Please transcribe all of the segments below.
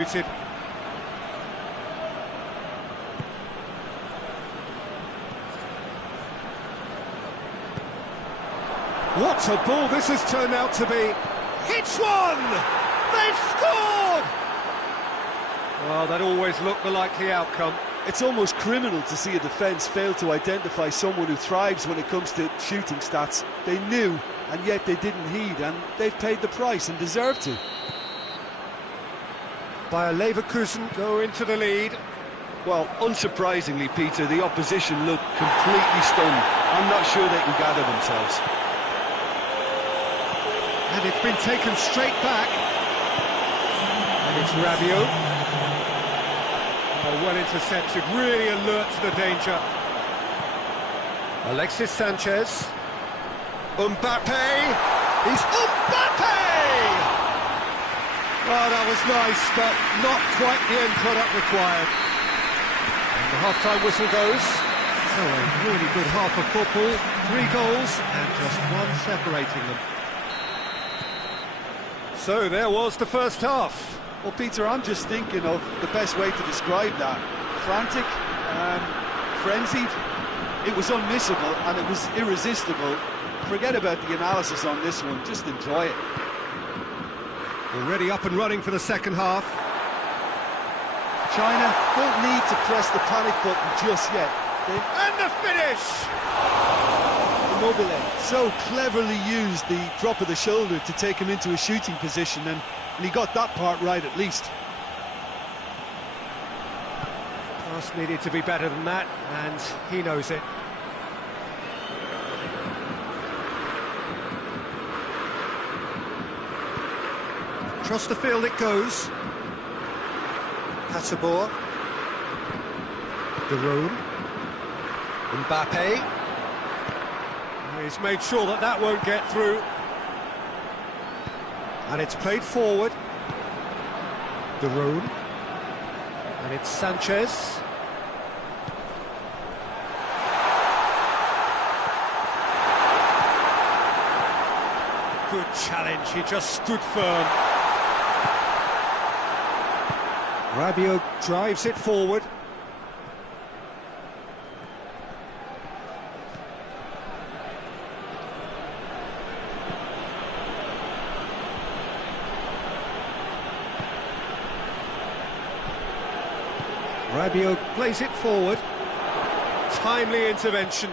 What a ball this has turned out to be. It's one! They've scored! Well, that always looked the likely outcome. It's almost criminal to see a defence fail to identify someone who thrives when it comes to shooting stats. They knew, and yet they didn't heed, and they've paid the price and deserve to. Bayer Leverkusen go into the lead. Well, unsurprisingly, Peter, the opposition look completely stunned. I'm not sure they can gather themselves. And it's been taken straight back. And it's Rabiot. Oh, well intercepted, really alert to the danger. Alexis Sanchez. Mbappe. He's Mbappe! Oh, that was nice, but not quite the end product required. And the half-time whistle goes. So a really good half of football, 3 goals and just one separating them. So there was the first half. Well, Peter, I'm just thinking of the best way to describe that. Frantic, frenzied. It was unmissable and it was irresistible. Forget about the analysis on this one, just enjoy it. Already up and running for the second half. China don't need to press the panic button just yet. And the finish! Immobile so cleverly used the drop of the shoulder to take him into a shooting position, and he got that part right at least. Pass needed to be better than that, and he knows it. Across the field it goes. Hateboer. Deroon. Mbappe. He's made sure that that won't get through. And it's played forward. Deroon. And it's Sanchez. Good challenge, he just stood firm. Rabiot drives it forward. Rabiot plays it forward. Timely intervention.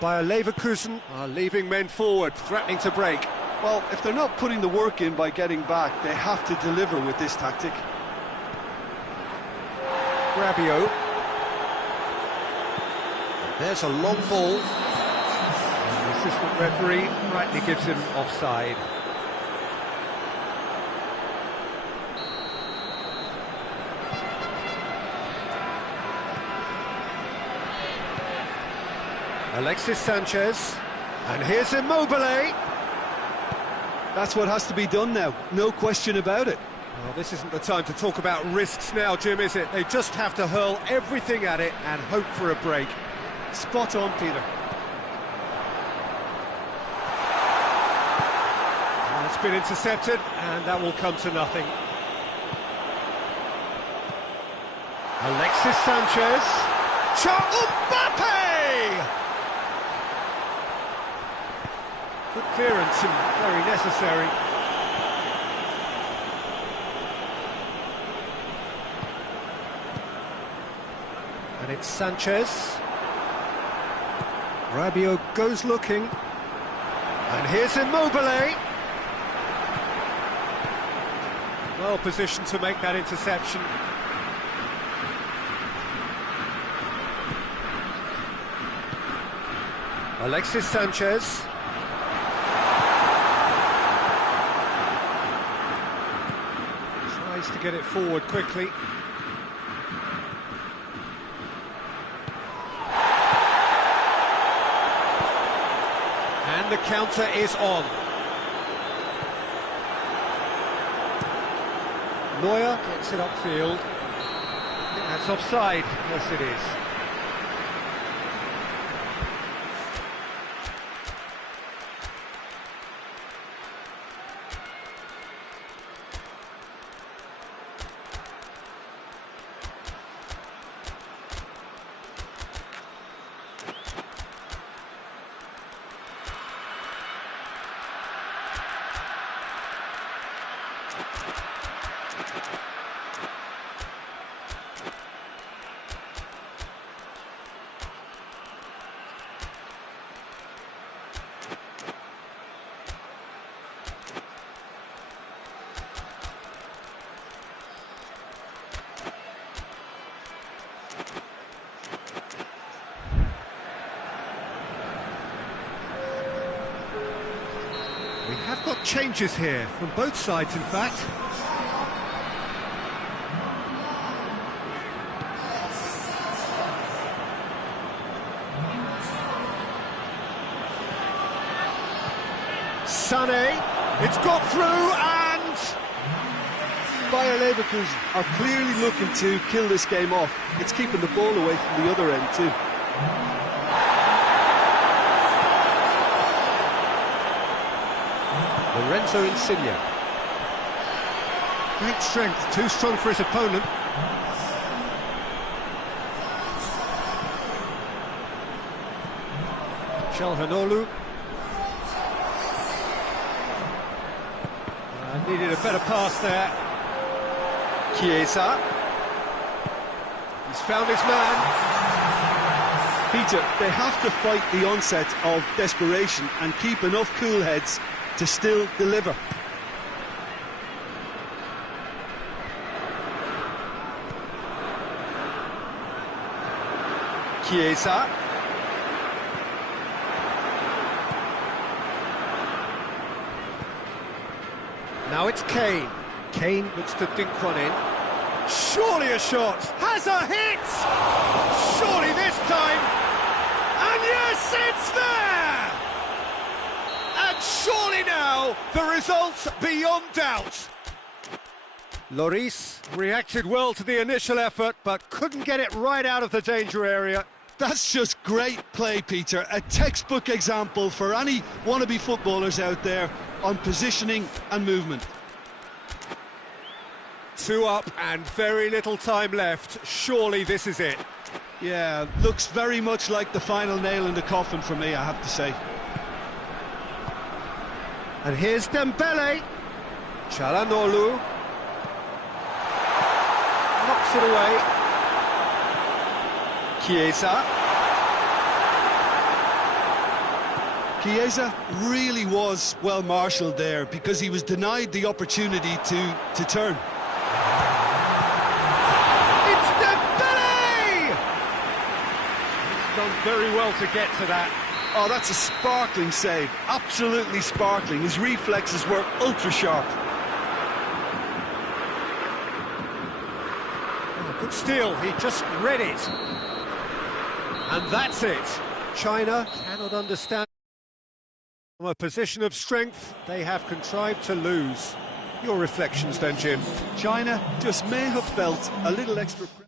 Bayer Leverkusen are leaving men forward, threatening to break. Well, if they're not putting the work in by getting back, they have to deliver with this tactic. Rabiot. There's a long ball. And the assistant referee rightly gives him offside. Alexis Sanchez, and here's Immobile. That's what has to be done now, no question about it. Well, this isn't the time to talk about risks now, Jim, is it? They just have to hurl everything at it and hope for a break. Spot on, Peter. Well, it's been intercepted, and that will come to nothing. Alexis Sanchez. Mbappe! Good clearance and very necessary. And it's Sanchez. Rabiot goes looking. And here's Immobile. Well positioned to make that interception. Alexis Sanchez. Tries to get it forward quickly. And the counter is on. Neuer gets it upfield. I think that's offside. Yes, it is. changes here, from both sides in fact. Sané, it's got through and... Bayer Leverkusen are clearly looking to kill this game off. It's keeping the ball away from the other end too. Lorenzo Insigne. Great strength, too strong for his opponent. Calhanoglu. Needed a better pass there. Chiesa. He's found his man. Peter, they have to fight the onset of desperation and keep enough cool heads to still deliver. Chiesa. Now it's Kane. Kane looks to dink one in. Surely a shot. Has a hit! Surely this time. And yes, it's there! And surely now, the result beyond doubt. Lloris reacted well to the initial effort, but couldn't get it right out of the danger area. That's just great play, Peter. A textbook example for any wannabe footballers out there on positioning and movement. 2 up and very little time left. Surely this is it. Yeah, looks very much like the final nail in the coffin for me, I have to say. And here's Dembele. Calhanoglu. Knocks it away. Chiesa. Chiesa really was well marshalled there because he was denied the opportunity to turn. It's Dembele! He's done very well to get to that. Oh, that's a sparkling save, absolutely sparkling. His reflexes were ultra sharp. Oh, good steal, he just read it. And that's it. China cannot understand. From a position of strength, they have contrived to lose. Your reflections then, Jim? China just may have felt a little extra pressure.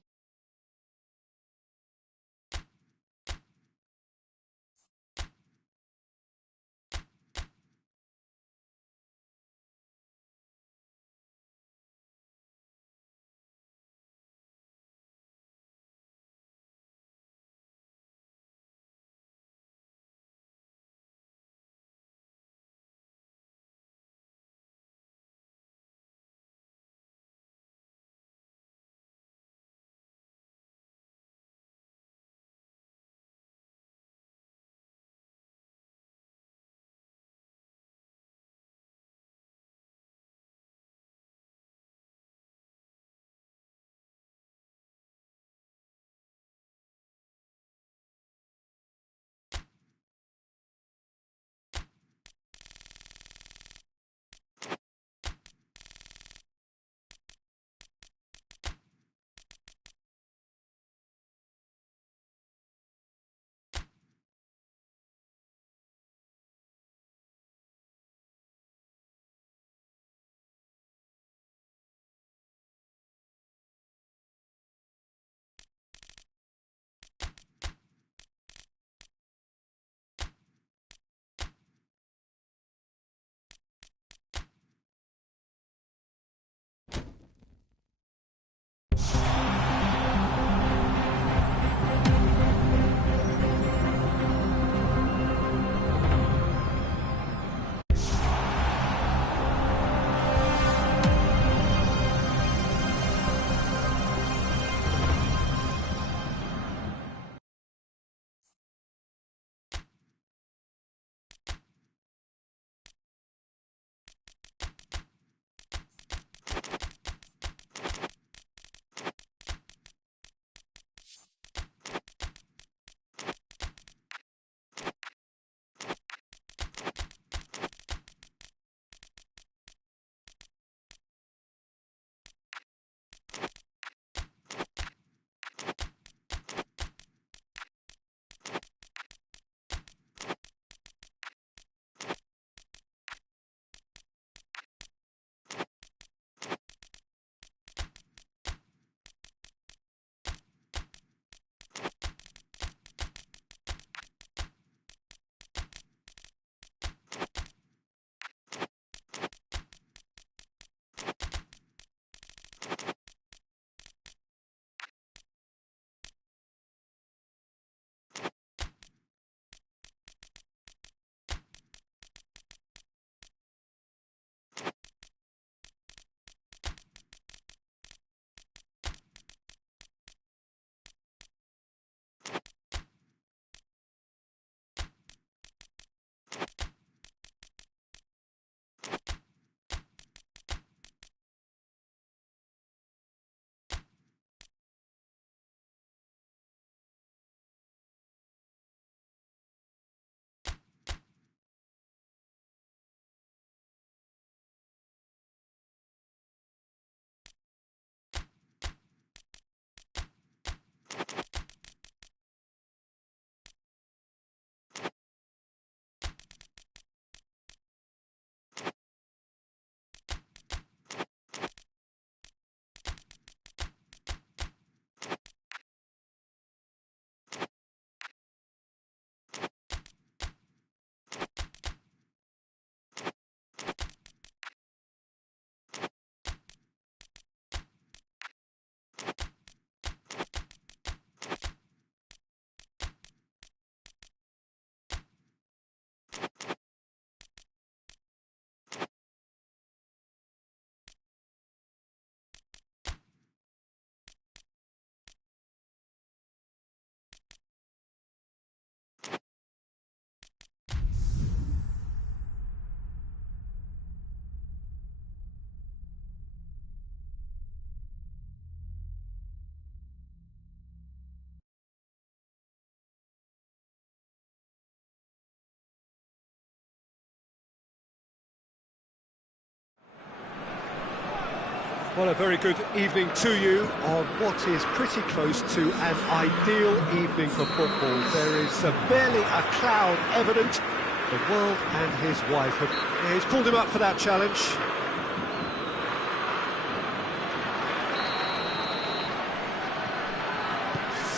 Well, a very good evening to you on what is pretty close to an ideal evening for football. There is barely a cloud evident. The world and his wife have... Yeah, he's pulled him up for that challenge.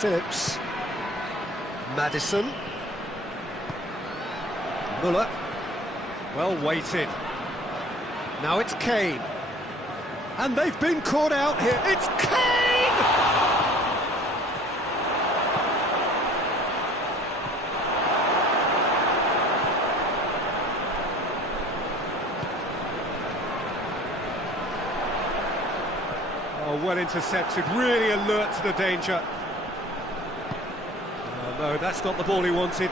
Phillips. Maddison. Muller. Well weighted. Now it's Kane. And they've been caught out here. It's Kane! Oh, well intercepted, really alert to the danger. Oh, no, that's not the ball he wanted.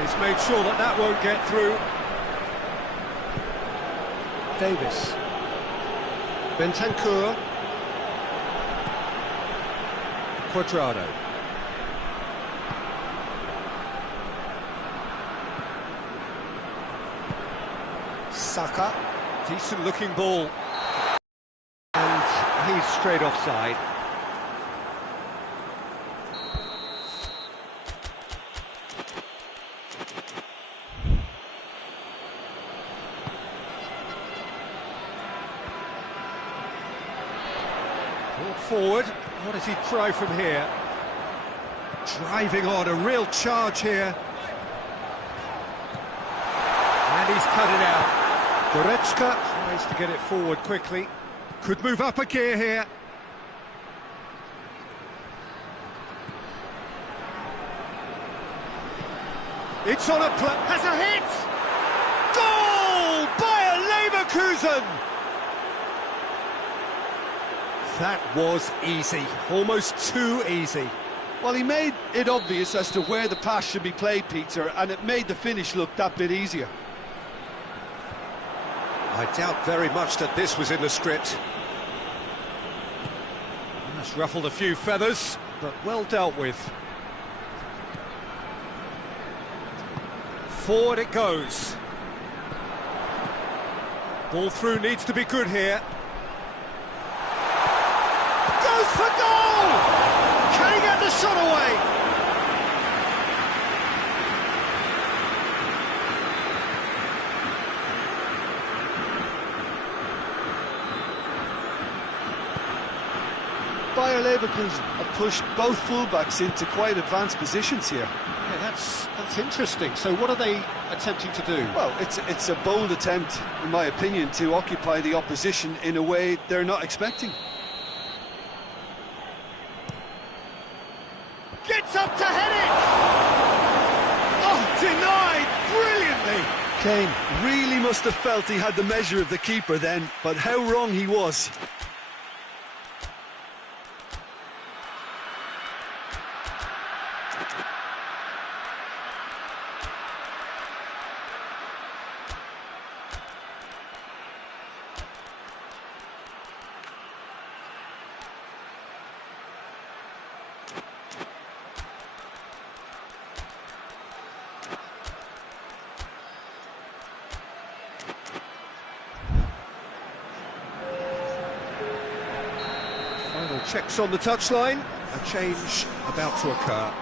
He's made sure that that won't get through. Davis. Bentancur. Quadrado. Saka. Decent looking ball. And he's straight offside. Forward, what does he try from here? Driving on, a real charge here. And he's cut it out. Goretzka tries to get it forward quickly. Could move up a gear here. It's on a play, has a hit! Goal! Bayer Leverkusen! That was easy, almost too easy. Well, he made it obvious as to where the pass should be played, Peter, and it made the finish look that bit easier. I doubt very much that this was in the script. That's ruffled a few feathers, but well dealt with. Forward it goes. Ball through needs to be good here. Goes for goal! Can he get the shot away? Bayer Leverkusen have pushed both fullbacks into quite advanced positions here. Yeah, that's interesting. So what are they attempting to do? Well, it's a bold attempt, in my opinion, to occupy the opposition in a way they're not expecting. Gets up to head it! Oh, denied brilliantly! Kane really must have felt he had the measure of the keeper then, but how wrong he was. Final checks on the touchline. A change about to occur.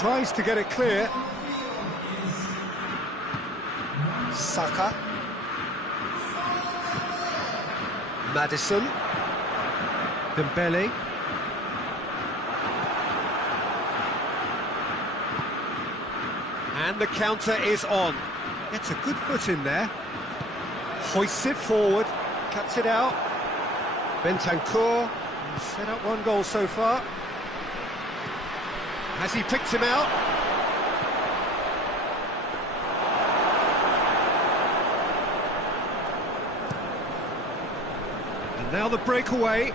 Tries to get it clear. Saka. Maddison. Dembele. And the counter is on. Gets a good foot in there. Hoists it forward. Cuts it out. Bentancur. He's set up one goal so far. Has he picked him out? And now the breakaway.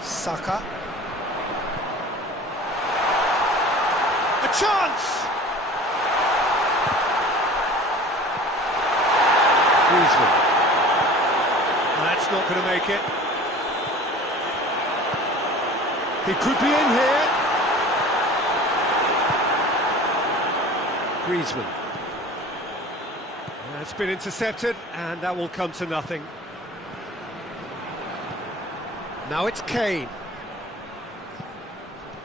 Saka. A chance! Griezmann. That's not going to make it. He could be in here. Griezmann. It's been intercepted, and that will come to nothing. Now it's Kane.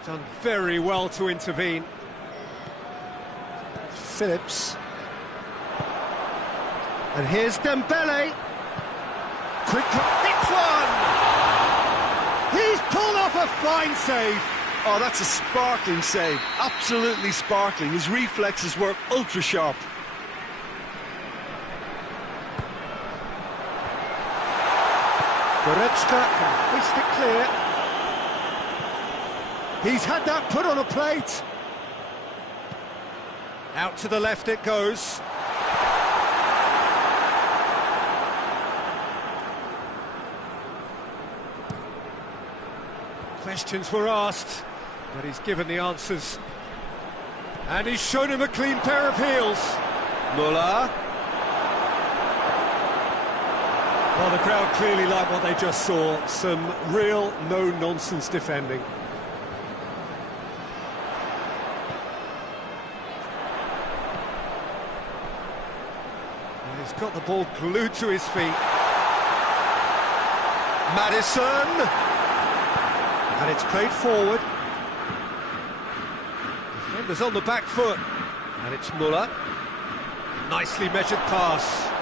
Done very well to intervene. Phillips. And here's Dembele. Quick, it's one! He's pulled off a fine save. Oh, that's a sparkling save. Absolutely sparkling. His reflexes were ultra sharp. Goretzka can hoist it clear. He's had that put on a plate. Out to the left it goes. Questions were asked, but he's given the answers. And he's shown him a clean pair of heels. Muller. Well, the crowd clearly like what they just saw. Some real no-nonsense defending. And he's got the ball glued to his feet. Maddison! And it's played forward. Defenders on the back foot. And it's Muller. Nicely measured pass.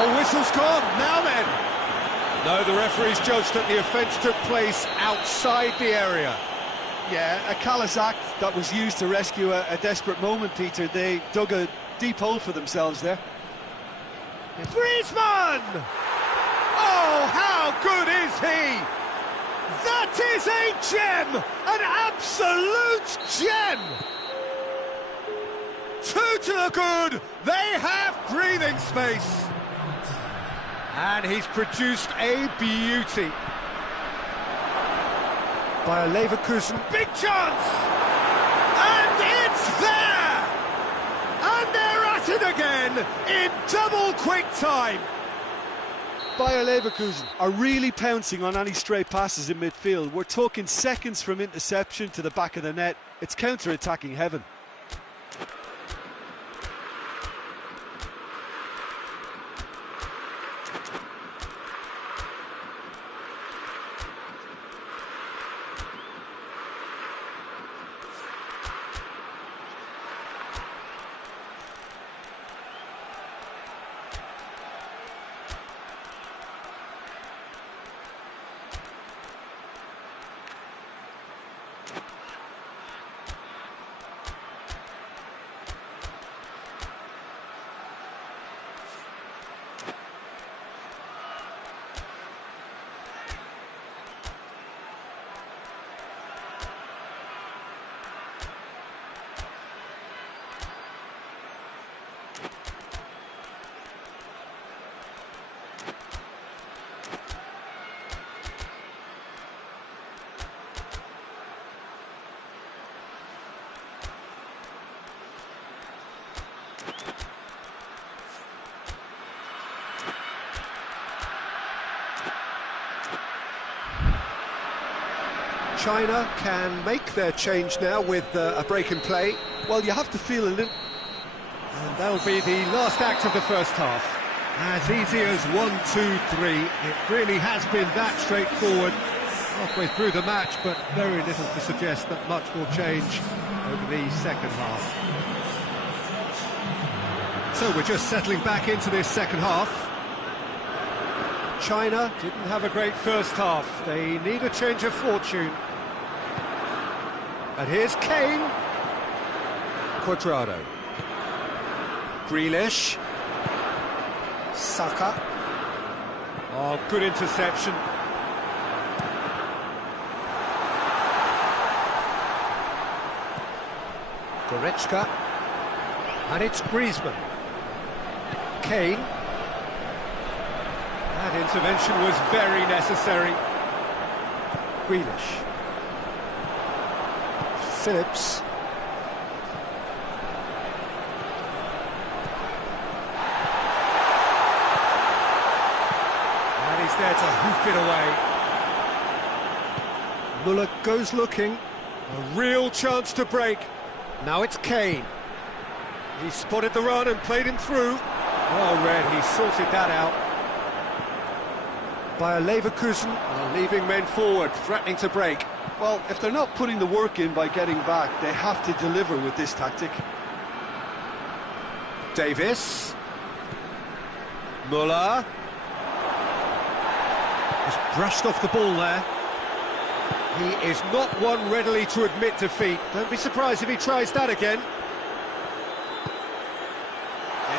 Oh, whistle's gone, now then! No, the referee's judged that the offence took place outside the area. Yeah, a callous act that was used to rescue a desperate moment, Peter. They dug a deep hole for themselves there. Griezmann! Oh, how good is he? That is a gem! An absolute gem! Two to the good, they have breathing space. And he's produced a beauty. By Leverkusen, big chance! And it's there! And they're at it again in double quick time. Bayer Leverkusen are really pouncing on any stray passes in midfield. We're talking seconds from interception to the back of the net. It's counter-attacking heaven. China can make their change now with a break in play. Well, you have to feel a little... And that'll be the last act of the first half. As easy as 1, 2, 3. It really has been that straightforward. Halfway through the match, but very little to suggest that much will change over the second half. So we're just settling back into this second half. China didn't have a great first half. They need a change of fortune. And here's Kane. Cuadrado. Grealish. Saka. Oh, good interception. Goretzka. And it's Griezmann. Kane. That intervention was very necessary. Grealish. Phillips. And he's there to hoof it away. Muller goes looking. A real chance to break. Now it's Kane. He spotted the run and played him through. Well read, he sorted that out. Bayer Leverkusen are leaving men forward, threatening to break. Well, if they're not putting the work in by getting back, they have to deliver with this tactic. Davis. Muller. Just brushed off the ball there. He is not one readily to admit defeat. Don't be surprised if he tries that again.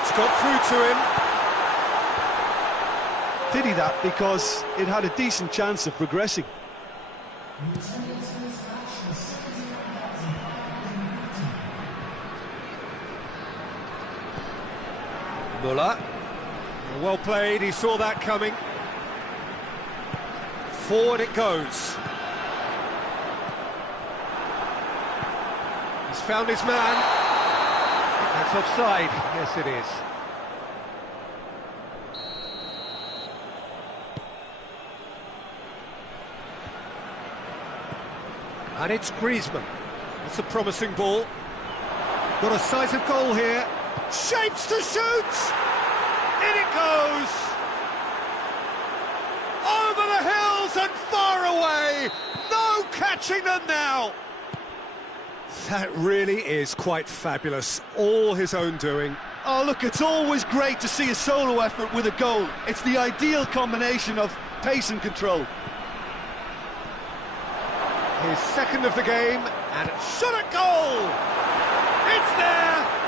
It's got through to him. Pity that, because it had a decent chance of progressing. Muller. Well played, he saw that coming. Forward it goes. He's found his man. That's offside. Yes, it is. And it's Griezmann. That's a promising ball. Got a sight of goal here. Shapes to shoot! In it goes! Over the hills and far away! No catching them now! That really is quite fabulous. All his own doing. Oh, look, it's always great to see a solo effort with a goal. It's the ideal combination of pace and control. His second of the game, and shot at goal! It's there!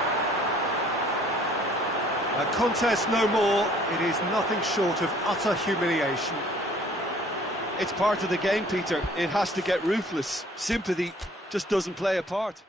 A contest no more. It is nothing short of utter humiliation. It's part of the game, Peter. It has to get ruthless. Sympathy just doesn't play a part.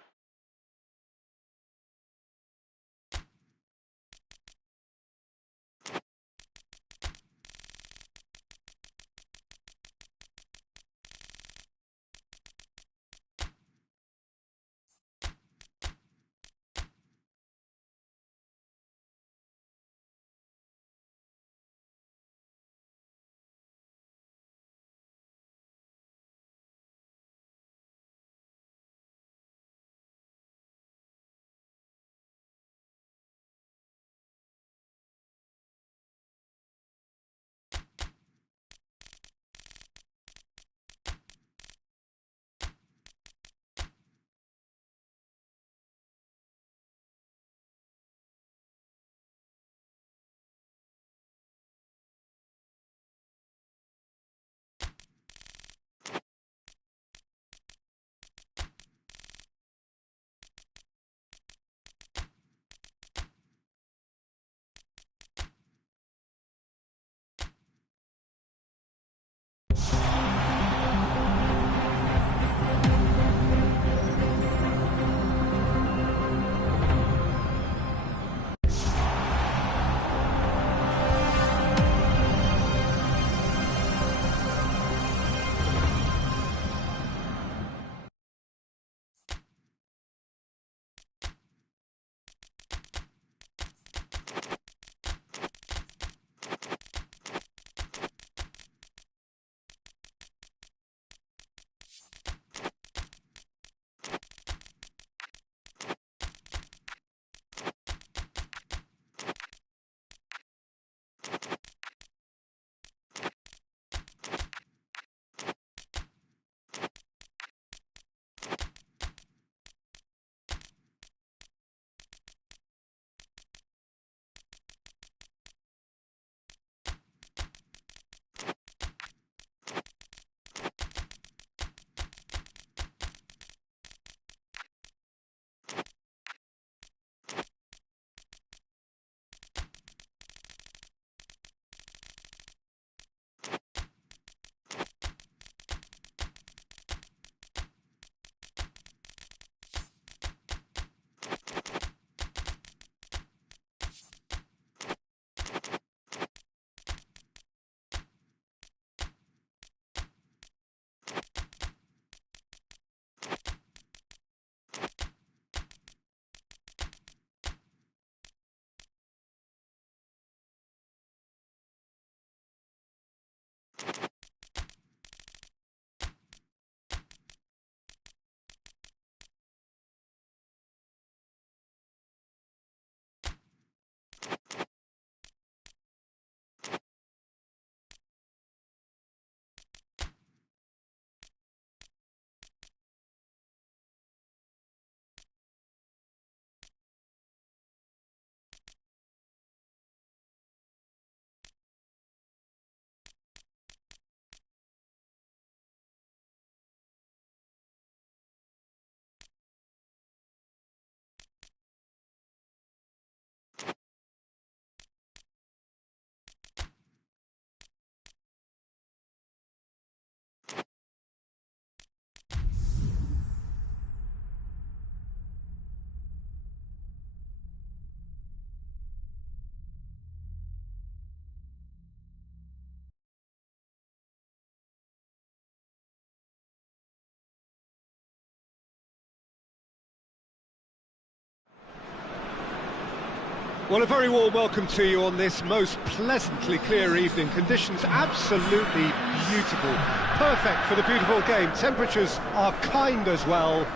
Well, a very warm welcome to you on this most pleasantly clear evening. Conditions absolutely beautiful. Perfect for the beautiful game. Temperatures are kind as well.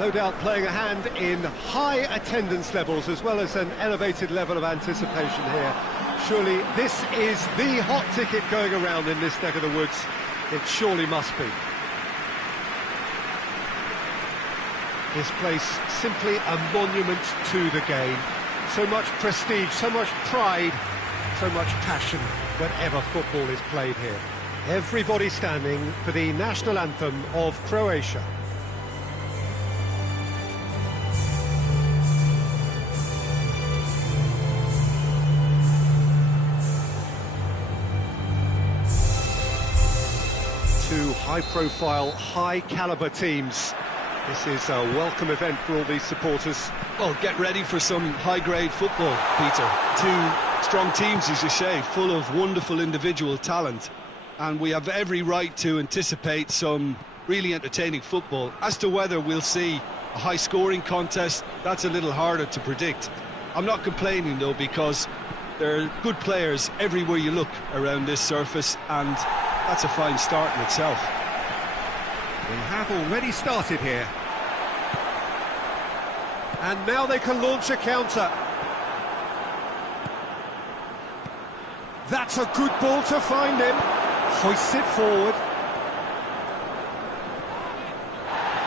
No doubt playing a hand in high attendance levels as well as an elevated level of anticipation here. Surely this is the hot ticket going around in this neck of the woods. It surely must be. This place simply a monument to the game. So much prestige, so much pride, so much passion whenever football is played here. Everybody standing for the national anthem of Croatia. Two high-profile, high-caliber teams. This is a welcome event for all these supporters. Well, get ready for some high-grade football, Peter. Two strong teams, as you say, full of wonderful individual talent. And we have every right to anticipate some really entertaining football. As to whether we'll see a high-scoring contest, that's a little harder to predict. I'm not complaining, though, because there are good players everywhere you look around this surface, and that's a fine start in itself. We have already started here. And now they can launch a counter. That's a good ball to find him. Hoists it forward.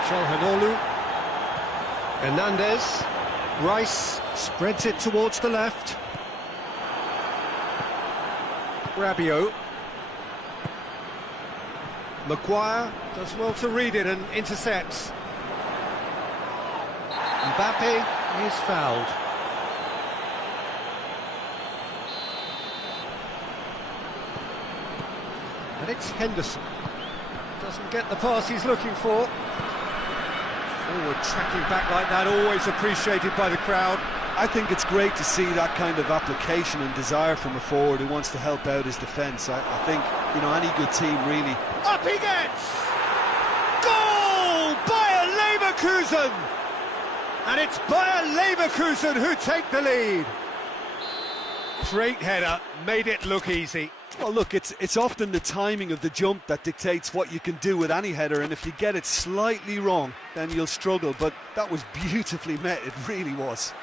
Çalhanoğlu. Hernandez. Rice spreads it towards the left. Rabiot. Maguire does well to read it and intercepts. Mbappe is fouled. And it's Henderson. Doesn't get the pass he's looking for. Forward tracking back like that, always appreciated by the crowd. I think it's great to see that kind of application and desire from a forward who wants to help out his defence. I think, you know, any good team really... Up he gets! Goal! Bayer Leverkusen! And it's Bayer Leverkusen who take the lead. Great header, made it look easy. Well, look, it's often the timing of the jump that dictates what you can do with any header, and if you get it slightly wrong, then you'll struggle. But that was beautifully met, it really was.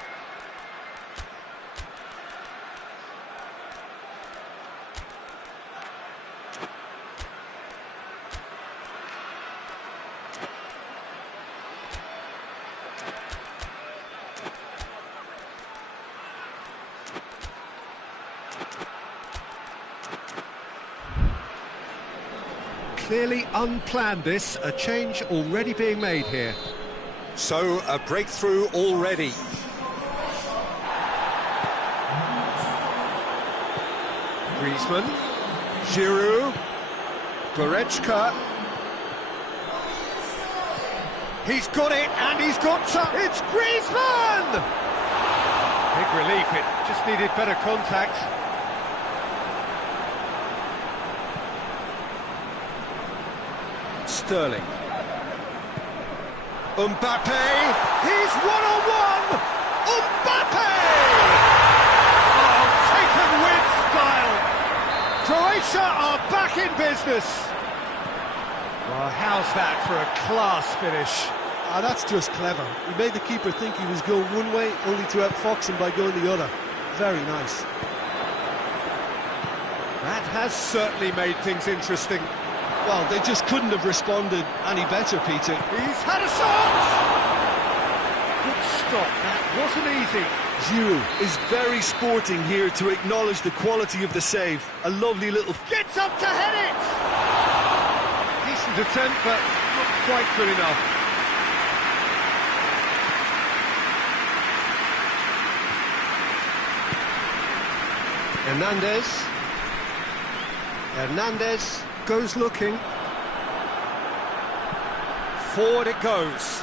Clearly unplanned this, a change already being made here. So, a breakthrough already. Griezmann, Giroud, Goretzka. He's got it, and he's got it's Griezmann! Big relief, it just needed better contact. Sterling. Mbappe! He's one-on-one! Mbappe! Oh, taken with style! Croatia are back in business! Well, how's that for a class finish? Ah, that's just clever. He made the keeper think he was going one way, only to outfox him by going the other. Very nice. That has certainly made things interesting. Well, they just couldn't have responded any better, Peter. He's had a shot! Good stop, that wasn't easy. Giroud is very sporting here to acknowledge the quality of the save. A lovely little... Gets up to head it! Decent attempt, but not quite good enough. Hernandez goes looking. Forward it goes.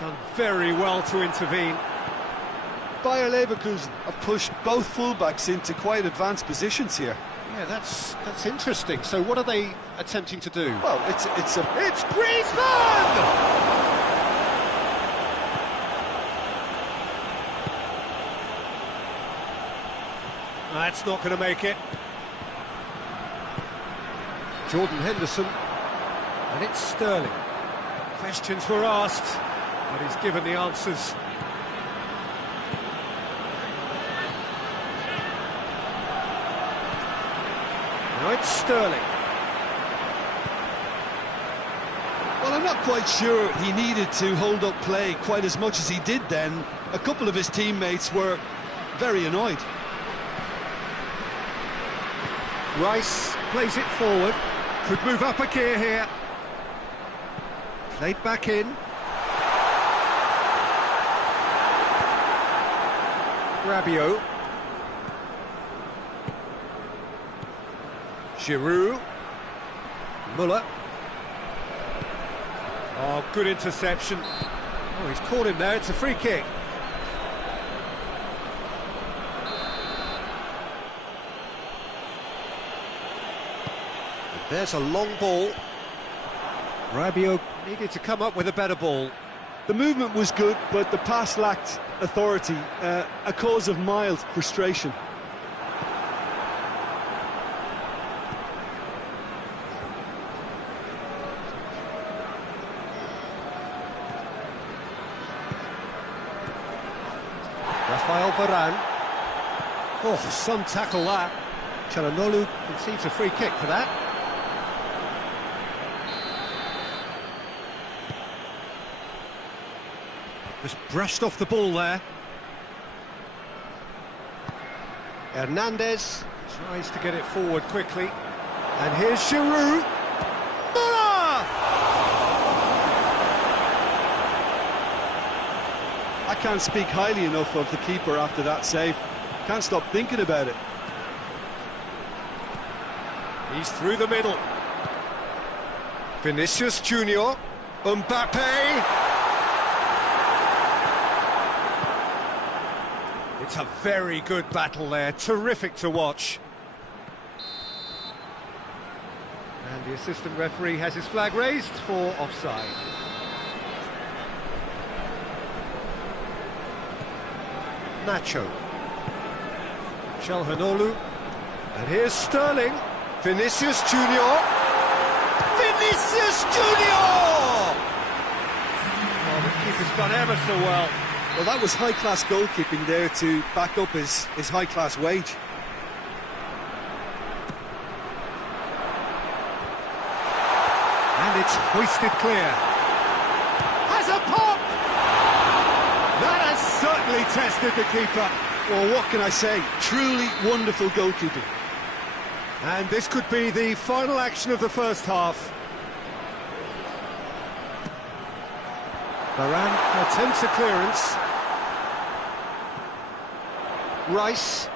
Done very well to intervene. Bayer Leverkusen have pushed both fullbacks into quite advanced positions here. Yeah, that's interesting. So what are they attempting to do? Well, it's Griezmann! That's not going to make it. Jordan Henderson, and it's Sterling. Questions were asked, but he's given the answers. Now it's Sterling. Well, I'm not quite sure he needed to hold up play quite as much as he did then. A couple of his teammates were very annoyed. Rice plays it forward. Could move up a gear here. Played back in. Rabiot. Giroud. Muller. Oh, good interception. Oh, he's caught him there. It's a free kick. There's a long ball. Rabiot needed to come up with a better ball. The movement was good, but the pass lacked authority, a cause of mild frustration. Rafael Vodanh. Oh, some tackle that. Çalhanoğlu concedes a free kick for that. Just brushed off the ball there. Hernandez tries to get it forward quickly. And here's Giroud. Muller! I can't speak highly enough of the keeper after that save. Can't stop thinking about it. He's through the middle. Vinicius Junior. Mbappe. It's a very good battle there, terrific to watch. And the assistant referee has his flag raised for offside. Nacho. Çalhanoğlu. And here's Sterling. Vinicius Junior. Vinicius Junior! Oh, the keeper's done ever so well. Well, that was high-class goalkeeping there to back up his high-class wage. And it's hoisted clear. Has a pop! That has certainly tested the keeper. Well, what can I say? Truly wonderful goalkeeping. And this could be the final action of the first half. Varane attempts a clearance. Rice.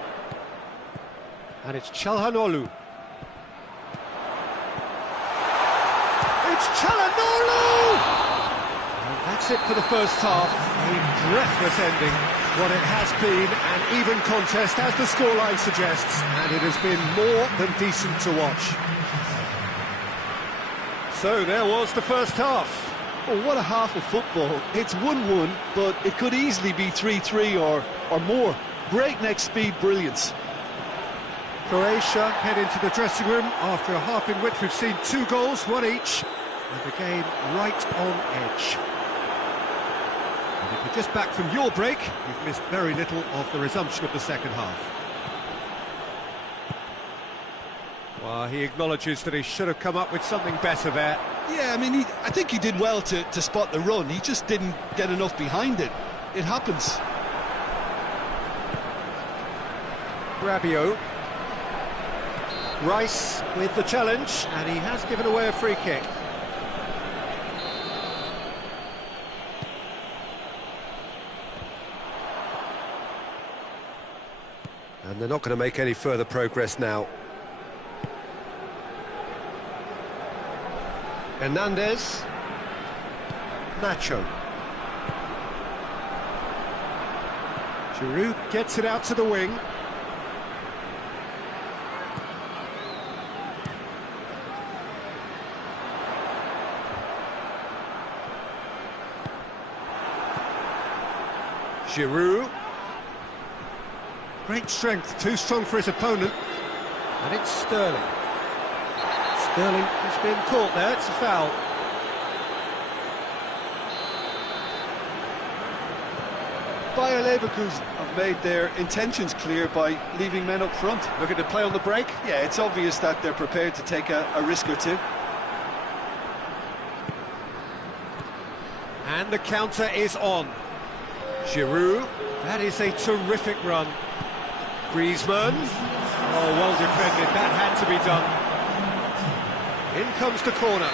And it's Çalhanoğlu. It's Çalhanoğlu! And that's it for the first half. A breathless ending. What it has been an even contest, as the scoreline suggests, and it has been more than decent to watch. So there was the first half. Oh, what a half of football. It's 1-1, but it could easily be 3-3 or more. Breakneck speed brilliance. Croatia head into the dressing room after a half in which we've seen 2 goals, 1 each, and the game right on edge. And if you're just back from your break, you've missed very little of the resumption of the second half. Well, he acknowledges that he should have come up with something better there. Yeah, I mean, I think he did well to spot the run. He just didn't get enough behind it. It happens. Rabiot. Rice with the challenge, and he has given away a free kick. And they're not going to make any further progress now. Hernandez. Nacho. Giroud gets it out to the wing. Giroud. Great strength, too strong for his opponent. And it's Sterling. Sterling has been caught there, it's a foul. Bayer Leverkusen have made their intentions clear by leaving men up front. Looking to play on the break. Yeah, it's obvious that they're prepared to take a risk or two. And the counter is on. Giroud, that is a terrific run. Griezmann, oh, well defended, that had to be done. In comes the corner.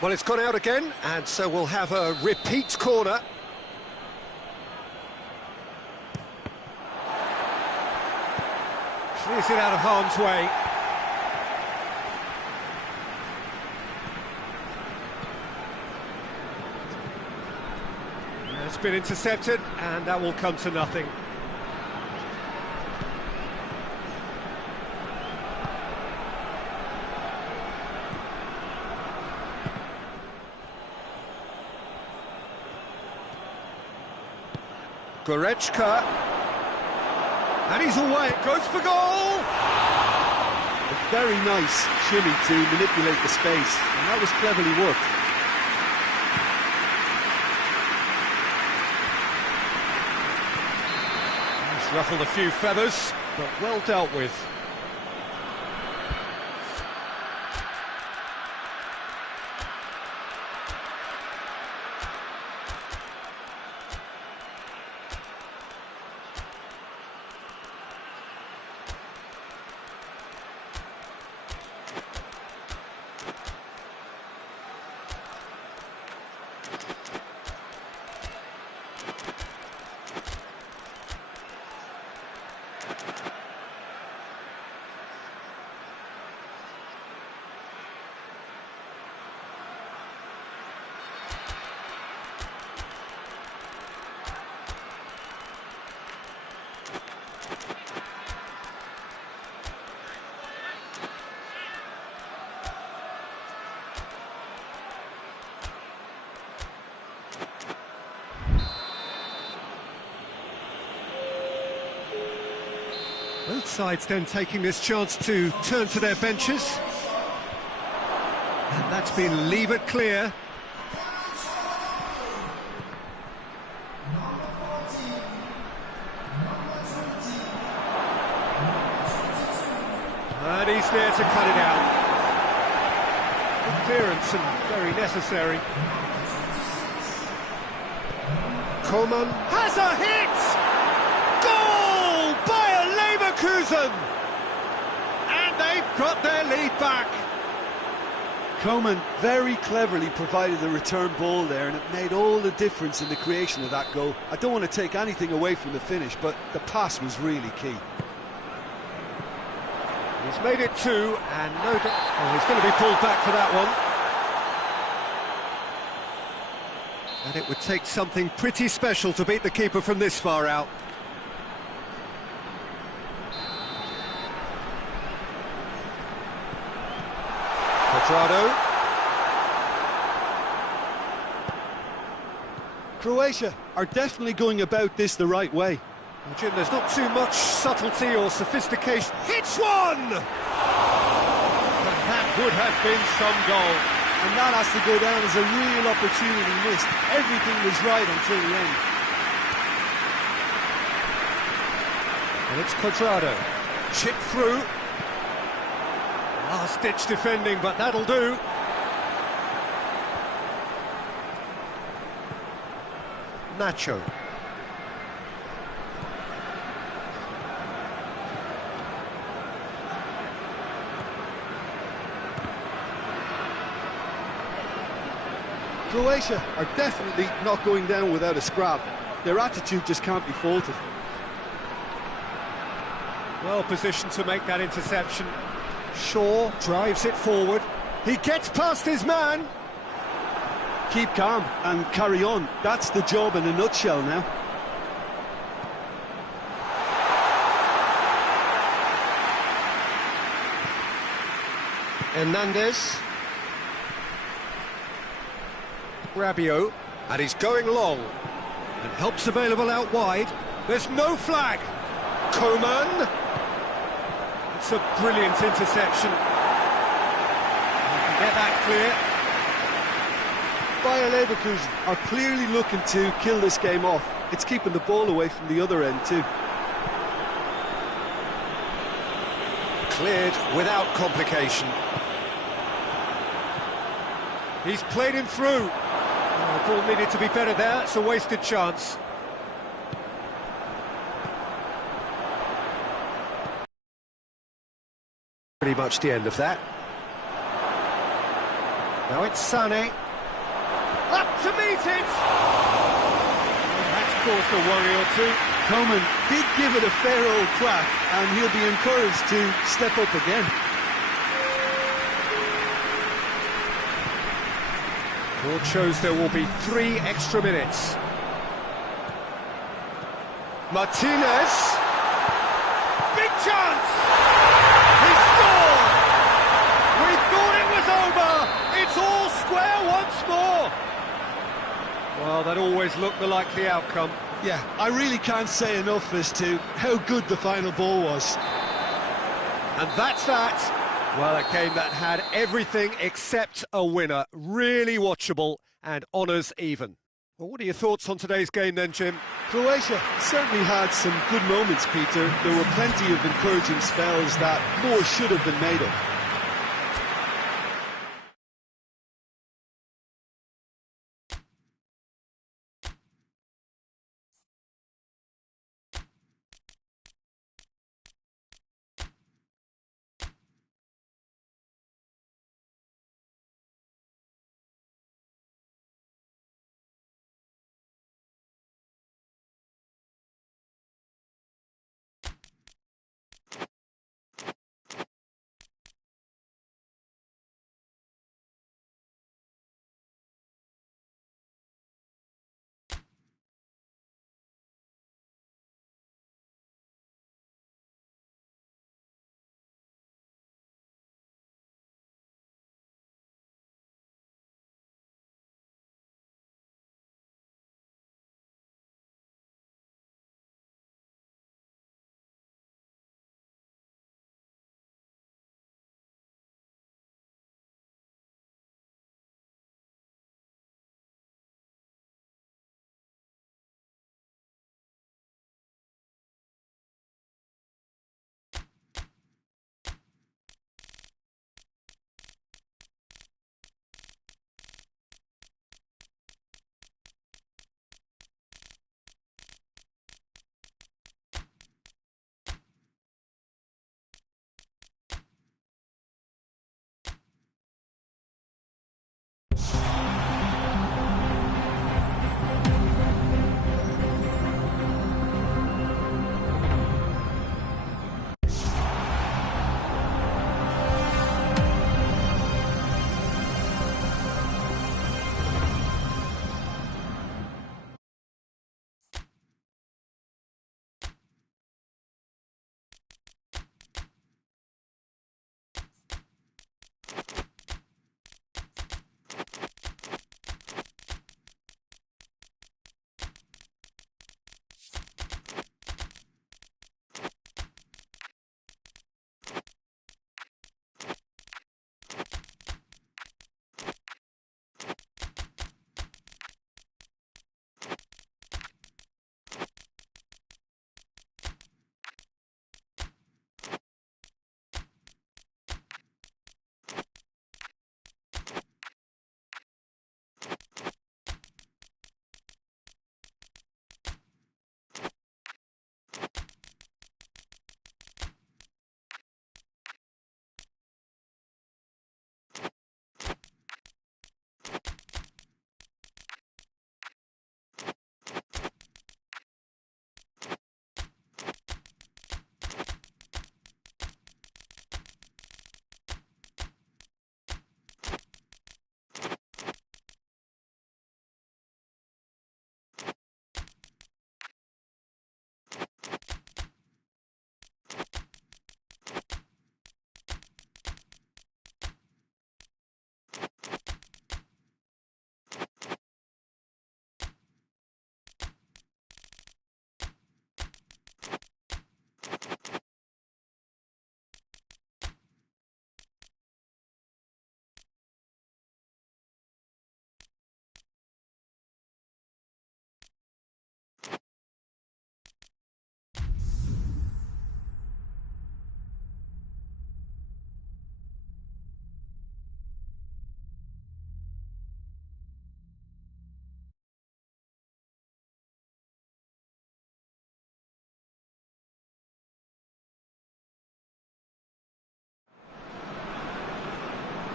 Well, it's gone out again, and so we'll have a repeat corner. Clears it out of harm's way. It's been intercepted, and that will come to nothing. Goretzka, and he's away, goes for goal! A very nice shimmy to manipulate the space, and that was cleverly worked. He's ruffled a few feathers, but well dealt with. Both sides then taking this chance to turn to their benches. And that's been levered clear. And he's there to cut it out. Good clearance and very necessary. Coman has a hit! And they've got their lead back. Coman very cleverly provided the return ball there, and it made all the difference in the creation of that goal. I don't want to take anything away from the finish, but the pass was really key. He's made it two, and no doubt he's going to be pulled back for that one. And it would take something pretty special to beat the keeper from this far out. Croatia are definitely going about this the right way. Well, Jim, there's not too much subtlety or sophistication. Hits one! But that would have been some goal. And that has to go down as a real opportunity missed. Everything was right until the end. And it's Cuadrado. Chip through. Last-ditch defending, but that'll do. Nacho. Croatia are definitely not going down without a scrap. Their attitude just can't be faulted. Well positioned to make that interception. Shaw drives it forward. He gets past his man. keep calm and carry on. That's the job in a nutshell now. Hernandez. Rabiot. And he's going long. And help's available out wide. There's no flag. Coman. It's a brilliant interception. Get that clear. Bayer Leverkusen are clearly looking to kill this game off. It's keeping the ball away from the other end too. Cleared without complication. He's played him through. Oh, the ball needed to be better there. It's a wasted chance. Pretty much the end of that. Now it's Sané. Up to meet it! That's caused a worry or two. Coman did give it a fair old crack, and he'll be encouraged to step up again. Board shows there will be 3 extra minutes. Martinez. Big chance! He scored! We thought it was over! It's all square once more! Well, that always looked the likely outcome. Yeah, I really can't say enough as to how good the final ball was. And that's that. Well, a game that had everything except a winner. Really watchable and honours even. Well, what are your thoughts on today's game then, Jim? Croatia certainly had some good moments, Peter. There were plenty of encouraging spells that more should have been made of.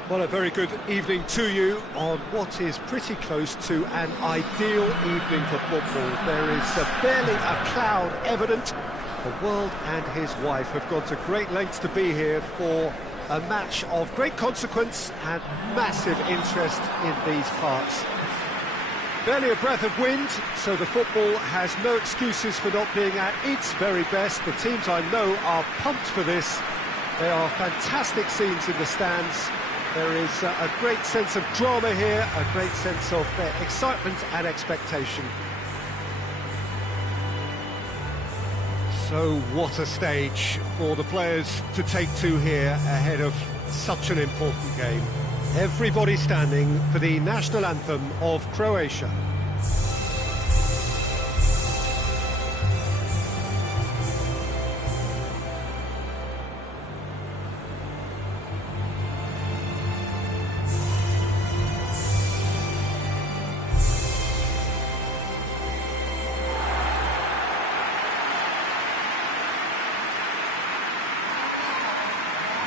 Well, a very good evening to you on what is pretty close to an ideal evening for football. There is barely a cloud evident. The world and his wife have gone to great lengths to be here for a match of great consequence and massive interest in these parts. Barely a breath of wind, so the football has no excuses for not being at its very best. The teams I know are pumped for this. There are fantastic scenes in the stands. There is a great sense of drama here, a great sense of excitement and expectation. So what a stage for the players to take to here ahead of such an important game. Everybody standing for the national anthem of Croatia.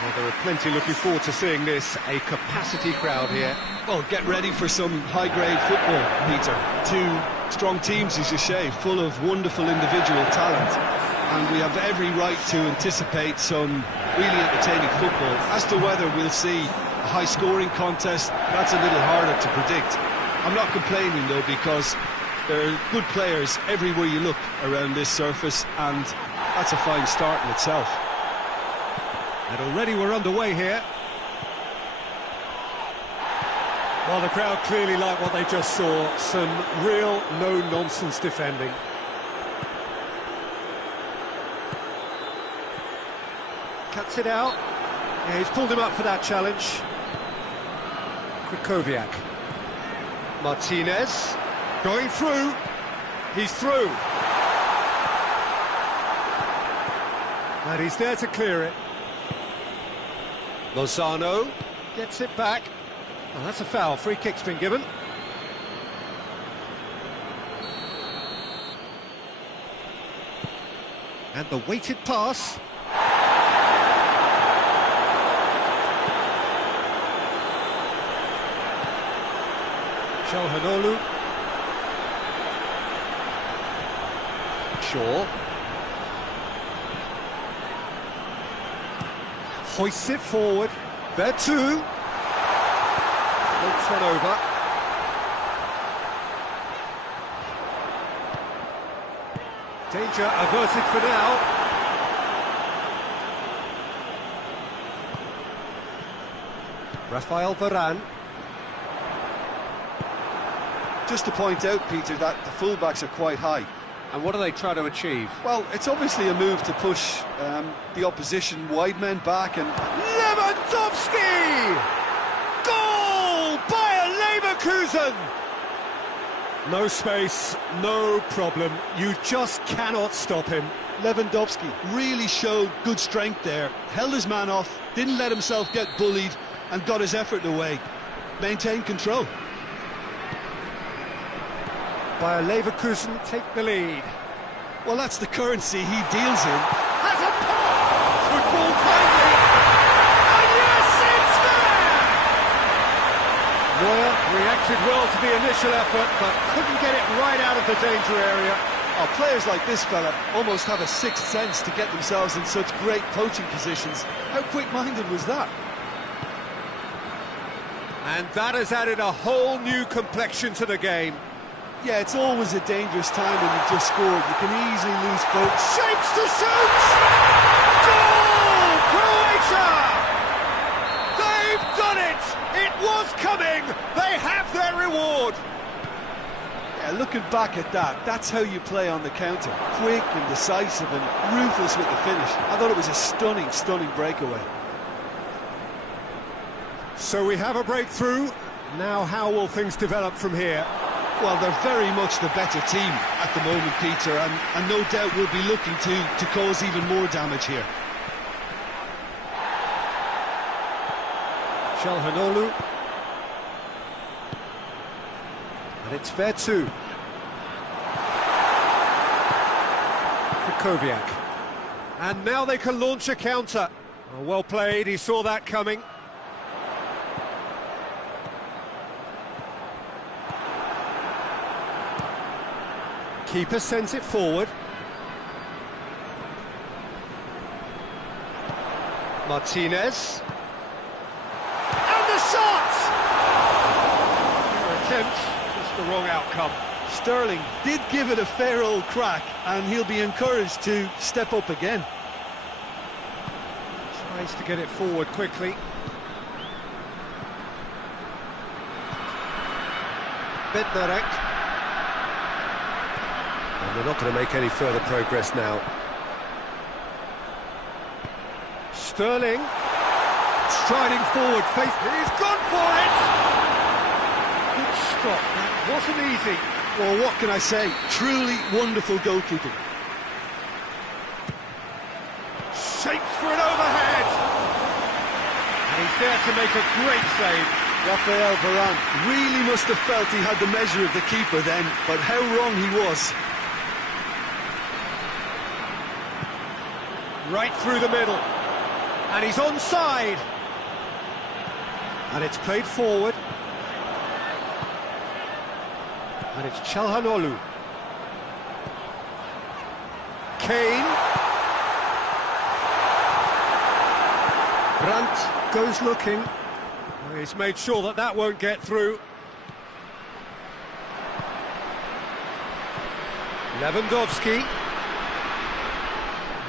Well, there are plenty looking forward to seeing this, a capacity crowd here. Well, get ready for some high-grade football, Peter. Two strong teams, as you say, full of wonderful individual talent. And we have every right to anticipate some really entertaining football. As to whether we'll see a high-scoring contest, that's a little harder to predict. I'm not complaining, though, because there are good players everywhere you look around this surface, and that's a fine start in itself. And already we're underway here. Well, the crowd clearly like what they just saw. Some real no-nonsense defending. Cuts it out. Yeah, he's pulled him up for that challenge. Krychowiak. Martinez. Going through. He's through. And he's there to clear it. Lozano gets it back. Oh, that's a foul. Free kick's been given. And the weighted pass. Çalhanoğlu. Shaw. Hoists it forward. There too. Floats one over. Danger averted for now. Rafael Varane. Just to point out, Peter, that the fullbacks are quite high. And what are they trying to achieve? Well, it's obviously a move to push the opposition wide men back and... Lewandowski! Goal! Bayer Leverkusen! No space, no problem. You just cannot stop him. Lewandowski Really showed good strength there, held his man off, didn't let himself get bullied, and got his effort away. Maintained control. Bayer Leverkusen take the lead. Well, that's the currency he deals in. Has a pop! Would fall kindly. And yes, it's there! Neuer reacted well to the initial effort, but couldn't get it right out of the danger area. Oh, players like this fella almost have a sixth sense to get themselves in such great poaching positions. How quick-minded was that? And that has added a whole new complexion to the game. Yeah, it's always a dangerous time when you've just scored. You can easily lose focus. Shapes to shoot! Goal! Croatia! They've done it! It was coming! They have their reward! Yeah, looking back at that, that's how you play on the counter. Quick and decisive and ruthless with the finish. I thought it was a stunning, stunning breakaway. So we have a breakthrough. Now how will things develop from here? Well, they're very much the better team at the moment, Peter, and no doubt will be looking to cause even more damage here. Çalhanoğlu. And it's fair too. Krychowiak. And now they can launch a counter. Oh, well played, he saw that coming. Keeper sends it forward. Martinez. And the shot! Your attempt, just the wrong outcome. Sterling did give it a fair old crack, and he'll be encouraged to step up again. Tries to get it forward quickly. Bednarek. And they're not going to make any further progress now. Sterling. Striding forward, he's gone for it! Good stop, that wasn't easy. Well, what can I say? Truly wonderful goalkeeping. Shapes for an overhead! And he's there to make a great save. Raphael Varane really must have felt he had the measure of the keeper then, but how wrong he was. Right through the middle. And he's onside. And it's played forward. And it's Çalhanoğlu. Kane. Brandt goes looking. He's made sure that that won't get through. Lewandowski.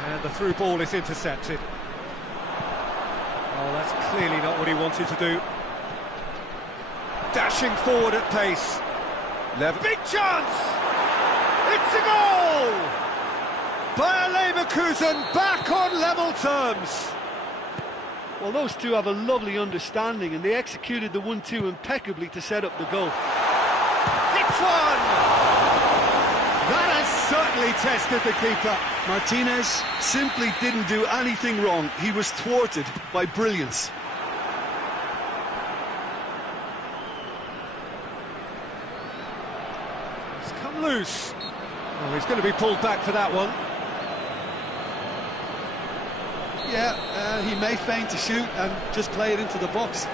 And the through ball is intercepted. Oh, that's clearly not what he wanted to do. Dashing forward at pace. Big chance! It's a goal! Bayer Leverkusen back on level terms. Well, those two have a lovely understanding, and they executed the 1-2 impeccably to set up the goal. It's one! That has certainly tested the keeper. Martinez simply didn't do anything wrong. He was thwarted by brilliance. It's come loose. Oh, he's going to be pulled back for that one. Yeah, he may feign to shoot and just play it into the box.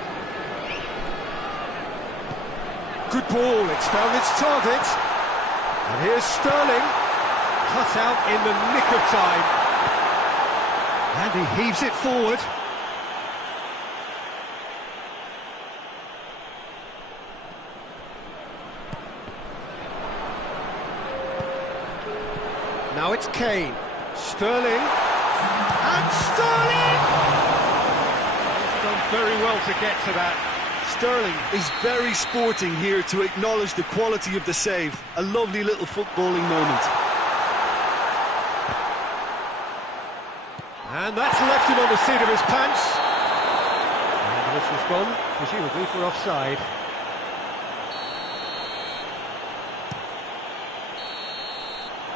Good ball, it's found its target. And here's Sterling, cut out in the nick of time. And he heaves it forward. Now it's Kane. Sterling. And Sterling! He's done very well to get to that. Sterling is very sporting here to acknowledge the quality of the save. A lovely little footballing moment. And that's left him on the seat of his pants. And this has gone, presumably for offside.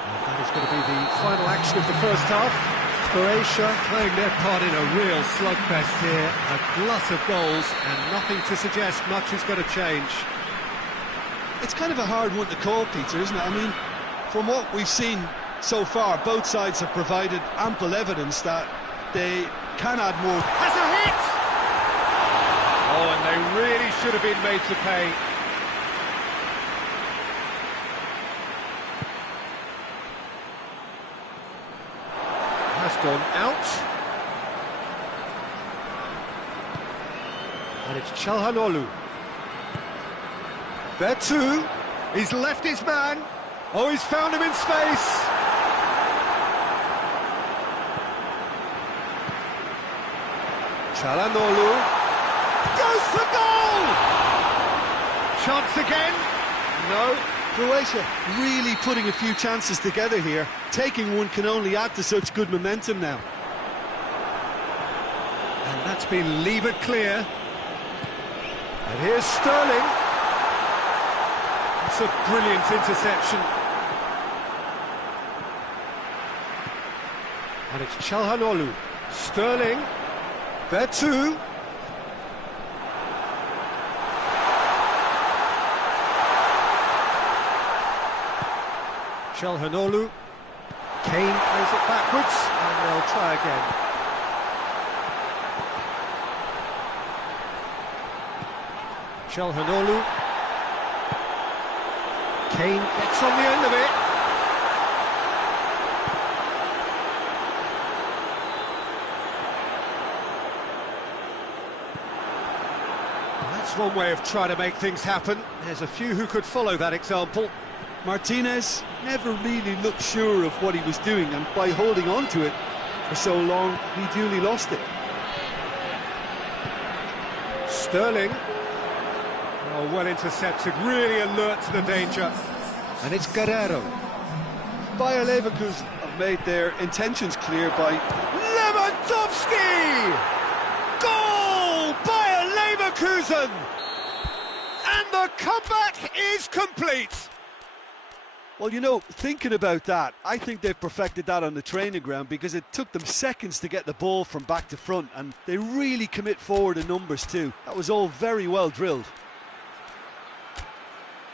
And that is going to be the final action of the first half. Croatia playing their part in a real slugfest here. A glut of goals and nothing to suggest much is going to change. It's kind of a hard one to call, Peter, isn't it? I mean, from what we've seen so far, both sides have provided ample evidence that they can add more. Has a hit! Oh, and they really should have been made to pay. Has gone out. And it's Çalhanoğlu. There too. He's left his man. Oh, he's found him in space. Çalhanoğlu goes for goal! Chance again? No. Croatia really putting a few chances together here. Taking one can only add to such good momentum now. And that's been levered clear. And here's Sterling. It's a brilliant interception. And it's Çalhanoğlu. Sterling. There too. Çalhanoğlu. Kane plays it backwards, and they'll try again. Çalhanoğlu. Kane gets on the end of it. That's one way of trying to make things happen. There's a few who could follow that example. Martinez never really looked sure of what he was doing, and by holding on to it for so long, he duly lost it. Sterling. Oh, well intercepted, really alert to the danger. And it's Guerrero. Bayer Leverkusen have made their intentions clear by Lewandowski! Goal! Bayer Leverkusen! And the comeback is complete. Well, you know, thinking about that, I think they've perfected that on the training ground, because it took them seconds to get the ball from back to front, and they really commit forward in numbers too. That was all very well drilled.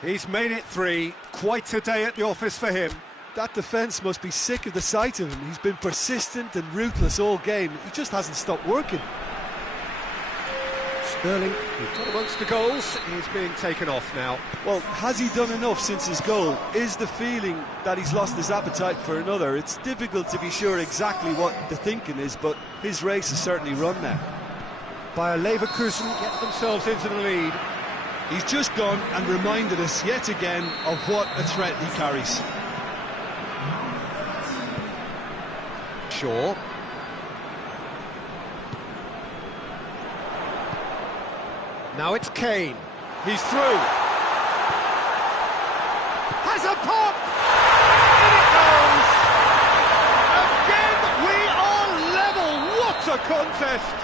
He's made it 3. Quite a day at the office for him. That defence must be sick of the sight of him. He's been persistent and ruthless all game. He just hasn't stopped working. Sterling, who got amongst the goals, is being taken off now. Well, has he done enough since his goal? Is the feeling that he's lost his appetite for another? It's difficult to be sure exactly what the thinking is, but his race is certainly run now. Bayer Leverkusen get themselves into the lead. He's just gone and reminded us yet again of what a threat he carries. Shaw. Now it's Kane. He's through. Has a pop! In it goes! Again, we are level. What a contest!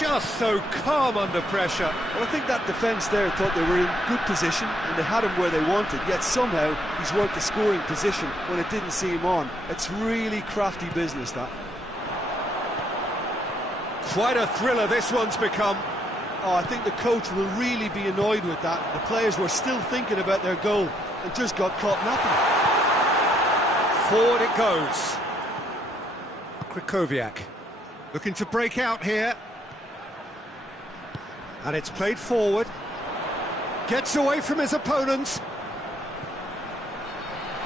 Just so calm under pressure. Well, I think that defence there thought they were in good position and they had him where they wanted, yet somehow he's worked the scoring position when it didn't see him on. It's really crafty business, that. Quite a thriller this one's become. Oh, I think the coach will really be annoyed with that. The players were still thinking about their goal and just got caught napping. Forward it goes. Krychowiak looking to break out here. And it's played forward. Gets away from his opponents.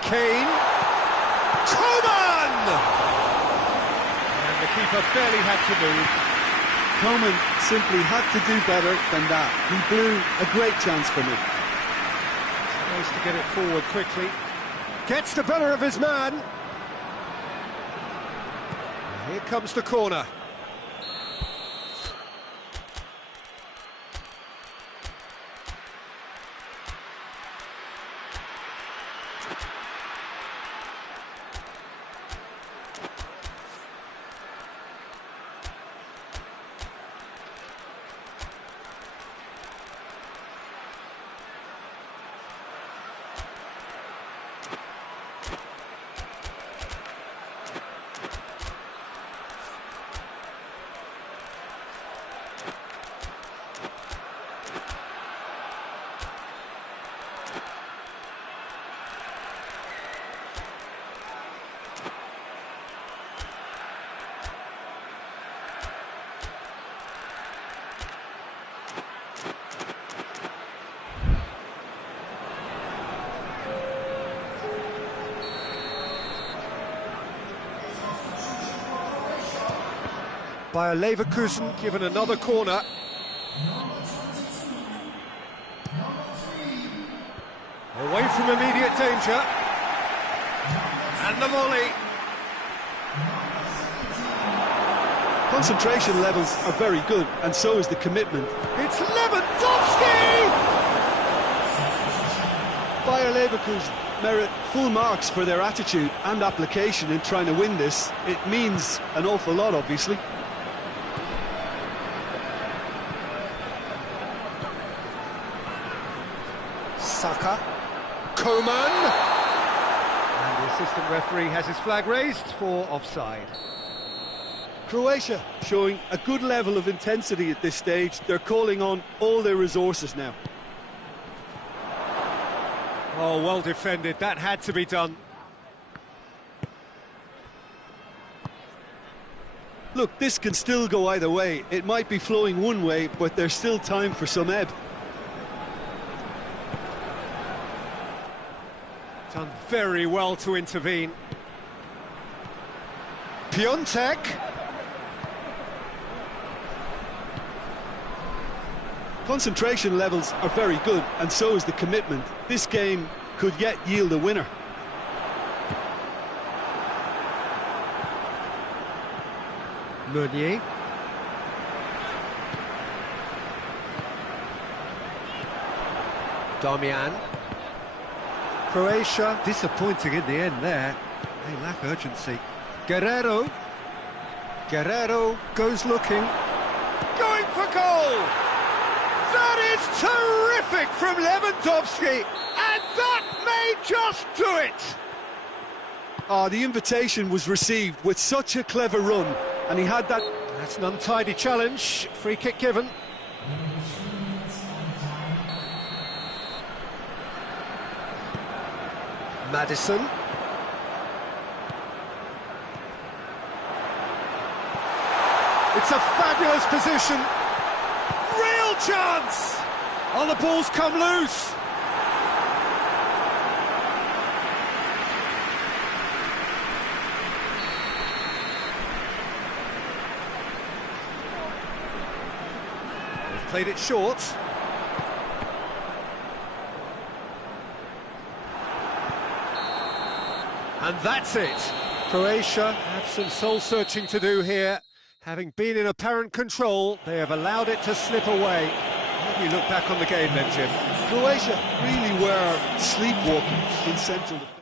Kane. Coman! And the keeper barely had to move. Coman simply had to do better than that. He blew a great chance for me. Nice to get it forward quickly. Gets the better of his man. And here comes the corner. Bayer Leverkusen given another corner. Away from immediate danger. And the volley. Concentration levels are very good, and so is the commitment. It's Lewandowski! Bayer Leverkusen merit full marks for their attitude and application in trying to win this. It means an awful lot, obviously. Saka. Coman! And the assistant referee has his flag raised for offside. Croatia showing a good level of intensity at this stage. They're calling on all their resources now. Oh, well defended. That had to be done. Look, this can still go either way. It might be flowing one way, but there's still time for some ebb. Done very well to intervene. Piontek. Concentration levels are very good, and so is the commitment. This game could yet yield a winner. Meunier. Damian. Croatia disappointing in the end there. They lack urgency. Guerrero. Guerrero goes looking. Going for goal! That is terrific from Lewandowski! And that may just do it! The invitation was received with such a clever run, and he had that... That's an untidy challenge. Free kick given. Maddison. It's a fabulous position. Real chance! Oh, the ball's come loose. They've played it short. And that's it. Croatia have some soul-searching to do here. Having been in apparent control, they have allowed it to slip away. How do you look back on the game then, Jim? Croatia really were sleepwalking in central defence.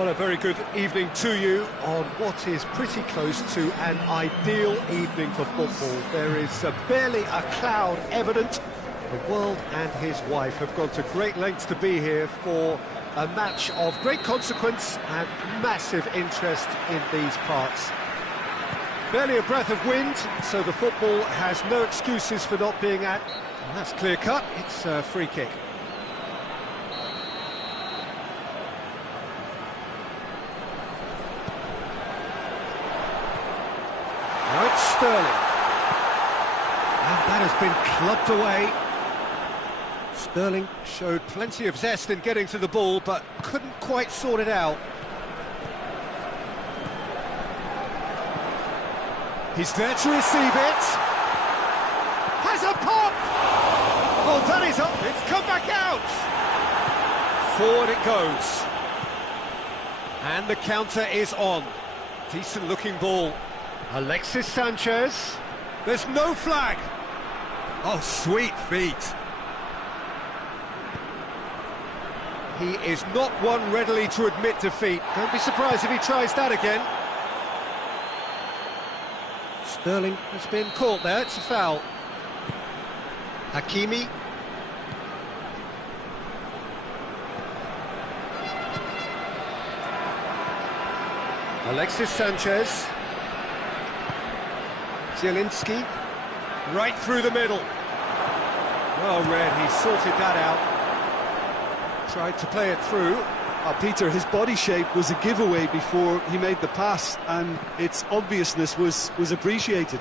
Well, a very good evening to you on what is pretty close to an ideal evening for football. There is barely a cloud evident. The world and his wife have gone to great lengths to be here for a match of great consequence and massive interest in these parts. Barely a breath of wind, so the football has no excuses for not being at. And that's clear cut, it's a free kick. Now it's Sterling. And that has been clubbed away. Sterling showed plenty of zest in getting to the ball, but couldn't quite sort it out. He's there to receive it. Has a pop! Oh, that is up. It's come back out. Forward it goes. And the counter is on. Decent looking ball. Alexis Sanchez. There's no flag. Oh, sweet feet. He is not one readily to admit defeat. Don't be surprised if he tries that again. Sterling has been caught there, it's a foul. Hakimi. Alexis Sanchez. Zielinski. Right through the middle. Well read, he sorted that out. Tried to play it through. Peter, his body shape was a giveaway before he made the pass, and its obviousness was appreciated.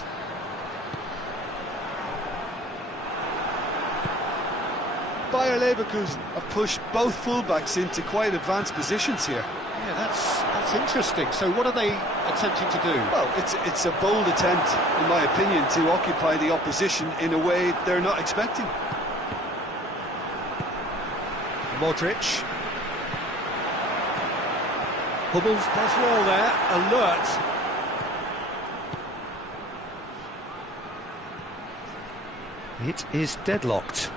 Bayer Leverkusen have pushed both fullbacks into quite advanced positions here. Yeah, that's interesting. So what are they attempting to do? Well, it's a bold attempt, in my opinion, to occupy the opposition in a way they're not expecting. Modric. Hummels does well there, alert. It is deadlocked.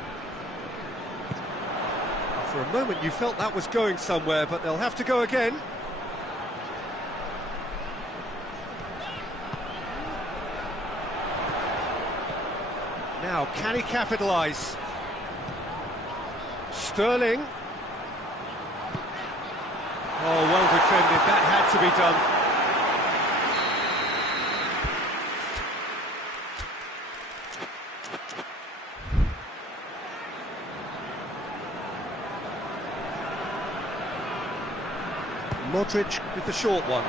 For a moment you felt that was going somewhere, but they'll have to go again. Now, can he capitalise? Sterling. Oh, well defended, that had to be done. Modric with the short one.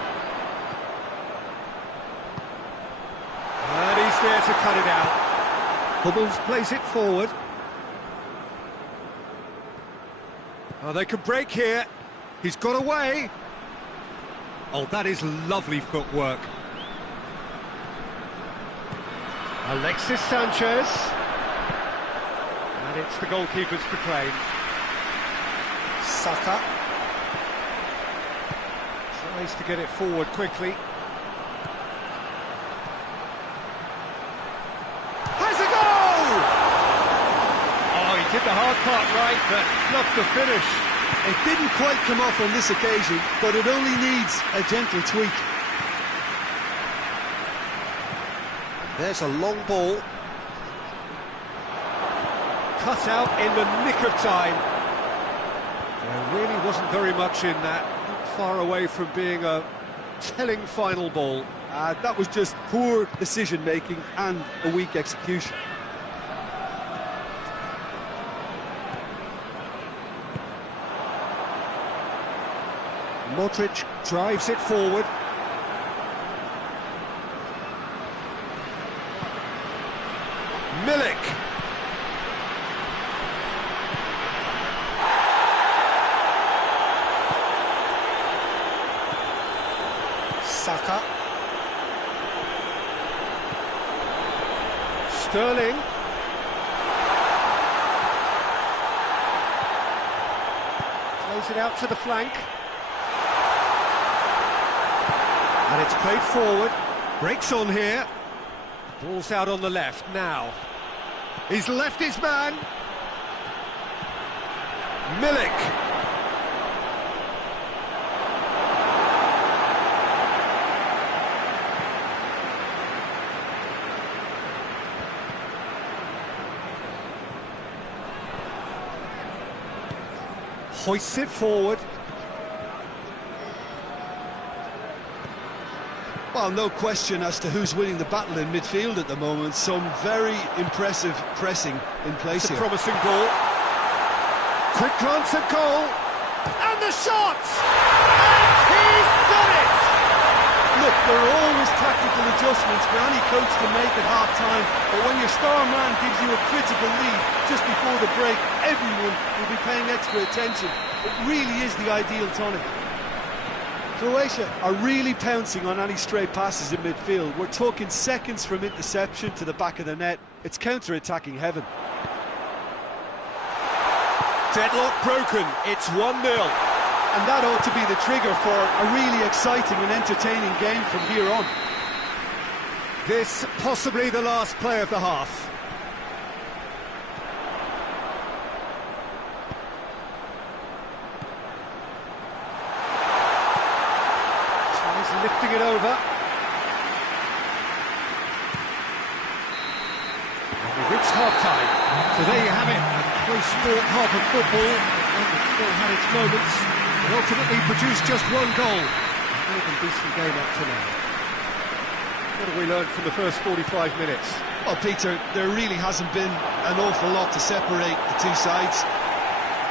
And he's there to cut it out. Hummels plays it forward. Oh, they could break here. He's got away. Oh, that is lovely footwork. Alexis Sanchez. And it's the goalkeepers to claim. Saka. Tries to get it forward quickly. Has a goal! Oh, he did the hard part right, but fluffed the finish. It didn't quite come off on this occasion, but it only needs a gentle tweak. There's a long ball. Cut out in the nick of time. There really wasn't very much in that. Not far away from being a telling final ball. That was just poor decision-making and a weak execution. Modric drives it forward. Milik. Saka. Sterling. Plays it out to the flank. And it's played forward. Breaks on here. Ball's out on the left now. He's left his man. Milik. Hoists it forward. Well, no question as to who's winning the battle in midfield at the moment. Some very impressive pressing in place It's a here. promising ball. Quick glance at goal. And the shot! And he's done it! Look, there are always tactical adjustments for any coach to make at half-time, but when your star man gives you a critical lead just before the break, everyone will be paying extra attention. It really is the ideal tonic. Croatia are really pouncing on any stray passes in midfield. We're talking seconds from interception to the back of the net. It's counter-attacking heaven. Deadlock broken, it's 1-0. And that ought to be the trigger for a really exciting and entertaining game from here on. This possibly the last play of the half. Tries lifting it over. And we've reached half-time. So there you have it, a close-fought half of football. It still had its moments, but ultimately produced just one goal. More than decent game up to now. What have we learned from the first 45 minutes? Well, Peter, there really hasn't been an awful lot to separate the two sides.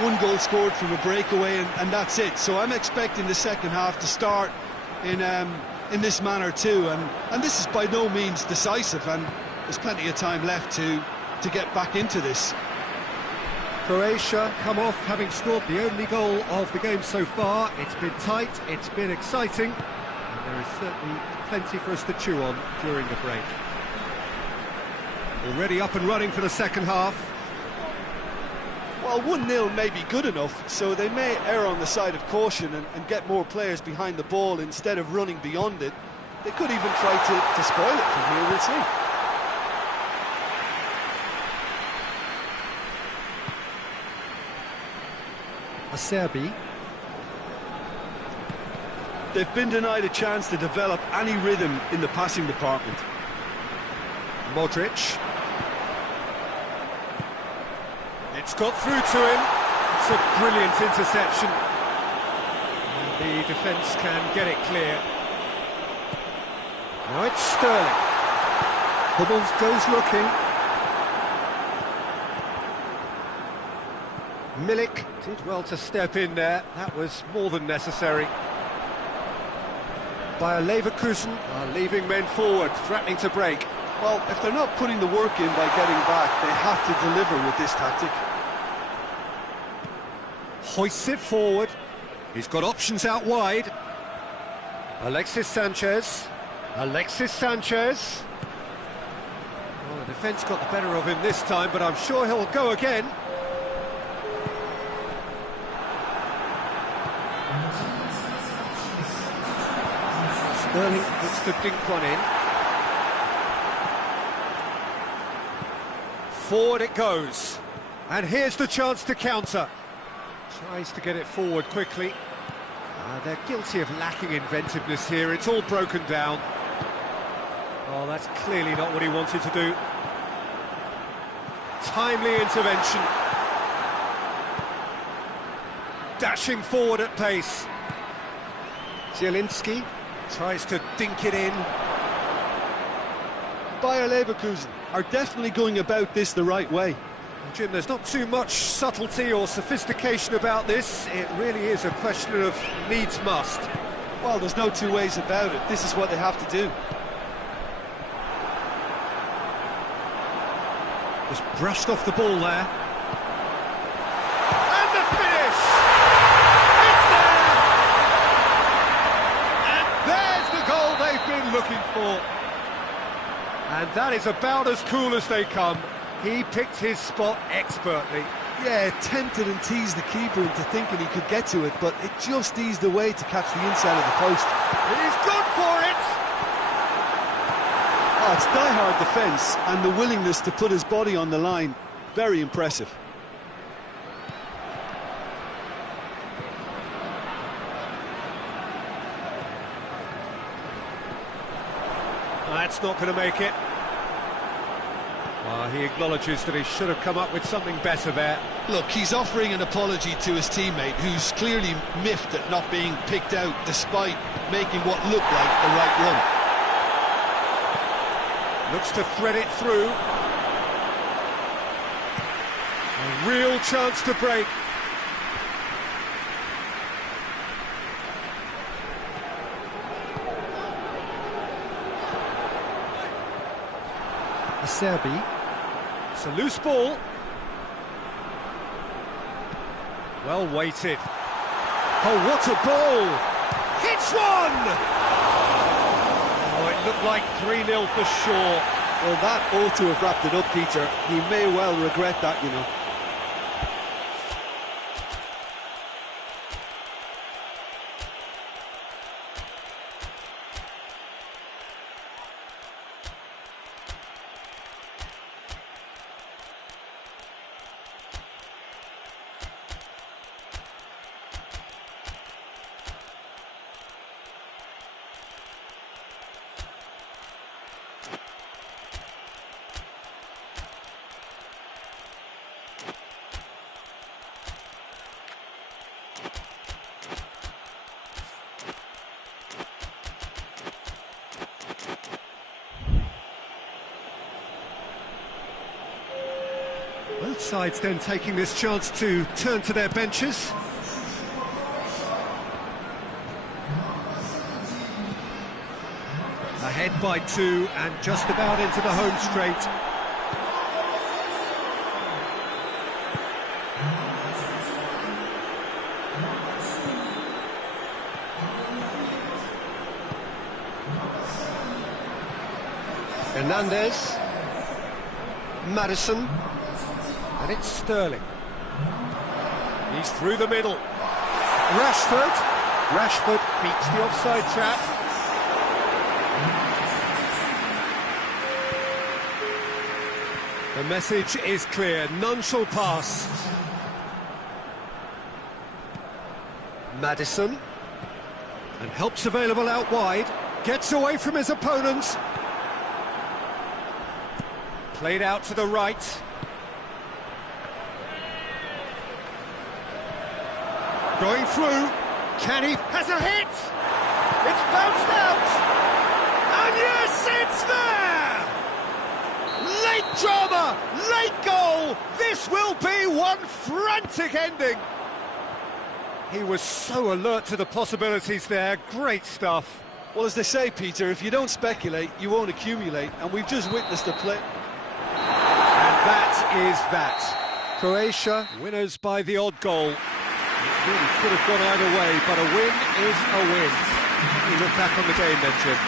One goal scored from a breakaway, and that's it. So I'm expecting the second half to start in this manner too. And this is by no means decisive, and there's plenty of time left to get back into this. Croatia come off having scored the only goal of the game so far. It's been tight, it's been exciting, and there is certainly plenty for us to chew on during the break. Already up and running for the second half. Well, 1-0 may be good enough, so they may err on the side of caution and get more players behind the ball instead of running beyond it. They could even try to spoil it from here, we'll see. Acerbi. They've been denied a chance to develop any rhythm in the passing department. Modric. It's got through to him. It's a brilliant interception. And the defence can get it clear. Now it's Sterling. Hummels goes looking. Milik did well to step in there. That was more than necessary. Bayer Leverkusen are leaving men forward, threatening to break. Well, if they're not putting the work in by getting back, they have to deliver with this tactic. Hoists it forward. He's got options out wide. Alexis Sanchez. Alexis Sanchez. Well, the defence got the better of him this time, but I'm sure he'll go again. Sterling looks to dink one in. Forward it goes. And here's the chance to counter. Tries to get it forward quickly. They're guilty of lacking inventiveness here. It's all broken down. Oh, that's clearly not what he wanted to do. Timely intervention. Dashing forward at pace. Zielinski tries to dink it in. Bayer Leverkusen are definitely going about this the right way. Jim, there's not too much subtlety or sophistication about this. It really is a question of needs must. Well, there's no two ways about it. This is what they have to do. Just brushed off the ball there. And the finish! It's there! And there's the goal they've been looking for. And that is about as cool as they come. He picked his spot expertly. Yeah, tempted and teased the keeper into thinking he could get to it, but it just eased away to catch the inside of the post. He's gone for it! Oh, it's die-hard defence and the willingness to put his body on the line. Very impressive. That's not going to make it. He acknowledges that he should have come up with something better there. Look, he's offering an apology to his teammate, who's clearly miffed at not being picked out despite making what looked like the right run. Looks to thread it through. A real chance to break. Serbi. It's a loose ball. Well weighted. Oh, what a ball! Hits one! Oh, it looked like 3-0 for sure. Well, that ought to have wrapped it up, Peter. He may well regret that, you know. Both sides then taking this chance to turn to their benches. Ahead by 2 and just about into the home straight. Hernandez. Madison. And it's Sterling. He's through the middle. Rashford. Rashford beats the offside trap. The message is clear, none shall pass. Madison. And help's available out wide. Gets away from his opponents. Played out to the right. Going through, can he? Has a hit! It's bounced out! And yes, it's there! Late drama, late goal! This will be one frantic ending! He was so alert to the possibilities there, great stuff. Well, as they say, Peter, if you don't speculate, you won't accumulate, and we've just witnessed a play. And that is that. Croatia, winners by the odd goal. It really could have gone either way, but a win is a win. You look back on the game then, Jim.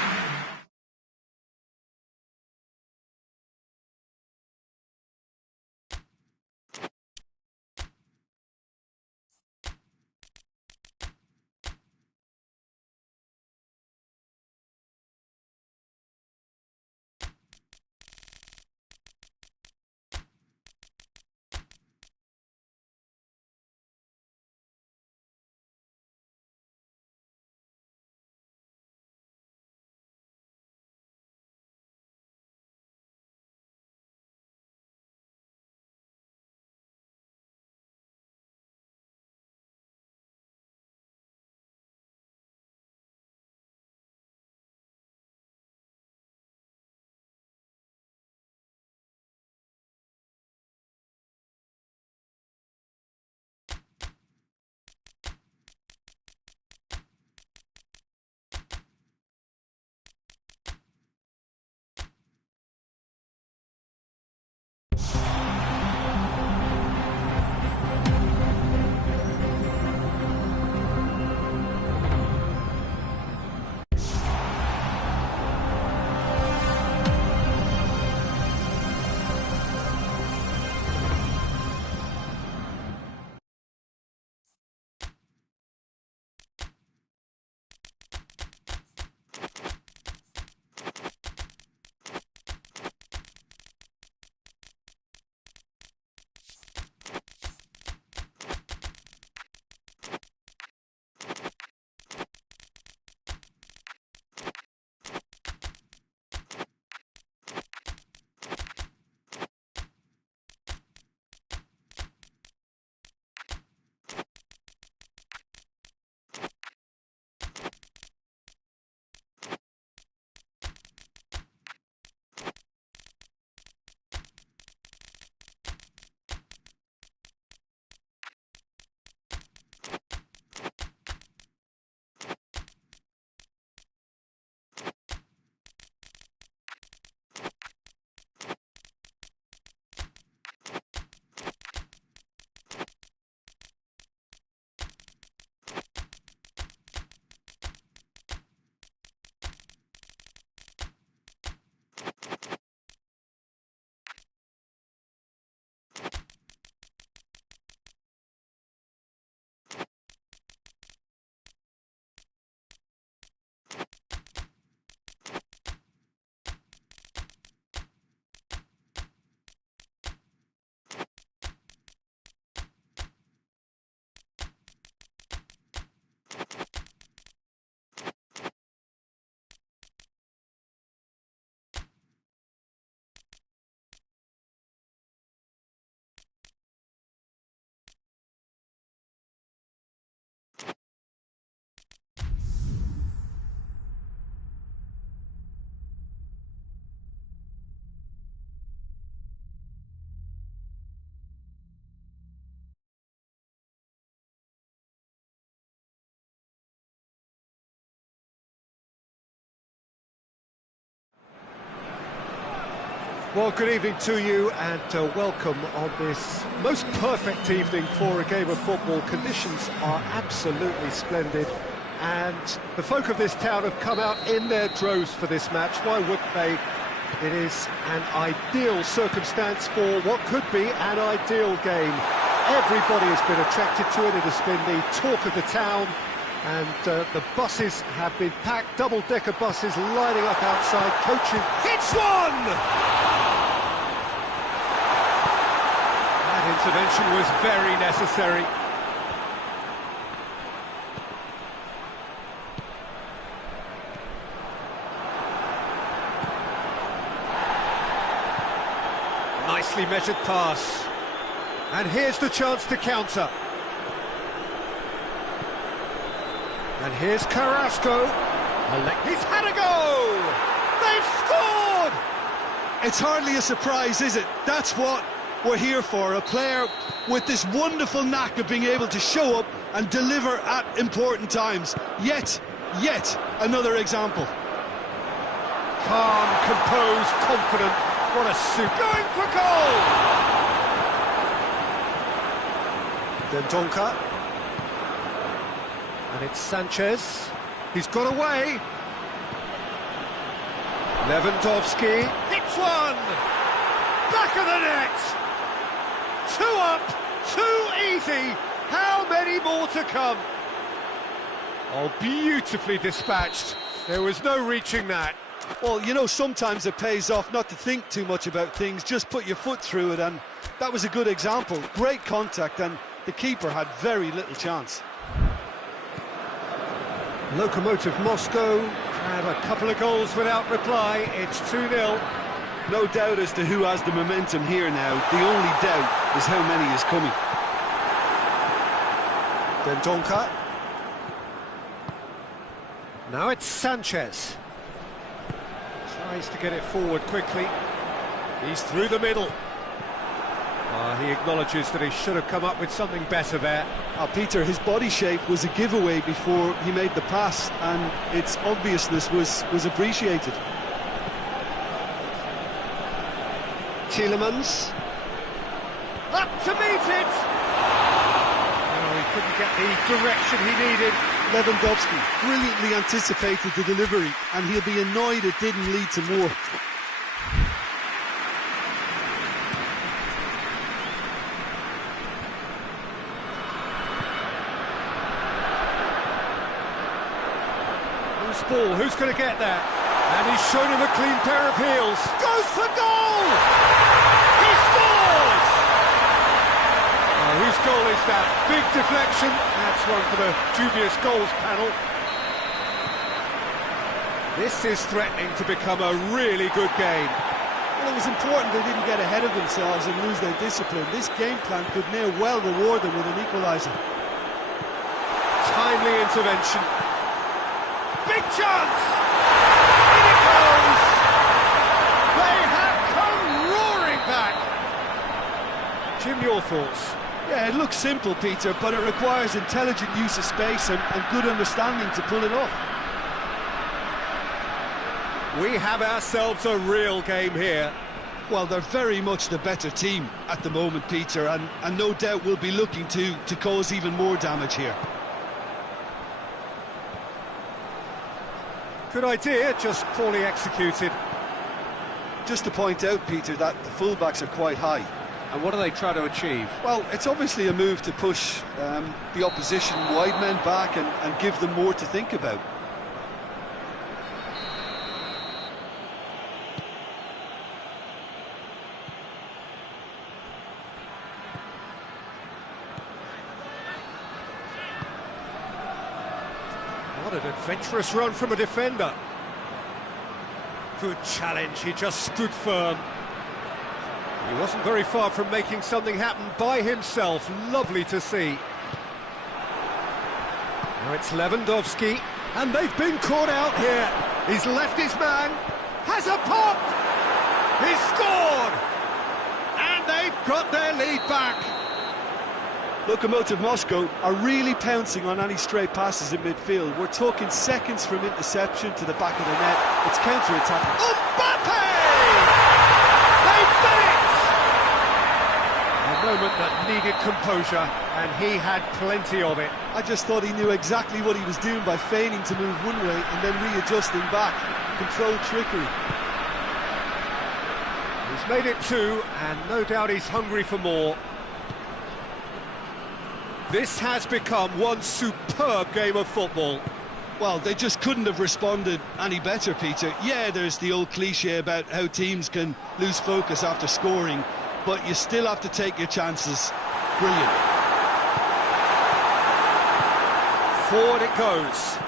Well, good evening to you and welcome on this most perfect evening for a game of football. Conditions are absolutely splendid and the folk of this town have come out in their droves for this match. Why wouldn't they? It is an ideal circumstance for what could be an ideal game. Everybody has been attracted to it. It has been the talk of the town. And the buses have been packed, double-decker buses lining up outside, coaching. Hits one! That intervention was very necessary. Nicely measured pass. And here's the chance to counter. And here's Carrasco. He's had a go! They've scored! It's hardly a surprise, is it? That's what we're here for. A player with this wonderful knack of being able to show up and deliver at important times. Yet another example. Calm, composed, confident. What a suit. Going for goal! Vodanh. And it's Sanchez. He's got away. Lewandowski hits one. Back of the net. 2 up, 2 easy. How many more to come? Oh, beautifully dispatched. There was no reaching that. Well, you know, sometimes it pays off not to think too much about things, just put your foot through it, and that was a good example. Great contact, and the keeper had very little chance. Lokomotiv Moscow had a couple of goals without reply. It's 2-0. No doubt as to who has the momentum here now. The only doubt is how many is coming. Vodanh. Now it's Sanchez. Tries to get it forward quickly. He's through the middle. He acknowledges that he should have come up with something better there. Peter, his body shape was a giveaway before he made the pass, and its obviousness was appreciated. Tielemans. Up to meet it! Oh, he couldn't get the direction he needed. Lewandowski brilliantly anticipated the delivery, and he'll be annoyed it didn't lead to more. Ball, who's going to get that? And he's shown him a clean pair of heels. Goes for goal! He scores! Oh, whose goal is that? Big deflection. That's one for the dubious goals panel. This is threatening to become a really good game. Well, it was important they didn't get ahead of themselves and lose their discipline. This game plan could now well reward them with an equaliser. Timely intervention. Big chance! In it goes! They have come roaring back! Jim, your thoughts? Yeah, it looks simple, Peter, but it requires intelligent use of space and good understanding to pull it off. We have ourselves a real game here. Well, they're very much the better team at the moment, Peter, and no doubt will be looking to cause even more damage here. Good idea, just poorly executed. Just to point out, Peter, that the fullbacks are quite high. And what do they try to achieve? Well, it's obviously a move to push the opposition wide men back and give them more to think about. What an adventurous run from a defender. Good challenge, he just stood firm. He wasn't very far from making something happen by himself. Lovely to see. Now it's Lewandowski, and they've been caught out here. He's left his man, has a pop! He's scored! And they've got their lead back. Lokomotiv Moscow are really pouncing on any stray passes in midfield. We're talking seconds from interception to the back of the net. It's counter-attacking. Mbappe! moment that needed composure, and he had plenty of it. I just thought he knew exactly what he was doing by feigning to move one way and then readjusting back. Controlled trickery. He's made it 2, and no doubt he's hungry for more. This has become one superb game of football. Well, they just couldn't have responded any better, Peter. Yeah, there's the old cliche about how teams can lose focus after scoring, but you still have to take your chances. Brilliant. Forward it goes.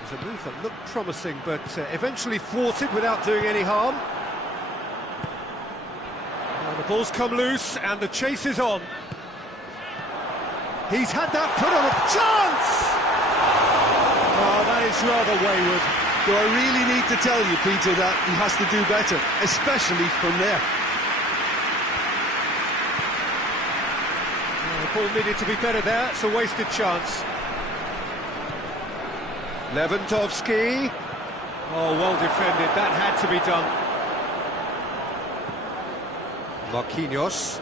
It was a move that looked promising, but eventually thwarted without doing any harm. Now the ball's come loose, and the chase is on. He's had that put on a chance! Oh, that is rather wayward. Do I really need to tell you, Peter, that he has to do better, especially from there? Well, the ball needed to be better there, it's a wasted chance. Lewandowski. Oh, well defended, that had to be done. Marquinhos.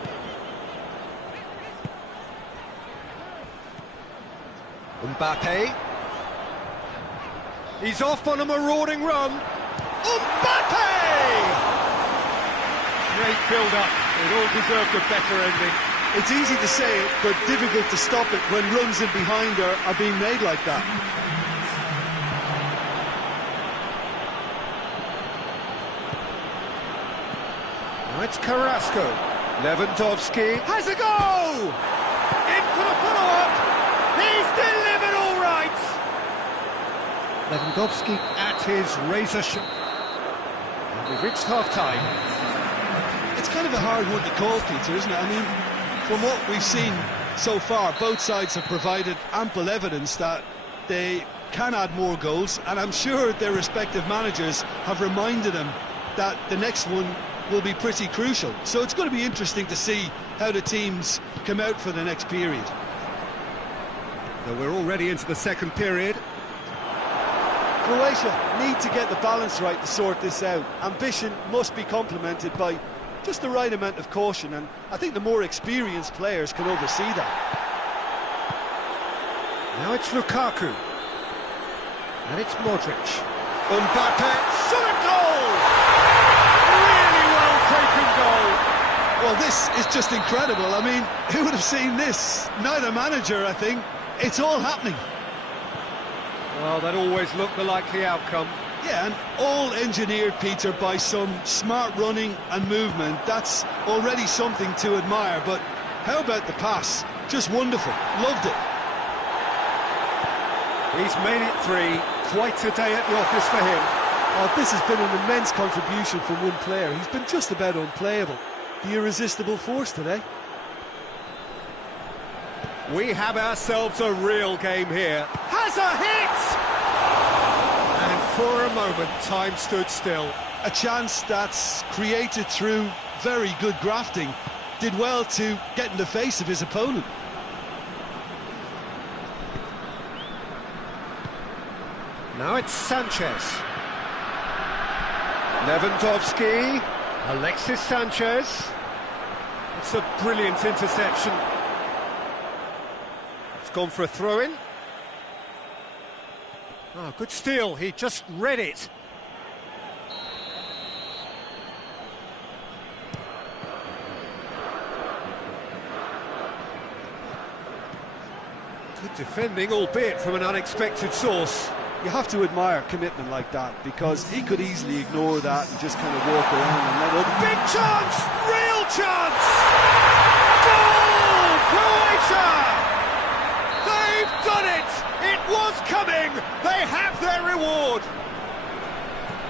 Mbappe. He's off on a marauding run. Mbappe! Great build-up. It all deserved a better ending. It's easy to say it, but difficult to stop it when runs in behind are being made like that. Now it's Carrasco. Lewandowski has a go! In for the follow-up! He's delivered all right! Lewandowski at his razor sharp. And we've reached half-time. It's kind of a hard one to call, Peter, isn't it? I mean, from what we've seen so far, both sides have provided ample evidence that they can add more goals, and I'm sure their respective managers have reminded them that the next one will be pretty crucial. So it's going to be interesting to see how the teams come out for the next period. So we're already into the second period. Croatia need to get the balance right to sort this out. Ambition must be complemented by just the right amount of caution, and I think the more experienced players can oversee that. Now it's Lukaku. And it's Modric. Mbappe, shot a goal! Really well taken goal. Well, this is just incredible. I mean, who would have seen this? Neither manager, I think. It's all happening. Well, that always looked the likely outcome. Yeah, and all engineered, Peter, by some smart running and movement. That's already something to admire, but how about the pass? Just wonderful. Loved it. He's made it 3. Quite a day at the office for him. Oh, this has been an immense contribution from one player. He's been just about unplayable. The irresistible force today. We have ourselves a real game here. Has a hit! And for a moment, time stood still. A chance that's created through very good grafting. Did well to get in the face of his opponent. Now it's Sanchez. Lewandowski. Alexis Sanchez. It's a brilliant interception. It's gone for a throw-in. Oh, good steal. He just read it. Good defending, albeit from an unexpected source. You have to admire commitment like that, because he could easily ignore that and just kind of walk around and let other... Big chance! Real chance! Goal! Croatia! They've done it! It was coming! They have their reward!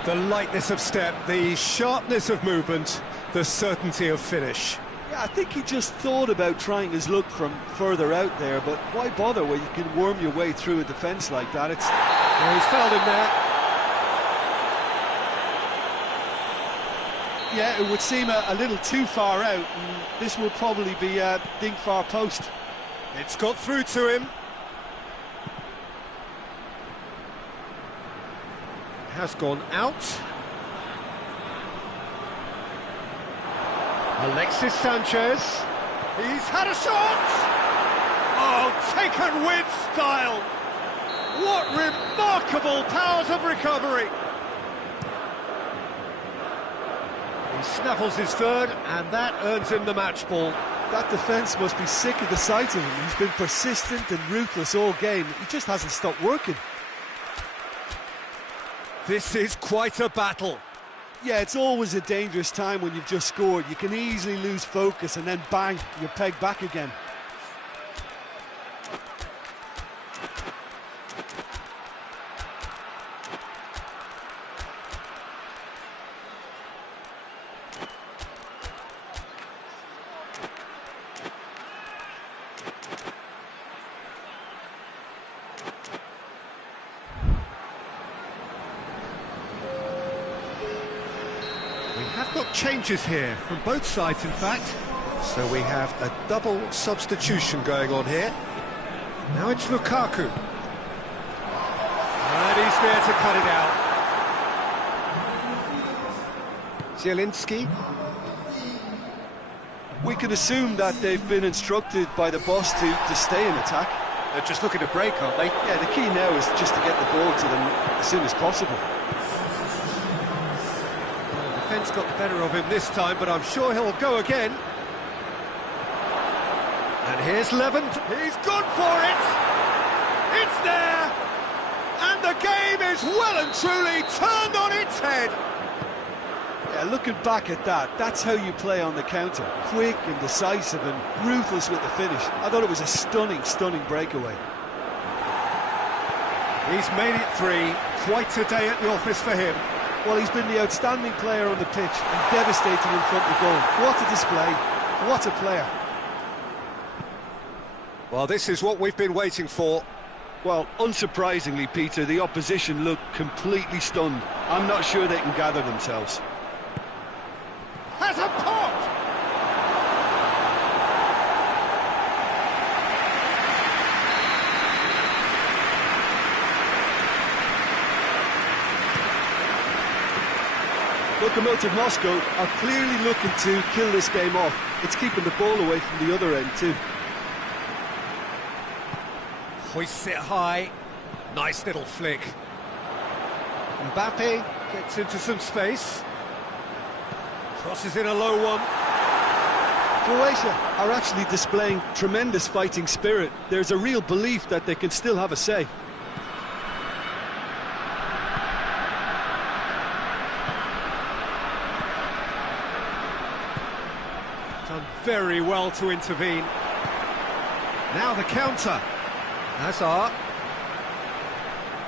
The lightness of step, the sharpness of movement, the certainty of finish. Yeah, I think he just thought about trying his luck from further out there, but why bother when you can worm your way through a defence like that? It's... Oh, he's fouled him there. Yeah, it would seem a little too far out, and this will probably be a dink far post. It's got through to him. Has gone out. Alexis Sanchez. He's had a shot! Oh, taken with style! What remarkable powers of recovery! He snaffles his third, and that earns him the match ball. That defence must be sick of the sight of him. He's been persistent and ruthless all game. He just hasn't stopped working. This is quite a battle. Yeah, it's always a dangerous time when you've just scored. You can easily lose focus and then bang, you're pegged back again. We have got changes here, from both sides in fact. So we have a double substitution going on here. Now it's Lukaku. And he's there to cut it out. Zielinski. We can assume that they've been instructed by the boss to stay in attack. They're just looking to break, aren't they? Yeah, the key now is just to get the ball to them as soon as possible. Defence got the better of him this time, but I'm sure he'll go again. And here's Levent. He's gone for it! It's there! And the game is well and truly turned on its head! Yeah, looking back at that, that's how you play on the counter. Quick and decisive and ruthless with the finish. I thought it was a stunning, stunning breakaway. He's made it three. Quite a day at the office for him. Well, he's been the outstanding player on the pitch and devastating in front of goal. What a display, what a player. Well, this is what we've been waiting for. Well, unsurprisingly, Peter, the opposition look completely stunned. I'm not sure they can gather themselves. Has a pop! Lokomotiv Moscow are clearly looking to kill this game off. It's keeping the ball away from the other end too. Hoists it high. Nice little flick. Mbappe gets into some space. Crosses in a low one. Croatia are actually displaying tremendous fighting spirit. There's a real belief that they can still have a say. Done very well to intervene. Now the counter. Hazard.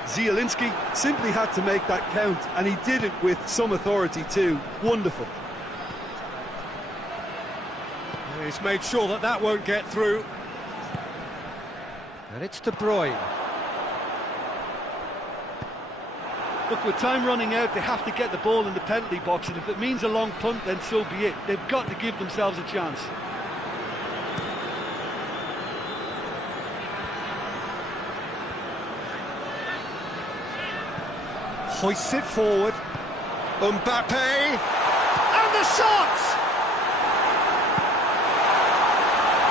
Zielinski simply had to make that count, and he did it with some authority too. Wonderful. He's made sure that that won't get through. And it's De Bruyne. Look, with time running out, they have to get the ball in the penalty box, and if it means a long punt, then so be it. They've got to give themselves a chance. Hoists it forward. Mbappe! And the shot!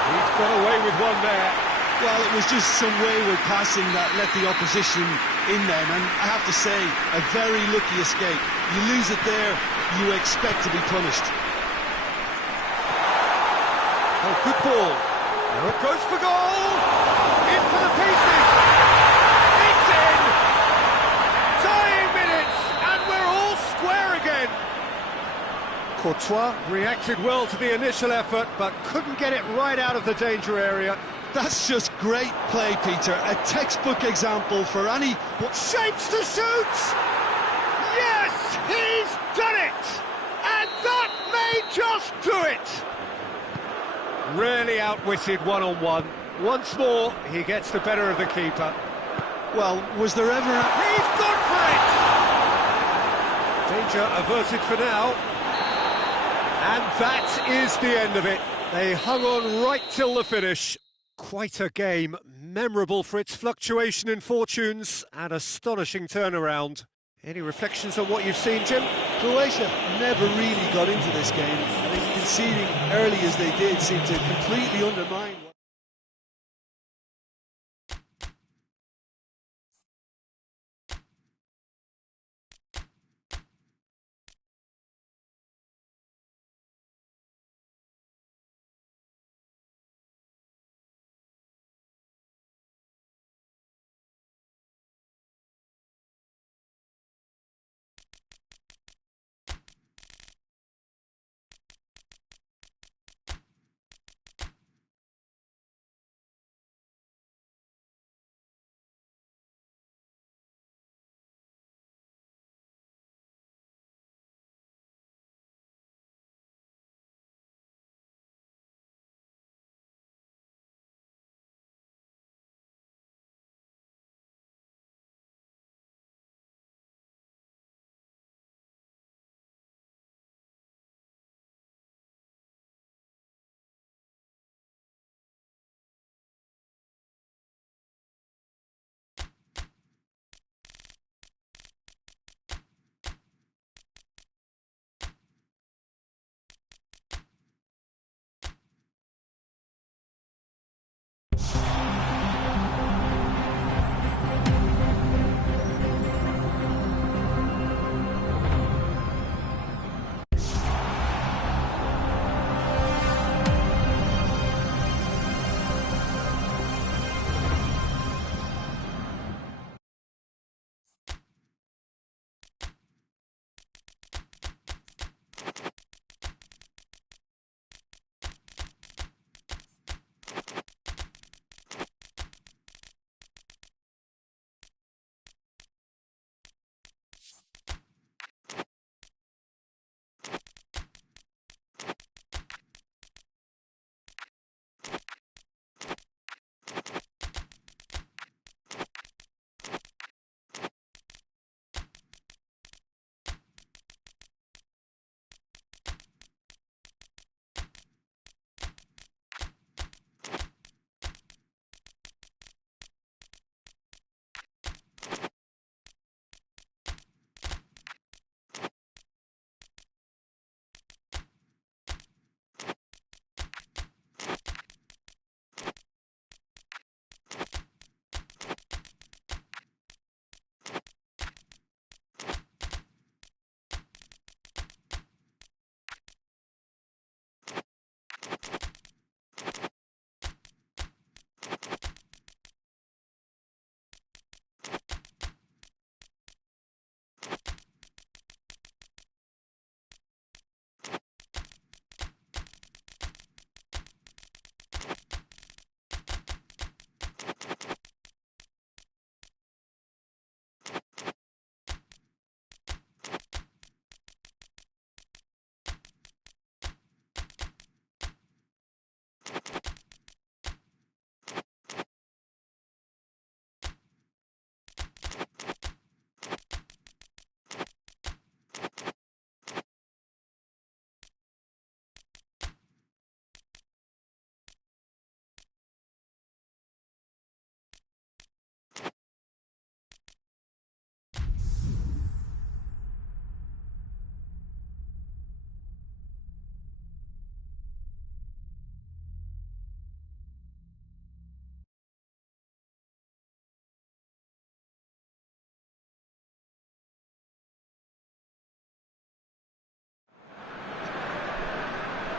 He's got away with one there. Well, it was just some wayward passing that let the opposition in then, and I have to say, a very lucky escape. You lose it there, you expect to be punished. Oh, good ball. Now it goes for goal! In for the pieces! It's in! Tying minutes, and we're all square again! Courtois reacted well to the initial effort, but couldn't get it right out of the danger area. That's just great play, Peter. A textbook example for any... Shapes to shoot! Yes, he's done it! And that may just do it! Really outwitted one-on-one. Once more, he gets the better of the keeper. Well, was there ever a... He's gone for it! Danger averted for now. And that is the end of it. They hung on right till the finish. Quite a game, memorable for its fluctuation in fortunes and astonishing turnaround. Any reflections on what you've seen, Jim? Croatia never really got into this game. They conceding early as they did seemed to completely undermine.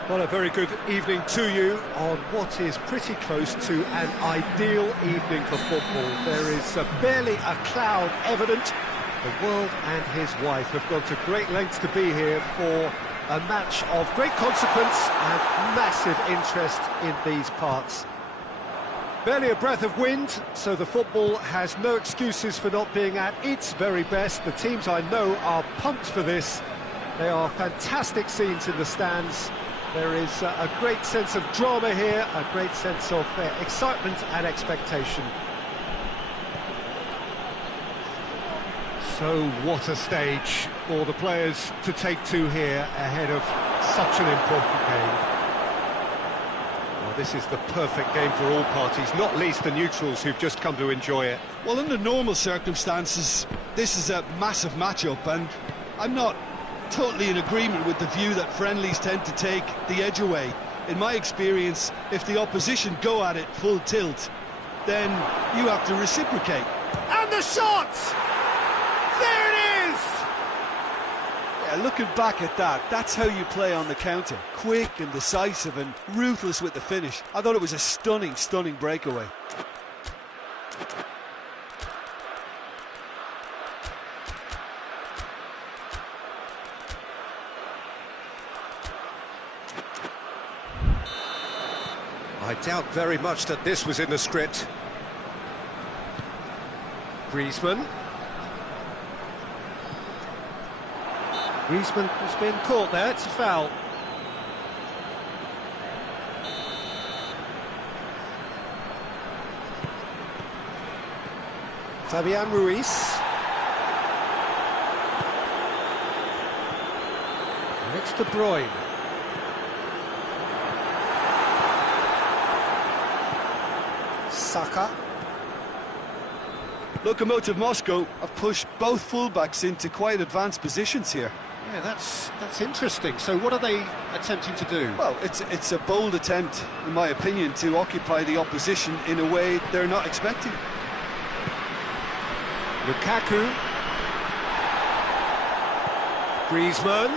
Well, a very good evening to you on what is pretty close to an ideal evening for football. There is barely a cloud evident. The world and his wife have gone to great lengths to be here for a match of great consequence and massive interest in these parts. Barely a breath of wind, so the football has no excuses for not being at its very best. The teams I know are pumped for this. They are fantastic scenes in the stands. There is a great sense of drama here, a great sense of excitement and expectation. So what a stage for the players to take to here ahead of such an important game. Well, this is the perfect game for all parties, not least the neutrals who've just come to enjoy it. Well, under normal circumstances, this is a massive matchup, and I'm not totally in agreement with the view that friendlies tend to take the edge away. In my experience, if the opposition go at it full tilt, then you have to reciprocate. And the shot! There it is! Yeah, looking back at that, that's how you play on the counter. Quick and decisive and ruthless with the finish. I thought it was a stunning, stunning breakaway. I doubt very much that this was in the script. Griezmann. Griezmann has been caught there, it's a foul. Fabian Ruiz. And it's De Bruyne. Saka. Lokomotiv Moscow have pushed both fullbacks into quite advanced positions here. Yeah, that's interesting. So what are they attempting to do? Well, it's a bold attempt, in my opinion, to occupy the opposition in a way they're not expecting. Lukaku. Griezmann.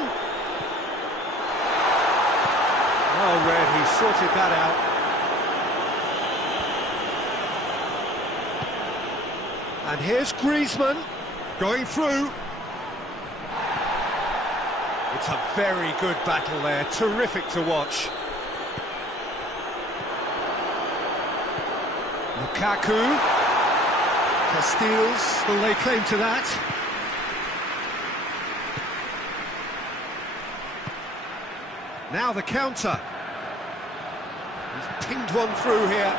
Oh, Red, he sorted that out. And here's Griezmann going through. It's a very good battle there, terrific to watch. Lukaku. Castiles, will they claim to that? Now the counter. He's pinged one through here.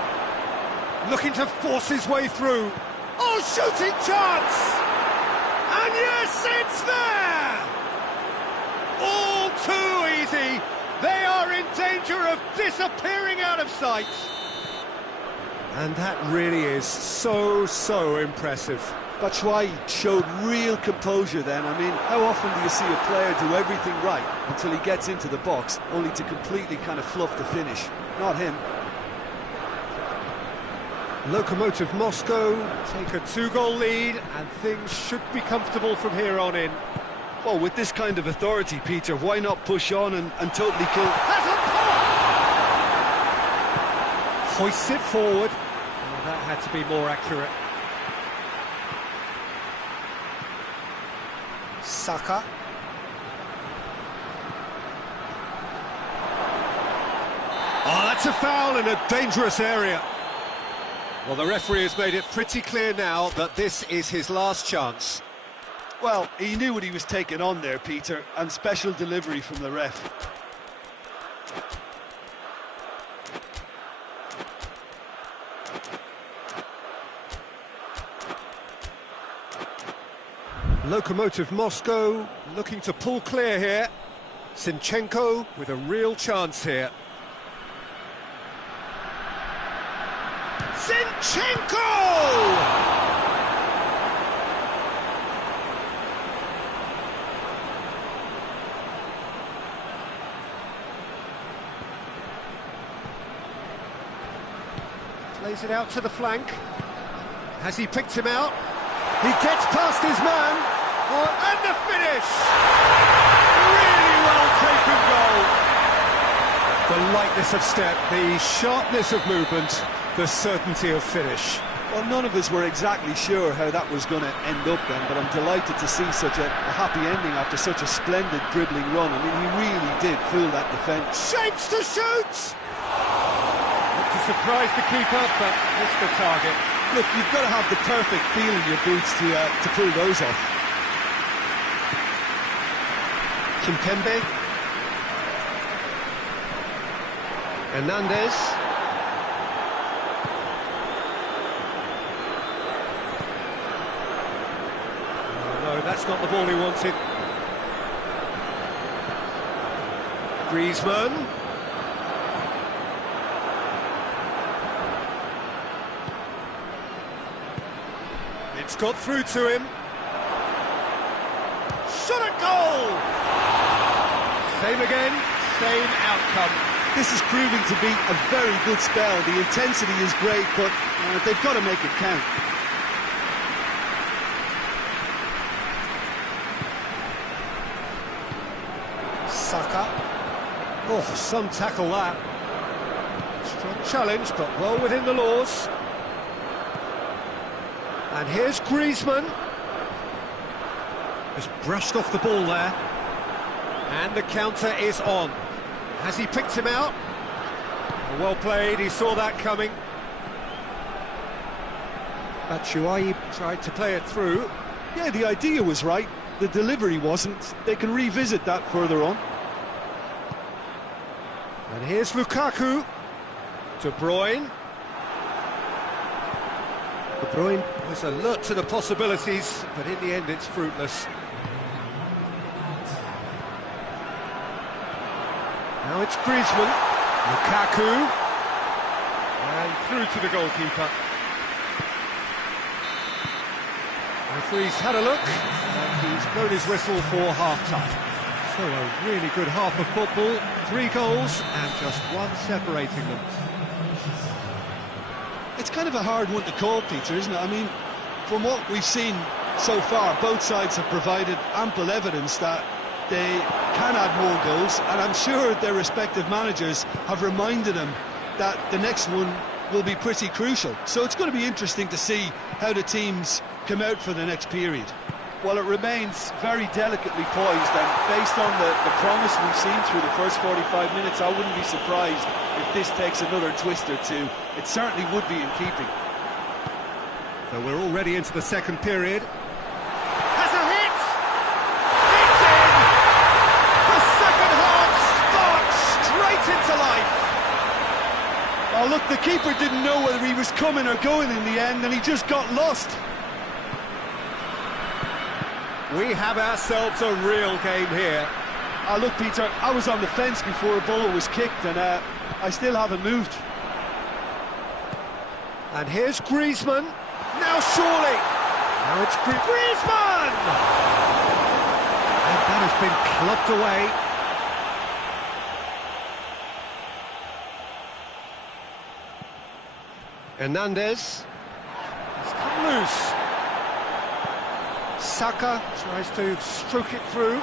Looking to force his way through. Oh, shooting chance! And yes, it's there! All too easy. They are in danger of disappearing out of sight. And that really is so impressive. Batshuayi showed real composure then. I mean, how often do you see a player do everything right until he gets into the box, only to completely kind of fluff the finish? Not him. Lokomotiv Moscow take a 2-goal lead, and things should be comfortable from here on in. Well, with this kind of authority, Peter, why not push on and totally kill... Has a pop! Hoists it forward. Oh, that had to be more accurate. Saka. Oh, that's a foul in a dangerous area. Well, the referee has made it pretty clear now that this is his last chance. Well, he knew what he was taking on there, Peter, and special delivery from the ref. Lokomotiv Moscow looking to pull clear here. Zinchenko with a real chance here. Zinchenko! Plays it out to the flank. Has he picked him out? He gets past his man. Oh, and the finish! Really well taken goal. The lightness of step, the sharpness of movement, the certainty of finish. Well, none of us were exactly sure how that was going to end up then, but I'm delighted to see such a happy ending after such a splendid dribbling run. I mean, he really did fool that defence. Shapes to shoot! Not to surprise the keeper, but missed the target. Look, you've got to have the perfect feel in your boots to pull those off. Kimpembe. Hernandez. No, that's not the ball he wanted. Griezmann. It's got through to him. Shot a goal! Same again, same outcome. This is proving to be a very good spell. The intensity is great, but they've got to make it count. Saka. Oh, some tackle that. Strong challenge, but well within the laws. And here's Griezmann. Just brushed off the ball there. And the counter is on. Has he picked him out? Well played, he saw that coming. Batshuayi tried to play it through. Yeah, the idea was right. The delivery wasn't. They can revisit that further on. And here's Lukaku. De Bruyne. De Bruyne was alert to the possibilities, but in the end it's fruitless. Now it's Griezmann. Lukaku. And through to the goalkeeper. Referee's had a look, and he's blown his whistle for half-time. So a really good half of football, 3 goals and just one separating them. It's kind of a hard one to call, Peter, isn't it? I mean, from what we've seen so far, both sides have provided ample evidence that they can add more goals, and I'm sure their respective managers have reminded them that the next one will be pretty crucial. So it's going to be interesting to see how the teams come out for the next period. Well, it remains very delicately poised, and based on the promise we've seen through the first 45 minutes, I wouldn't be surprised if this takes another twist or two. It certainly would be in keeping. So we're already into the second period. Has a hit! It's in! The second half sparks straight into life! Oh, look, the keeper didn't know whether he was coming or going in the end, and he just got lost. We have ourselves a real game here. Oh, look, Peter, I was on the fence before a ball was kicked, and I still haven't moved. And here's Griezmann. Now surely. Now it's Griezmann! And that has been clubbed away. Hernandez. It's come loose. Saka tries to stroke it through.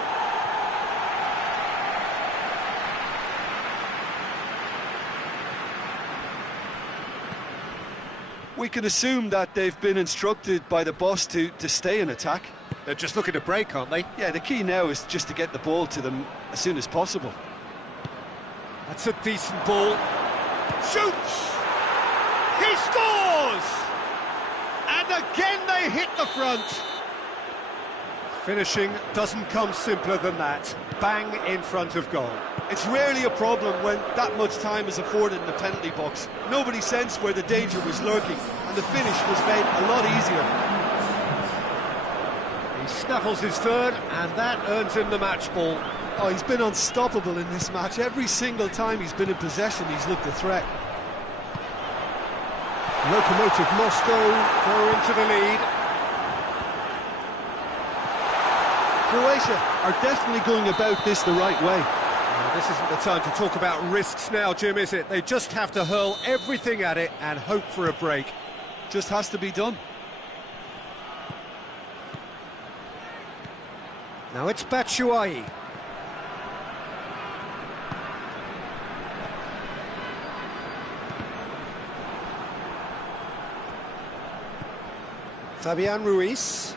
We can assume that they've been instructed by the boss to stay in attack. They're just looking to break, aren't they? Yeah, the key now is just to get the ball to them as soon as possible. That's a decent ball. Shoots! He scores! And again they hit the front. Finishing doesn't come simpler than that. Bang in front of goal. It's rarely a problem when that much time is afforded in the penalty box. Nobody sensed where the danger was lurking, and the finish was made a lot easier. He snaffles his third, and that earns him the match ball. Oh, he's been unstoppable in this match. Every single time he's been in possession, he's looked a threat. Lokomotiv Moscow go into the lead. Croatia are definitely going about this the right way. This isn't the time to talk about risks now, Jim, is it? They just have to hurl everything at it and hope for a break. Just has to be done. Now it's Batshuayi. Fabian Ruiz.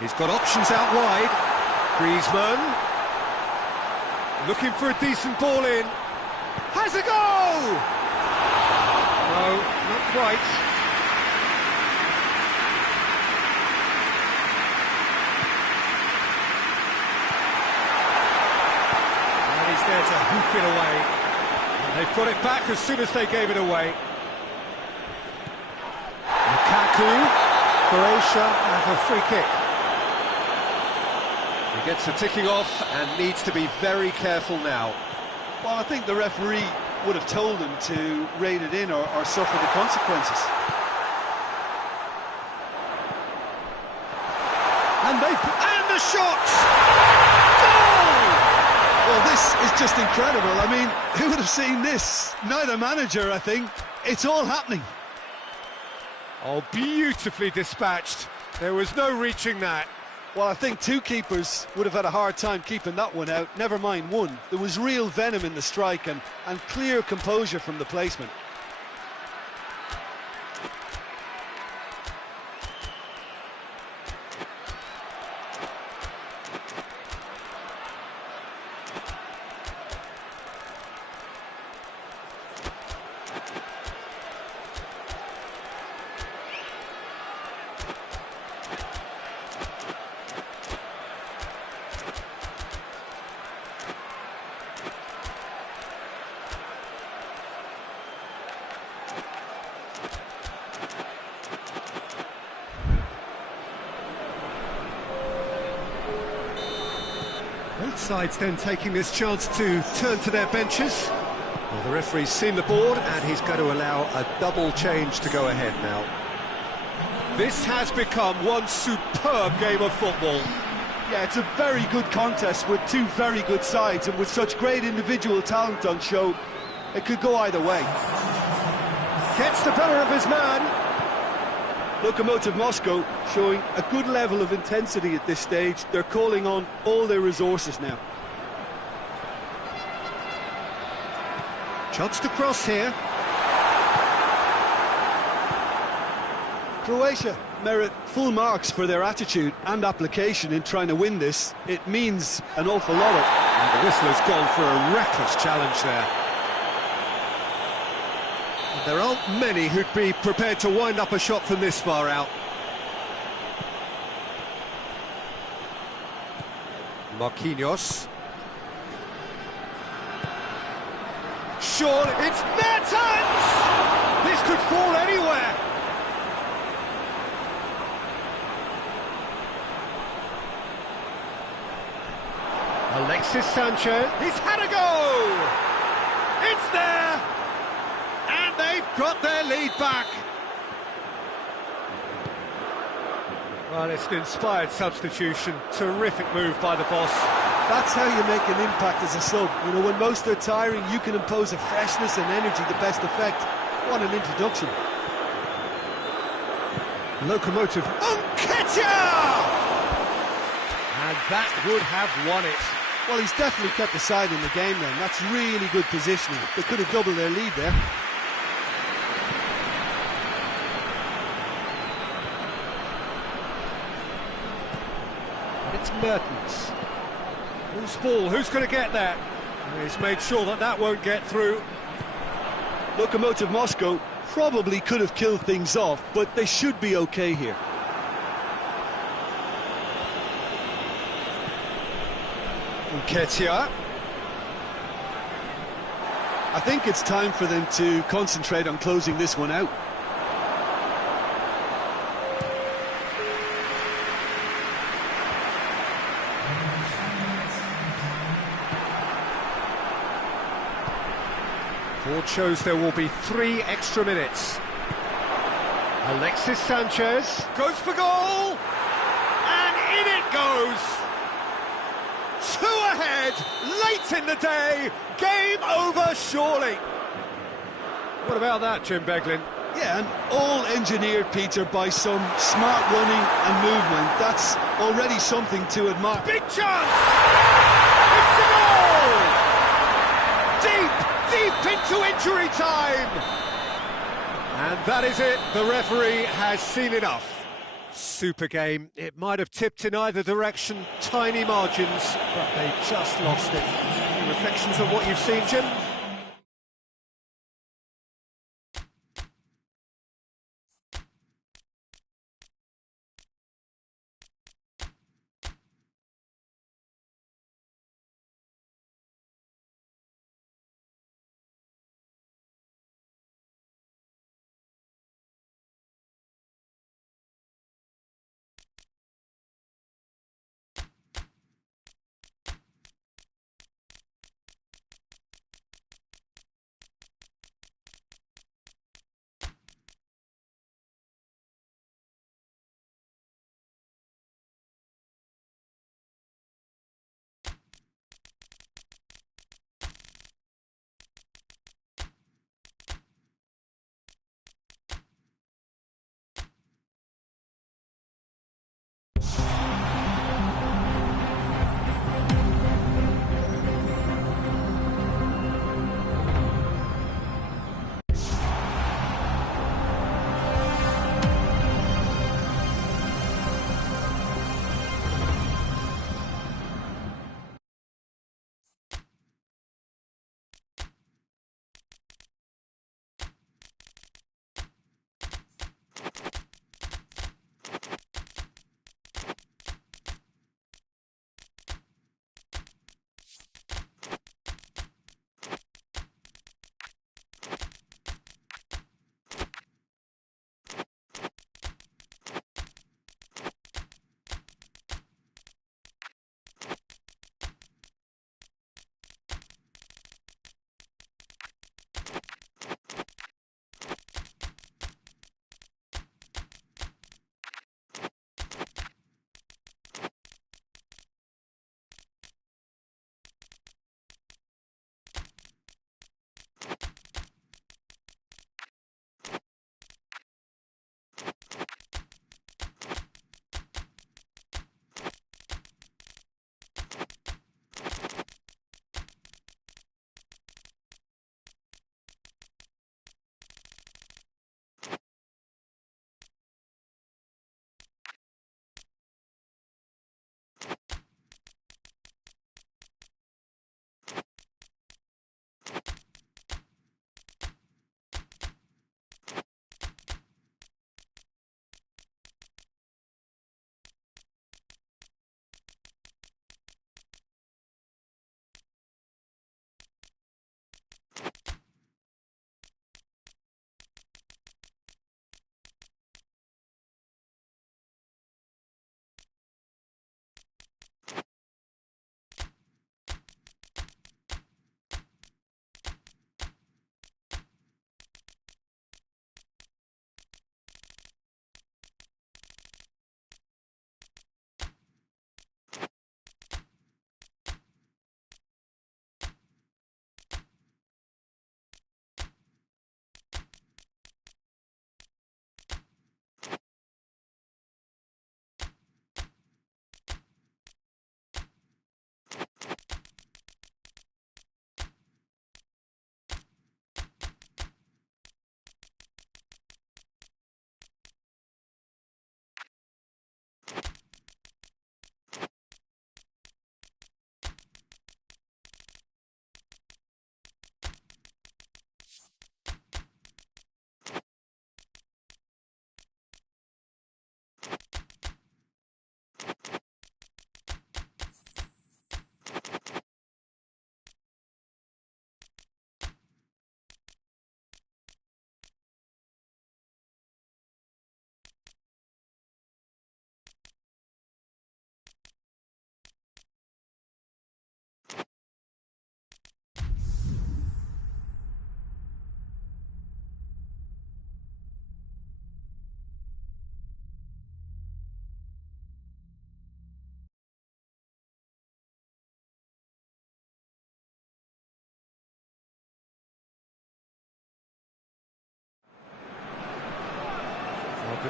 He's got options out wide. Griezmann. Looking for a decent ball in. Has a go! No, not quite. And he's there to hoof it away. And they've got it back as soon as they gave it away. Lukaku. Croatia have a free kick. He gets the ticking off and needs to be very careful now. Well, I think the referee would have told him to rein it in or suffer the consequences. And the shot! Goal! Well, this is just incredible. I mean, who would have seen this? Neither manager, I think. It's all happening. Oh, beautifully dispatched. There was no reaching that. Well, I think two keepers would have had a hard time keeping that one out, never mind one. There was real venom in the strike and clear composure from the placement. Both sides then taking this chance to turn to their benches. Well, the referee's seen the board and he's going to allow a double change to go ahead now. This has become one superb game of football. Yeah, it's a very good contest with two very good sides, and with such great individual talent on show, it could go either way. Gets the better of his man. Lokomotiv Moscow showing a good level of intensity at this stage. They're calling on all their resources now. Chance to cross here. Croatia merit full marks for their attitude and application in trying to win this. It means an awful lot. And the whistler's gone for a reckless challenge there. And there aren't many who'd be prepared to wind up a shot from this far out. Marquinhos. Surely it's Mertens! This could fall anywhere. Alexis Sanchez, he's had a go! It's there! And they've got their lead back. Well, it's an inspired substitution. Terrific move by the boss. That's how you make an impact as a sub. You know, when most are tiring, you can impose a freshness and energy to best effect. What an introduction. Lokomotiv Nketiah! And that would have won it. Well, he's definitely kept the side in the game then. That's really good positioning. They could have doubled their lead there. It's Mertens. Who's ball? Who's going to get that? He's made sure that that won't get through. Lokomotiv Moscow probably could have killed things off, but they should be okay here. Nketiah. I think it's time for them to concentrate on closing this one out. Board shows there will be 3 extra minutes. Alexis Sanchez goes for goal! And in it goes! 2 ahead, late in the day, game over surely. What about that, Jim Beglin? Yeah, and all engineered, Peter, by some smart running and movement. That's already something to admire. Big chance! It's a goal! Deep into injury time! And that is it, the referee has seen enough. Super game. It might have tipped in either direction, tiny margins, but they just lost it. Any reflections on what you've seen, Jim?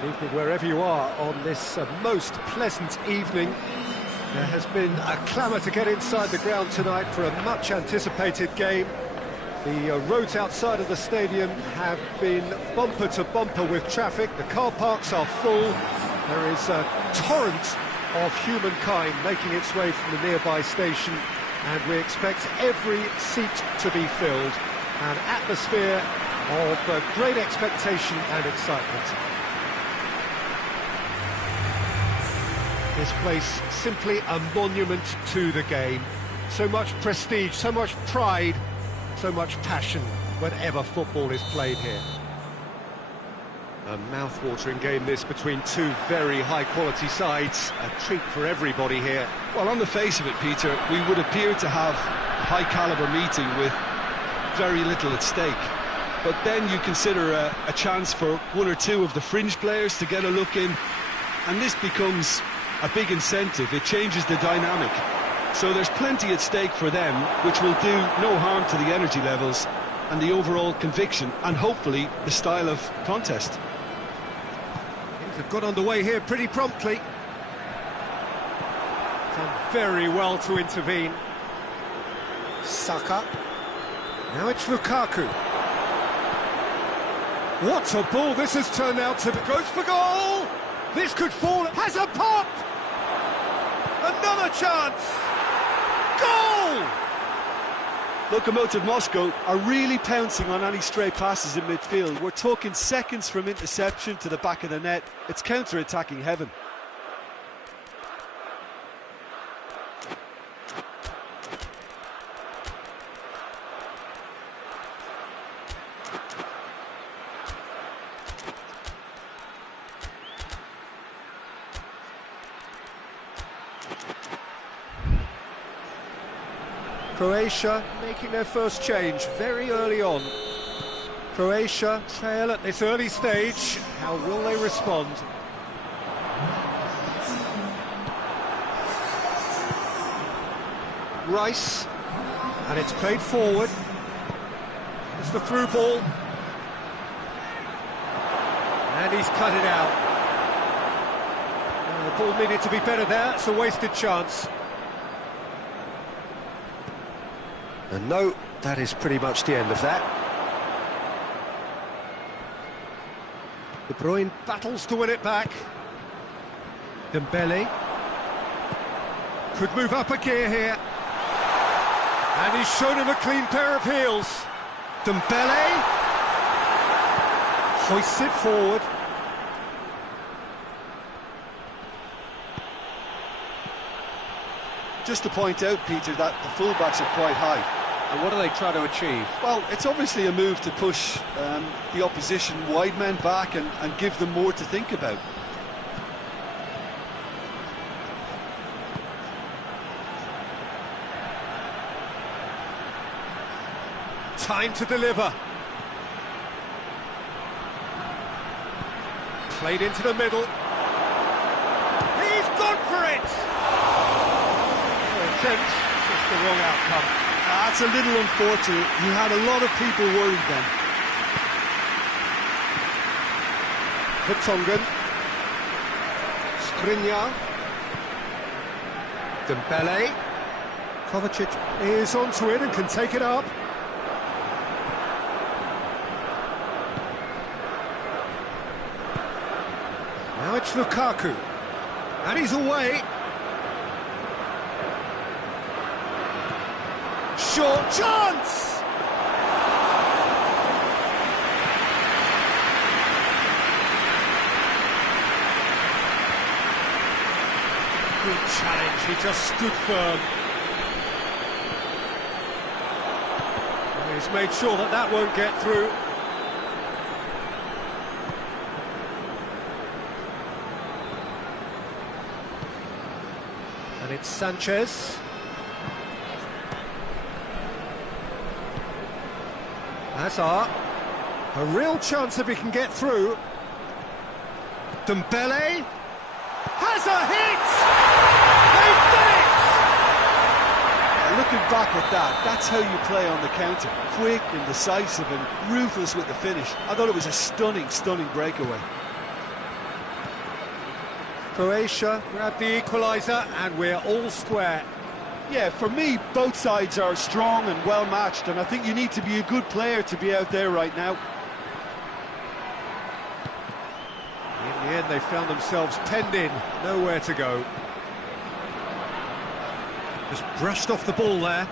Good evening wherever you are on this most pleasant evening. There has been a clamour to get inside the ground tonight for a much anticipated game. The roads outside of the stadium have been bumper to bumper with traffic. The car parks are full. There is a torrent of humankind making its way from the nearby station, and we expect every seat to be filled. An atmosphere of great expectation and excitement. This place simply a monument to the game. So much prestige, so much pride, so much passion whenever football is played here. A mouth-watering game this between two very high-quality sides. A treat for everybody here. Well, on the face of it, Peter, we would appear to have a high-caliber meeting with very little at stake. But then you consider a chance for one or two of the fringe players to get a look in, and this becomes a big incentive. It changes the dynamic. So there's plenty at stake for them, which will do no harm to the energy levels and the overall conviction, and hopefully the style of contest. Things have got underway here pretty promptly. Done very well to intervene. Saka. Now it's Lukaku. What a ball this has turned out to be. Goes for goal! This could fall. Has a pop! Another chance! Goal! Lokomotiv Moscow are really pouncing on any stray passes in midfield. We're talking seconds from interception to the back of the net. It's counter-attacking heaven. Croatia making their first change very early on. Croatia trail at this early stage. How will they respond? Rice, and it's played forward. It's the through ball. And he's cut it out. The ball needed to be better there. It's a wasted chance. And no, that is pretty much the end of that. De Bruyne battles to win it back. Dembele could move up a gear here. And he's shown him a clean pair of heels. Dembele hoists it forward. Just to point out, Peter, that the fullbacks are quite high. And what are they trying to achieve? Well, it's obviously a move to push the opposition wide men back and give them more to think about. Time to deliver. Played into the middle. He's gone for it! Attempt, just the wrong outcome. That's a little unfortunate. He had a lot of people worried then. Vertonghen. Skriniar. Dembele. Kovacic is onto it and can take it up. Now it's Lukaku. And he's away. Short chance! Good challenge, he just stood firm. And he's made sure that that won't get through. And it's Sanchez. Hazard, a real chance if he can get through. Dembele has a hit! They've done it! Looking back at that, that's how you play on the counter. Quick and decisive and ruthless with the finish. I thought it was a stunning, stunning breakaway. Croatia grab the equaliser and we're all square. Yeah, for me, both sides are strong and well matched, and I think you need to be a good player to be out there right now. In the end, they found themselves penned in, nowhere to go. Just brushed off the ball there.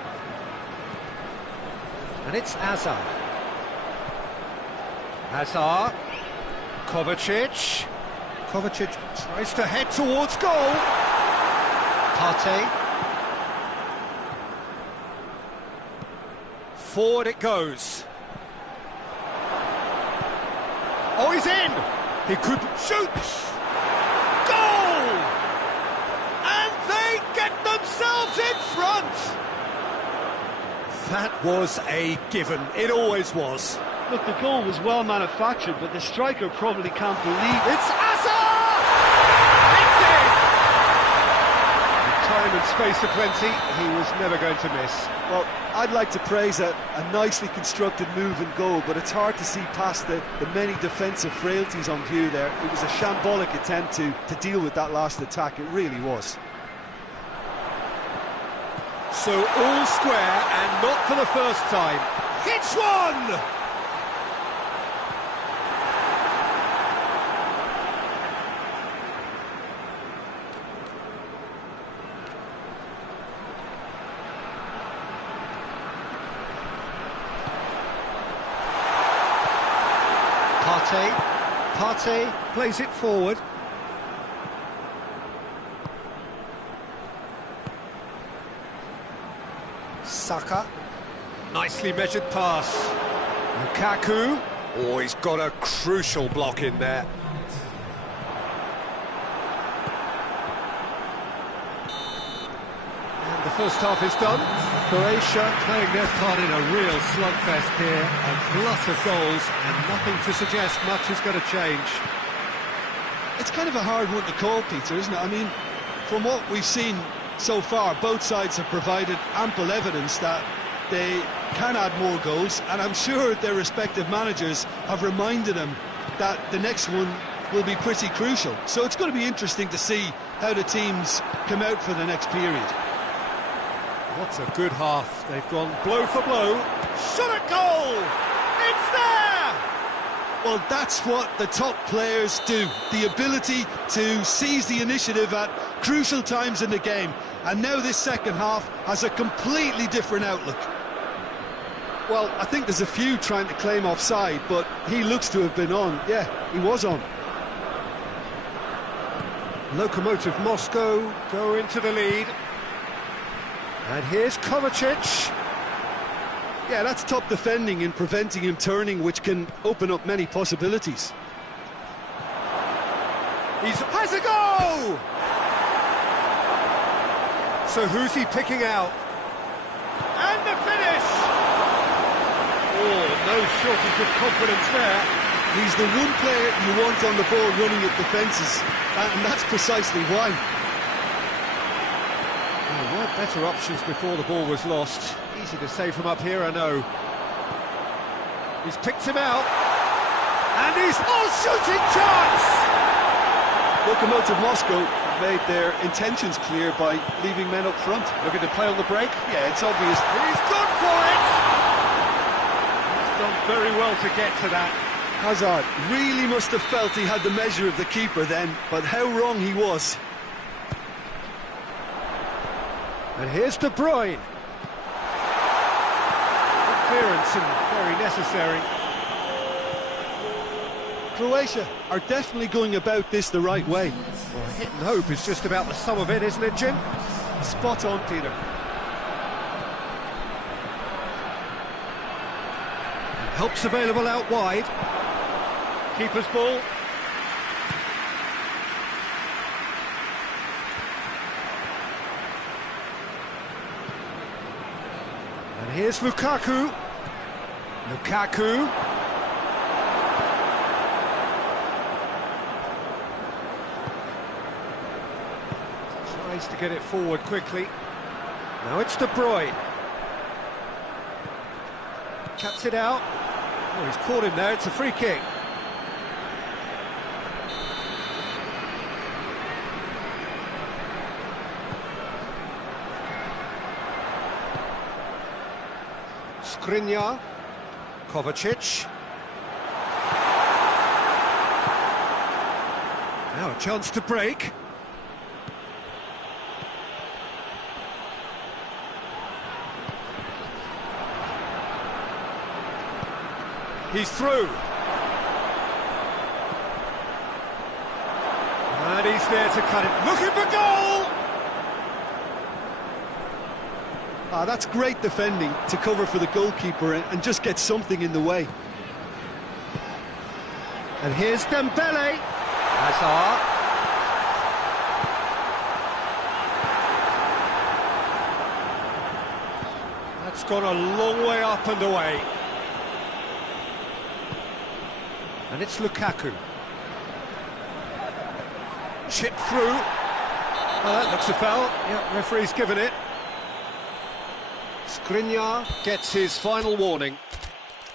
And it's Hazard. Hazard. Kovacic. Kovacic tries to head towards goal. Partey. Forward it goes. Oh, he's in! He could shoot! Goal! And they get themselves in front! That was a given. It always was. Look, the goal was well manufactured, but the striker probably can't believe it. It's Hazard! It's in! With time and space aplenty, he was never going to miss. Well, I'd like to praise a nicely constructed move and goal, but it's hard to see past the many defensive frailties on view there. It was a shambolic attempt to deal with that last attack, it really was. So all square, and not for the first time. Hits one! Partey plays it forward. Saka. Nicely measured pass. Lukaku. Oh, he's got a crucial block in there. And the first half is done. Croatia playing their part in a real slugfest here. A glut of goals and nothing to suggest much is going to change. It's kind of a hard one to call, Peter, isn't it? I mean, from what we've seen so far, both sides have provided ample evidence that they can add more goals, and I'm sure their respective managers have reminded them that the next one will be pretty crucial. So it's going to be interesting to see how the teams come out for the next period. What a good half. They've gone blow for blow. Shot at goal! It's there! Well, that's what the top players do. The ability to seize the initiative at crucial times in the game. And now this second half has a completely different outlook. Well, I think there's a few trying to claim offside, but he looks to have been on. Yeah, he was on. Lokomotiv Moscow go into the lead. And here's Kovacic. Yeah, that's top defending and preventing him turning, which can open up many possibilities. He has a go! So who's he picking out? And the finish! Oh, no shortage of confidence there. He's the one player you want on the ball running at defences, and that's precisely why. There were better options before the ball was lost. Easy to say from up here, I know. He's picked him out. And he's... Oh, shooting chance! Lokomotiv Moscow made their intentions clear by leaving men up front. Looking to play on the break. Yeah, it's obvious. He's gone for it! He's done very well to get to that. Hazard really must have felt he had the measure of the keeper then, but how wrong he was. And here's De Bruyne. Good clearance and very necessary. Croatia are definitely going about this the right way. Well, hit and hope is just about the sum of it, isn't it, Jim? Spot on, Peter. Help's available out wide. Keeper's ball. And here's Lukaku. Lukaku. Tries to get it forward quickly. Now it's De Bruyne. Cuts it out. Oh, he's caught him there. It's a free kick. Skriniar, Kovacic. Now a chance to break. He's through. And he's there to cut it. Looking for goal! That's great defending to cover for the goalkeeper and just get something in the way. And here's Dembele. Hazard. That's gone a long way up and away. And it's Lukaku. Chip through. That looks a foul. Yeah, referee's given it. Skriniar gets his final warning.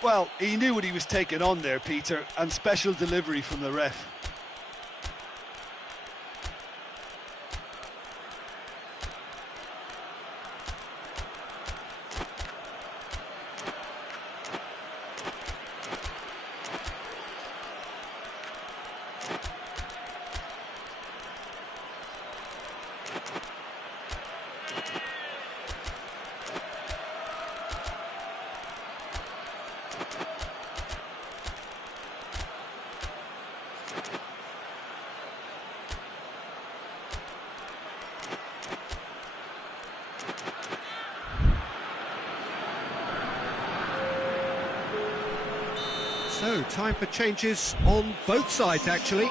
Well, he knew what he was taking on there, Peter, and special delivery from the ref. So, time for changes on both sides, actually.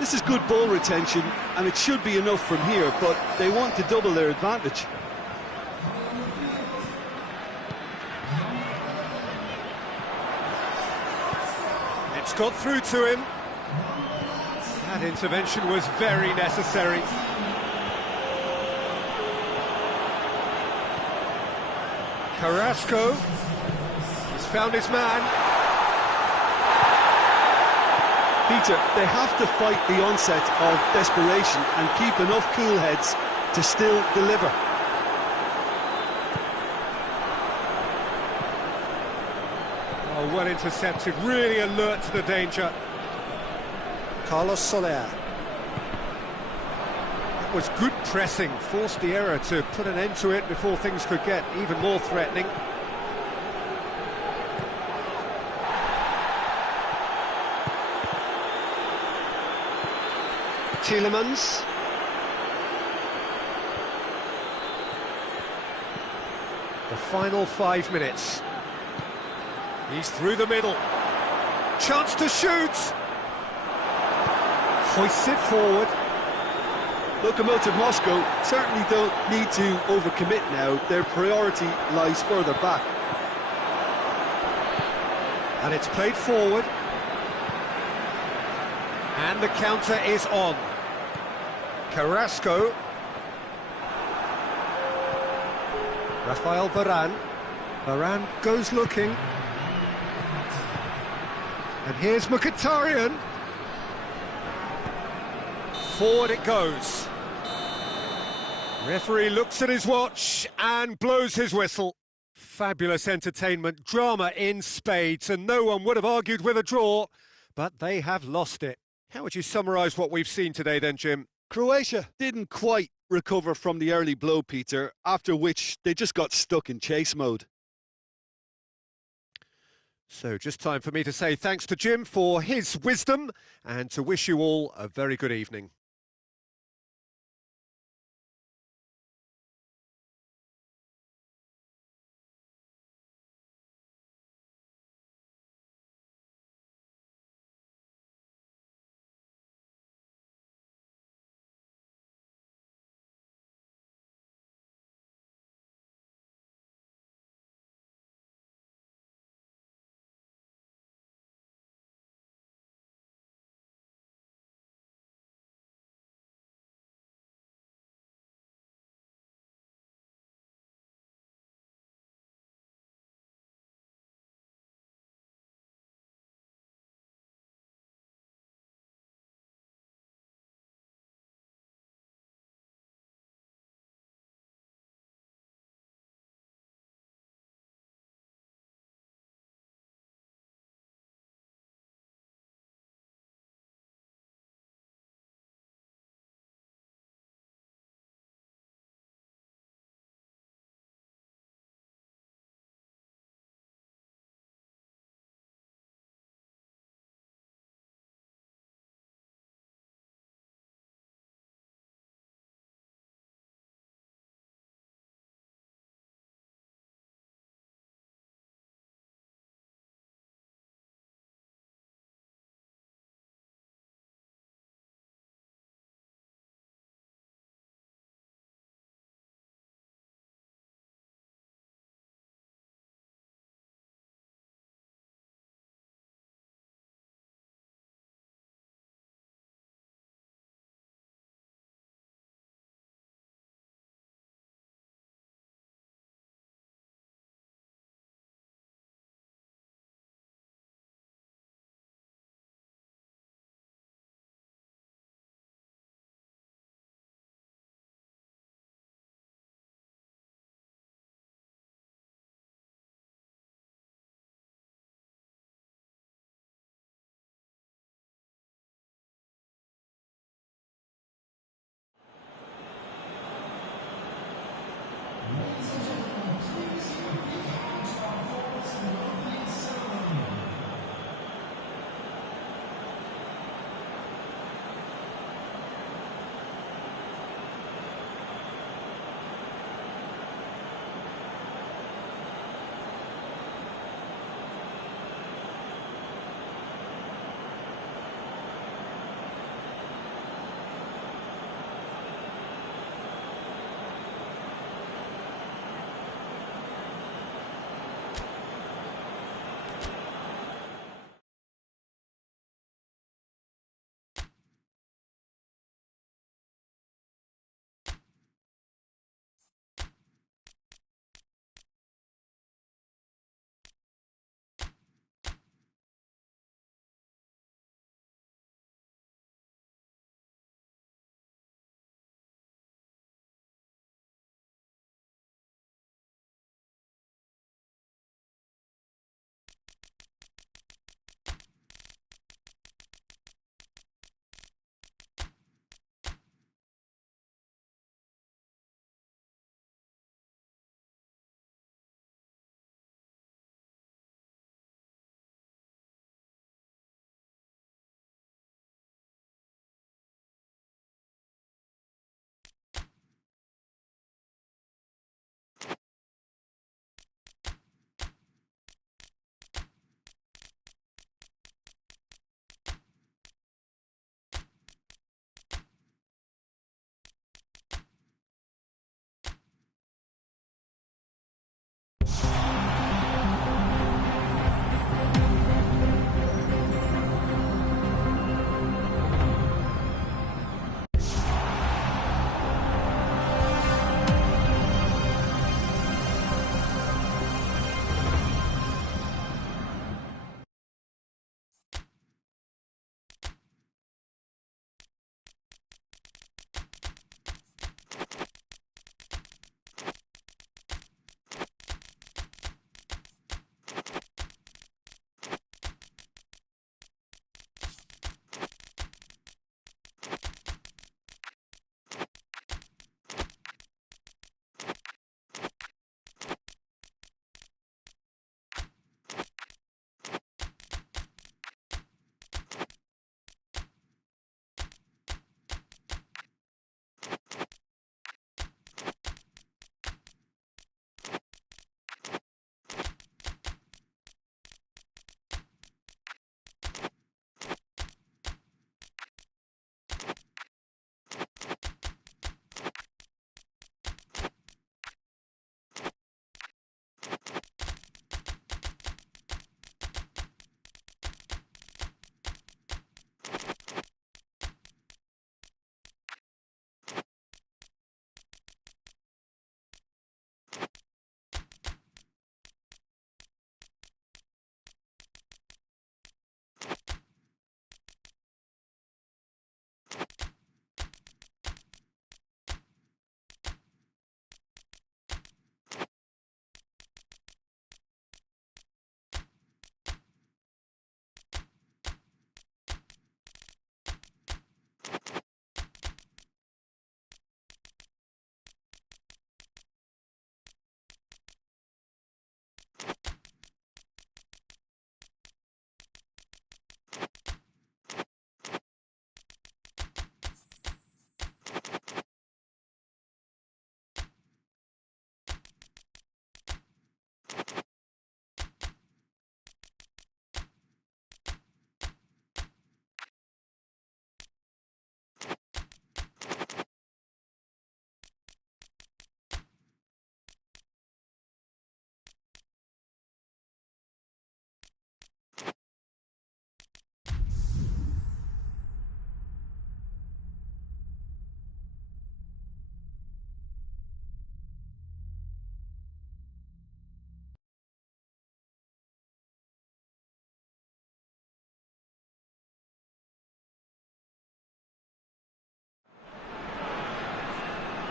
This is good ball retention, and it should be enough from here, but they want to double their advantage. It's got through to him. That intervention was very necessary. Carrasco has found his man. Peter, they have to fight the onset of desperation and keep enough cool heads to still deliver. Oh, well intercepted, really alert to the danger. Carlos Soler. That was good pressing, forced the error to put an end to it before things could get even more threatening. Tielemans. The final 5 minutes. He's through the middle. Chance to shoot. Hoists it forward. Lokomotiv Moscow certainly don't need to overcommit now. Their priority lies further back. And it's played forward. And the counter is on. Carrasco. Rafael Varane. Varane goes looking. And here's Mkhitaryan. Forward it goes. Referee looks at his watch and blows his whistle. Fabulous entertainment, drama in spades, and no one would have argued with a draw, but they have lost it. How would you summarise what we've seen today then, Jim? Croatia didn't quite recover from the early blow, Peter, after which they just got stuck in chase mode. So just time for me to say thanks to Jim for his wisdom and to wish you all a very good evening.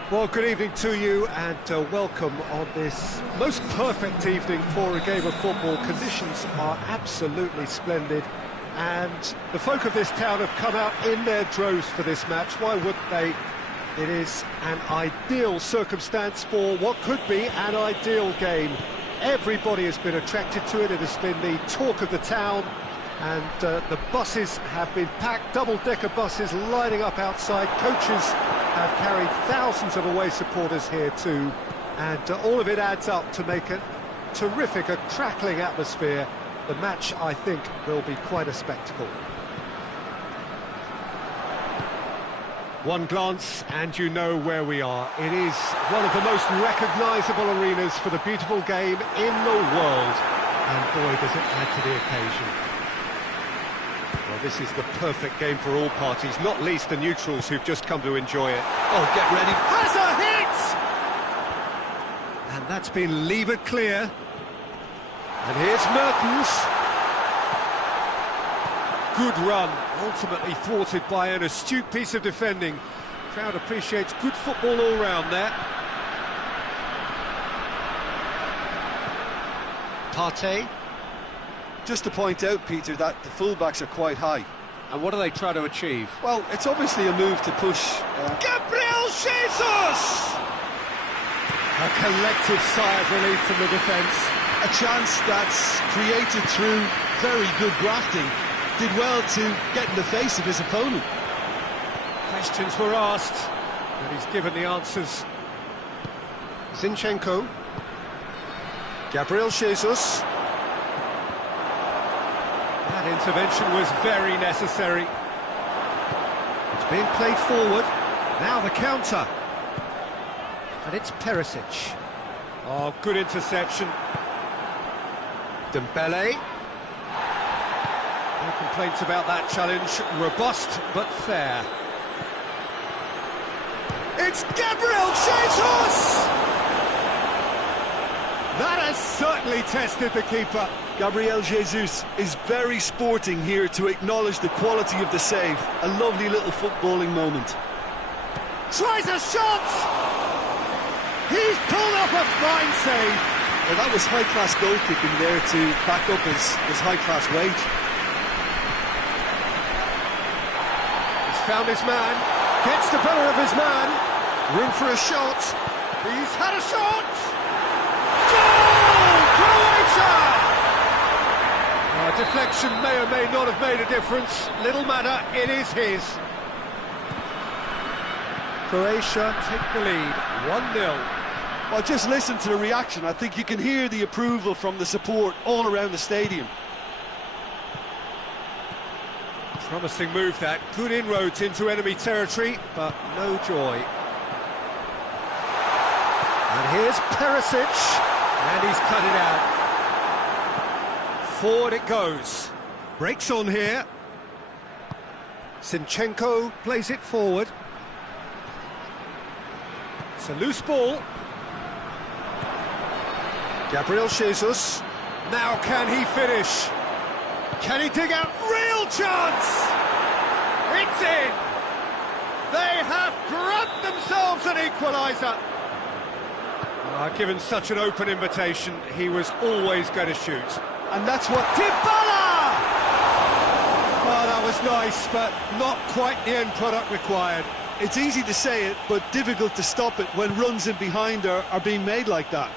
Well, good evening to you and welcome on this most perfect evening for a game of football. Conditions are absolutely splendid and the folk of this town have come out in their droves for this match. Why wouldn't they? It is an ideal circumstance for what could be an ideal game. Everybody has been attracted to it. It has been the talk of the town. And the buses have been packed, double-decker buses lining up outside. Coaches have carried thousands of away supporters here too. And all of it adds up to make a terrific, a crackling atmosphere. The match, I think, will be quite a spectacle. One glance and you know where we are. It is one of the most recognisable arenas for the beautiful game in the world. And boy, does it add to the occasion. Well, this is the perfect game for all parties, not least the neutrals who've just come to enjoy it. Oh, get ready. Has a hit! And that's been levered clear. And here's Mertens. Good run, ultimately thwarted by an astute piece of defending. Crowd appreciates good football all round there. Partey. Just to point out, Peter, that the fullbacks are quite high. And what do they try to achieve? Well, it's obviously a move to push... Gabriel Jesus! A collective sigh of relief from the defence. A chance that's created through very good grafting. Did well to get in the face of his opponent. Questions were asked, and he's given the answers. Zinchenko. Gabriel Jesus. That intervention was very necessary. It's being played forward. Now the counter. And it's Perisic. Oh, good interception. Dembele. No complaints about that challenge. Robust, but fair. It's Gabriel Jesus! That has certainly tested the keeper. Gabriel Jesus is very sporting here to acknowledge the quality of the save. A lovely little footballing moment. Tries a shot! He's pulled off a fine save. Well, that was high-class goalkeeping there to back up his high-class wage. He's found his man, gets the better of his man. Room for a shot. He's had a shot! Goal! Croatia! Deflection may or may not have made a difference. Little matter, it is his. Croatia take the lead, 1-0. Well, just listen to the reaction. I think you can hear the approval from the support all around the stadium. Promising move that. Good inroads into enemy territory, but no joy. And here's Perisic, and he's cut it out. Forward it goes. Breaks on here. Zinchenko plays it forward. It's a loose ball. Gabriel Jesus. Now can he finish? Can he dig out? Real chance! It's in! They have grabbed themselves an equaliser. Given such an open invitation, he was always going to shoot. And that's what... Dybala! Oh, that was nice, but not quite the end product required. It's easy to say it, but difficult to stop it when runs in behind are being made like that.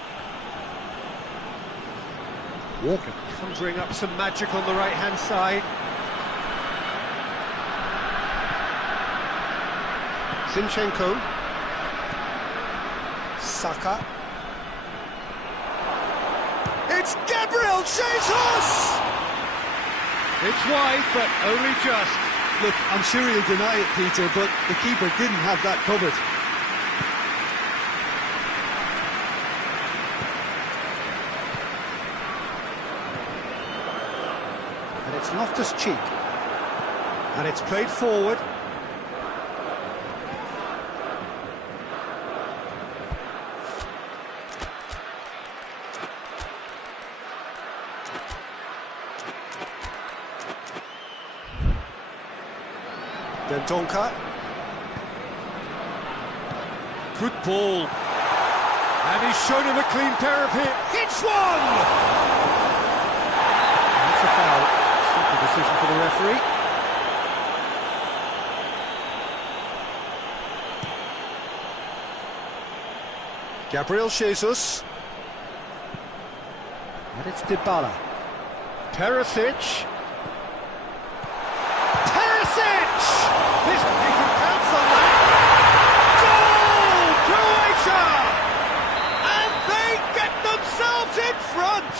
Walker conjuring up some magic on the right-hand side. Zinchenko. Saka. It's Gabriel Jesus! It's wide, but only just. Look, I'm sure he'll deny it, Peter, but the keeper didn't have that covered. And it's Loftus-Cheek. And it's played forward. Dendoncker. Good ball. And he's shown him a clean pair of hits. Hits one! That's a foul. Simple decision for the referee. Gabriel Jesus. And it's Dybala. Perisic. Perisic! This he can pounce on that. Goal! Croatia! And they get themselves in front!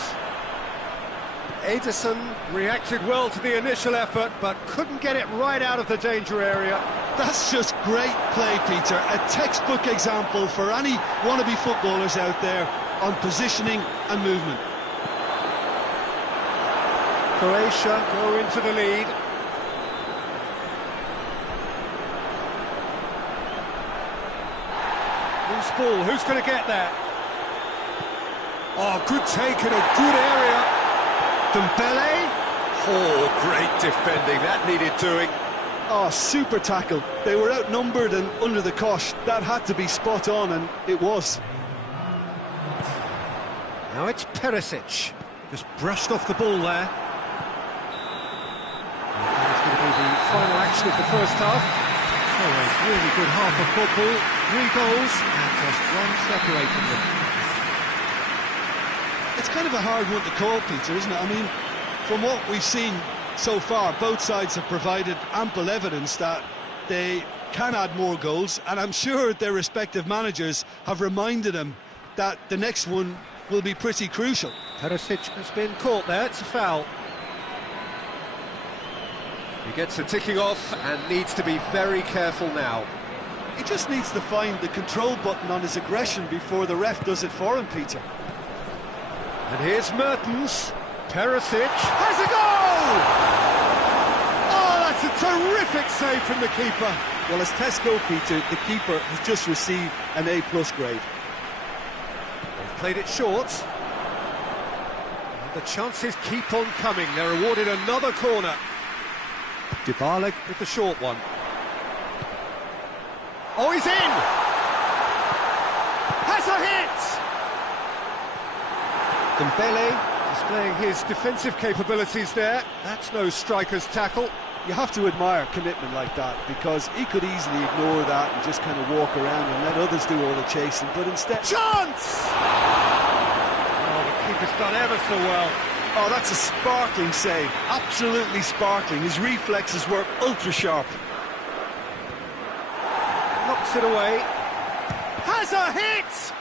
Ederson reacted well to the initial effort, but couldn't get it right out of the danger area. That's just great play, Peter. A textbook example for any wannabe footballers out there on positioning and movement. Croatia go into the lead. Loose ball, who's going to get that? Oh, good take in a good area. Dembele. Oh, great defending, that needed doing. Oh, super tackle. They were outnumbered and under the cosh. That had to be spot on, and it was. Now it's Perisic. Just brushed off the ball there. That's going to be the final action of the first half. So a really good half of football. 3 goals and just one separating them. It's kind of a hard one to call, Peter, isn't it? I mean, from what we've seen so far, both sides have provided ample evidence that they can add more goals, and I'm sure their respective managers have reminded them that the next one will be pretty crucial. Perisic has been caught there, it's a foul. He gets a ticking off and needs to be very careful now. He just needs to find the control button on his aggression before the ref does it for him, Peter. And here's Mertens. Perisic has a goal! Oh, that's a terrific save from the keeper. Well, as tests go, Peter, the keeper has just received an A+ grade. They've played it short. And the chances keep on coming. They're awarded another corner. Dybala with the short one. Oh, he's in! Has a hit! Dembele displaying his defensive capabilities there. That's no striker's tackle. You have to admire commitment like that, because he could easily ignore that and just kind of walk around and let others do all the chasing, but instead... Chance! Oh, the keeper's done ever so well. Oh, that's a sparkling save. Absolutely sparkling. His reflexes were ultra sharp. Knocks it away. Has a hit!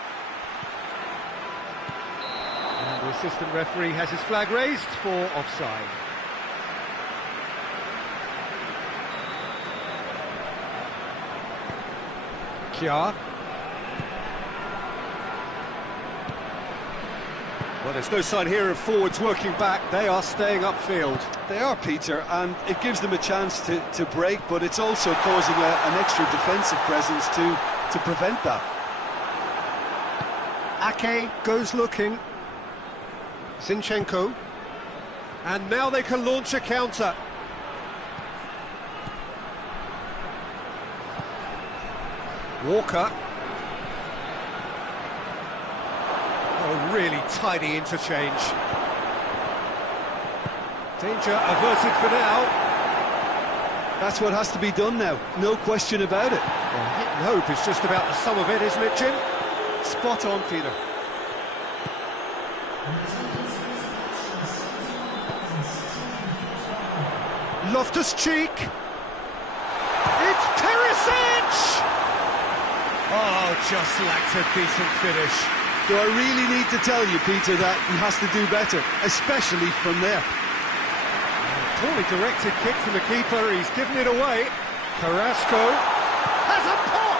And the assistant referee has his flag raised for offside. Kjaer. Well, there's no sign here of forwards working back. They are staying upfield. They are, Peter, and it gives them a chance to break, but it's also causing an extra defensive presence to prevent that. Ake goes looking. Zinchenko. And now they can launch a counter. Walker. Oh, really tidy interchange. Danger averted for now. That's what has to be done now, no question about it. Well, hit and hope is just about the sum of it, isn't it, Jim? Spot on, Peter. Loftus-Cheek. It's Perisic! Oh, just lacked a decent finish. Do I really need to tell you, Peter, that he has to do better, especially from there? Poorly directed kick from the keeper, he's given it away. Carrasco has a pop!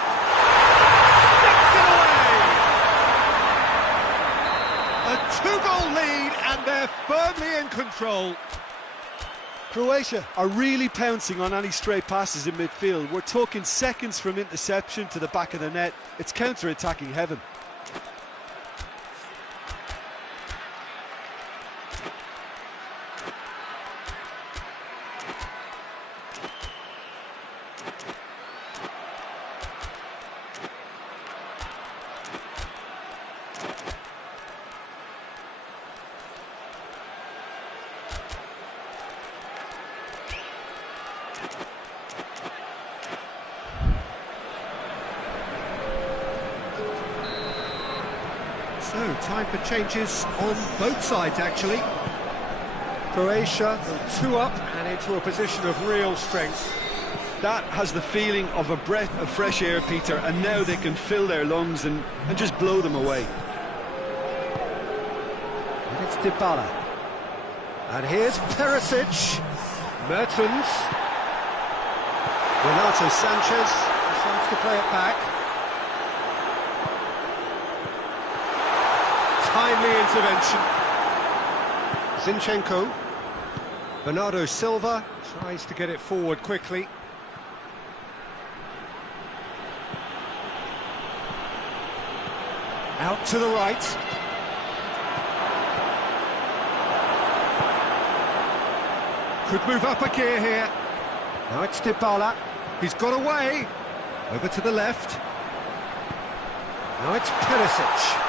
Sticks it away! A 2-goal lead and they're firmly in control. Croatia are really pouncing on any stray passes in midfield. We're talking seconds from interception to the back of the net. It's counter-attacking heaven. So, time for changes on both sides, actually. Croatia two up and into a position of real strength. That has the feeling of a breath of fresh air, Peter, and now they can fill their lungs and just blow them away. And it's Dybala. And here's Perisic. Mertens. Renato Sanchez decides to play it back. Timely intervention. Zinchenko. Bernardo Silva tries to get it forward quickly. Out to the right. Could move up a gear here. Now it's Dybala. He's got away. Over to the left. Now it's Perisic.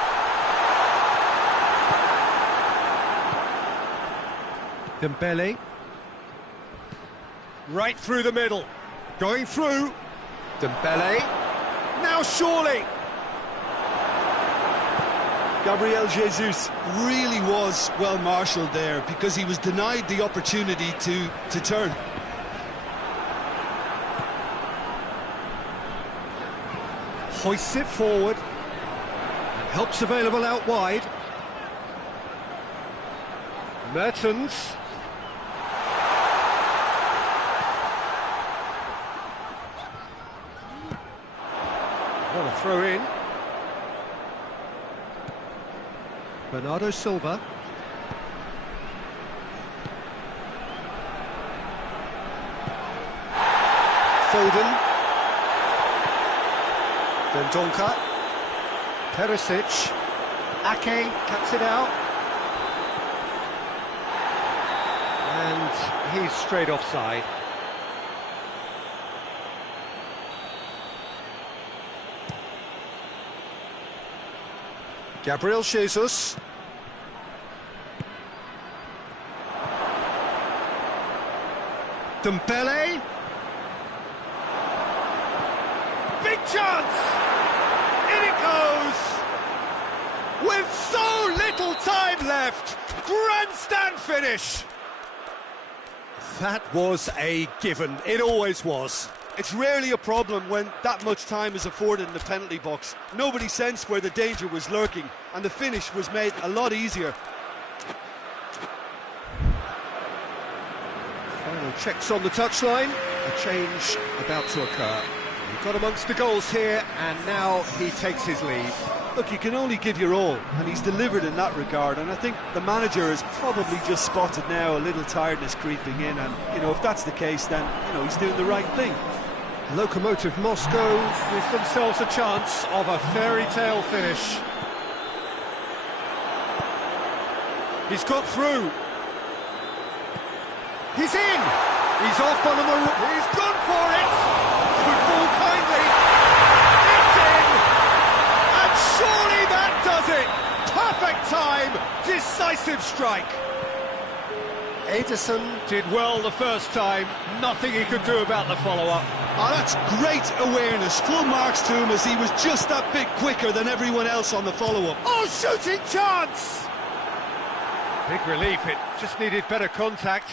Dembele. Right through the middle. Going through. Dembele. Now surely. Gabriel Jesus really was well marshalled there because he was denied the opportunity to turn. Hoists it forward. And help's available out wide. Mertens. What a throw in. Bernardo Silva. Foden. Dendonka. Perisic. Ake cuts it out. And he's straight offside. Gabriel Jesus. Dembele. Big chance! In it goes! With so little time left! Grandstand finish! That was a given. It always was. It's rarely a problem when that much time is afforded in the penalty box. Nobody sensed where the danger was lurking, and the finish was made a lot easier. Final checks on the touchline. A change about to occur. He got amongst the goals here, and now he takes his leave. Look, you can only give your all, and he's delivered in that regard, and I think the manager has probably just spotted now a little tiredness creeping in, and, you know, if that's the case, then, you know, he's doing the right thing. Lokomotiv Moscow with themselves a chance of a fairy tale finish. He's got through. He's in. He's off on the... He's gone for it. Could fall kindly. It's in. And surely that does it. Perfect time. Decisive strike. Ederson did well the first time. Nothing he could do about the follow-up. Oh, that's great awareness. Full marks to him as he was just that bit quicker than everyone else on the follow-up. Oh, shooting chance! Big relief, it just needed better contact.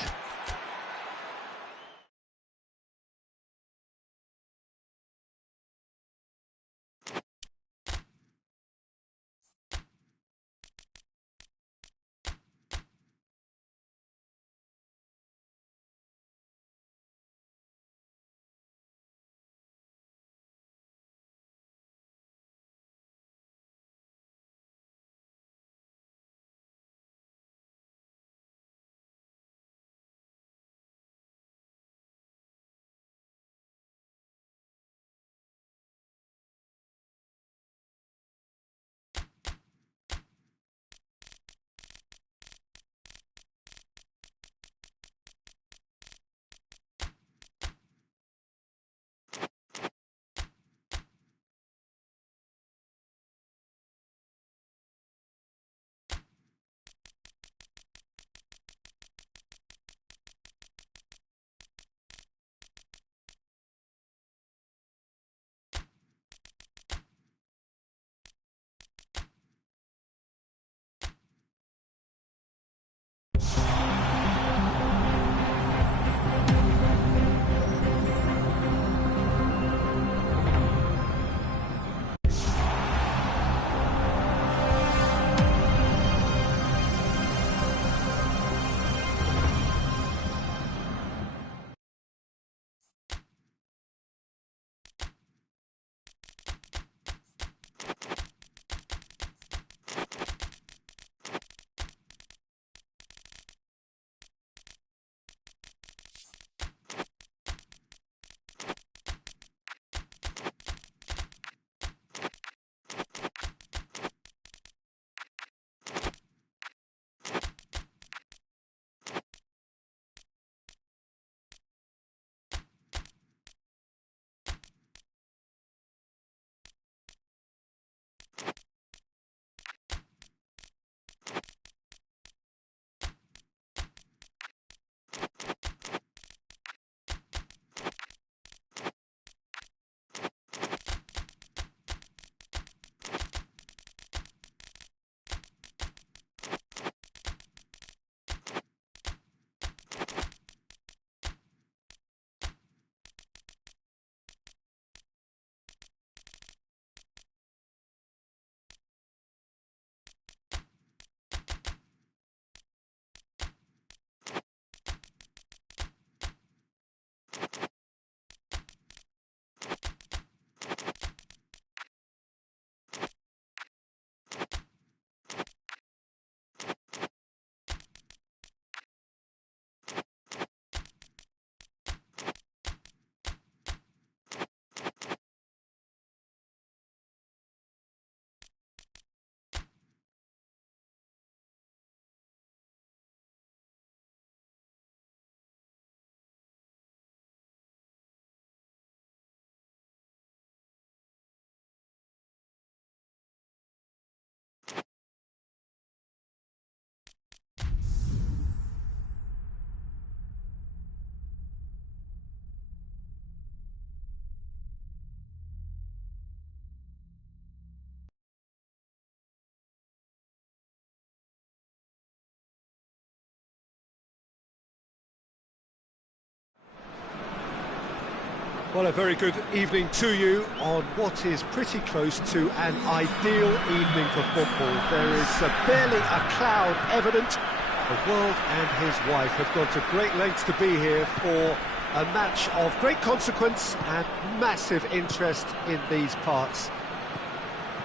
Well, a very good evening to you on what is pretty close to an ideal evening for football. There is barely a cloud evident. The world and his wife have gone to great lengths to be here for a match of great consequence and massive interest in these parts.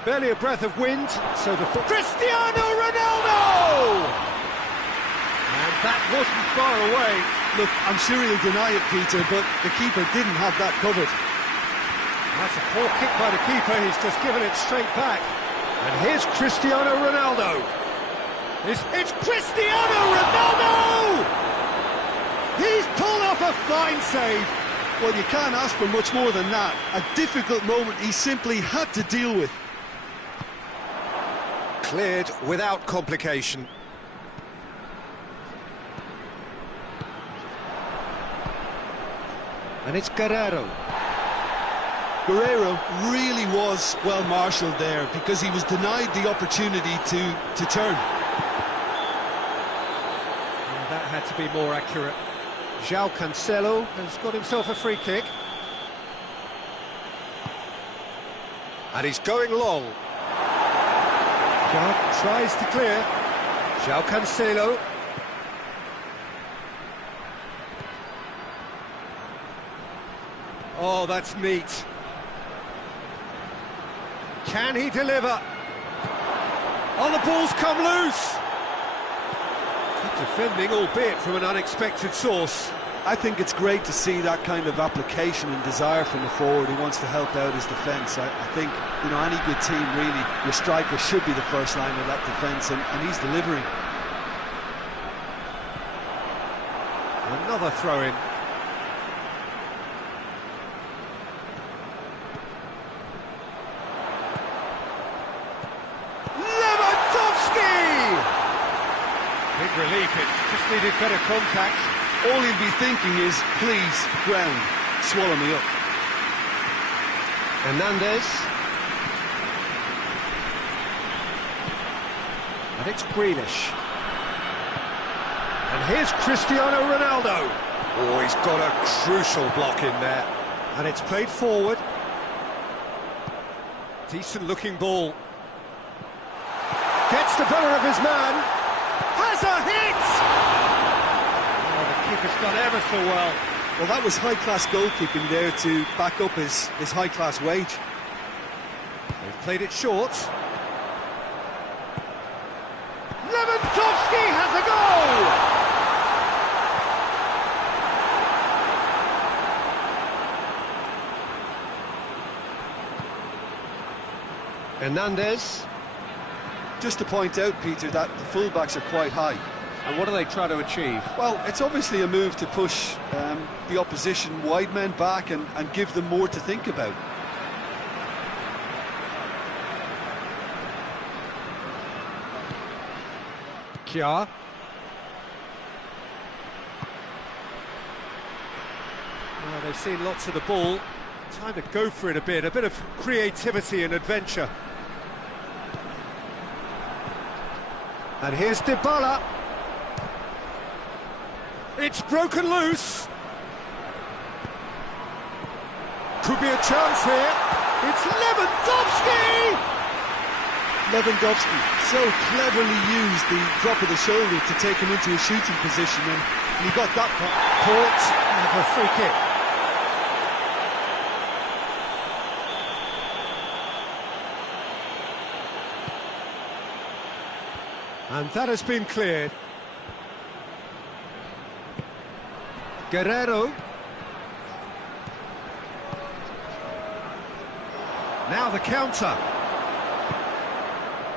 Barely a breath of wind, so the Cristiano Ronaldo! And that wasn't far away. Look, I'm sure he'll deny it, Peter, but the keeper didn't have that covered. That's a poor kick by the keeper, he's just given it straight back. And here's Cristiano Ronaldo. It's Cristiano Ronaldo! He's pulled off a fine save. Well, you can't ask for much more than that. A difficult moment he simply had to deal with. Cleared without complication. And it's Guerrero. Guerrero really was well marshalled there because he was denied the opportunity to turn. And that had to be more accurate. João Cancelo has got himself a free kick. And he's going long. João tries to clear. João Cancelo. Oh, that's neat. Can he deliver? Oh, the ball's come loose. Good defending, albeit from an unexpected source. I think it's great to see that kind of application and desire from a forward who wants to help out his defence. I think, you know, any good team, really, your striker should be the first line of that defence, and he's delivering. Another throw-in. Big relief, it just needed better contact. All he'll be thinking is, please, ground, swallow me up. Hernandez. And it's Grealish. And here's Cristiano Ronaldo. Oh, he's got a crucial block in there. And it's played forward. Decent looking ball. Gets the better of his man. Has a hit! Oh, the keeper's done ever so well. Well, that was high-class goalkeeping there to back up his high-class wage. They've played it short. Lewandowski has a goal! Hernandez. Just to point out, Peter, that the full-backs are quite high. And what do they try to achieve? Well, it's obviously a move to push the opposition wide men back and give them more to think about. Kjaer. Well, they've seen lots of the ball. Time to go for it a bit of creativity and adventure. And here's Dybala. It's broken loose. Could be a chance here. It's Lewandowski! Lewandowski so cleverly used the drop of the shoulder to take him into a shooting position, and he got that caught for a free kick. And that has been cleared. Guerrero. Now the counter.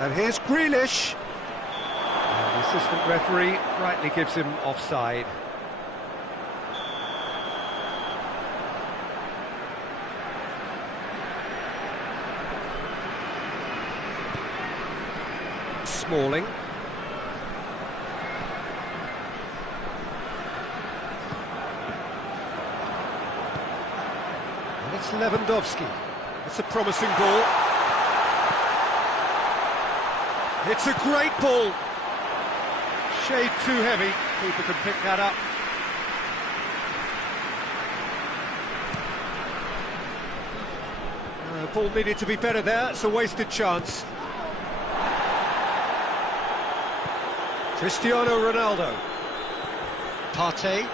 And here's Grealish. And the assistant referee rightly gives him offside. Smalling. And it's Lewandowski. It's a promising ball. It's a great ball. Shade too heavy. Keeper can pick that up. Liverpool needed to be better there, it's a wasted chance. Cristiano Ronaldo. Partey.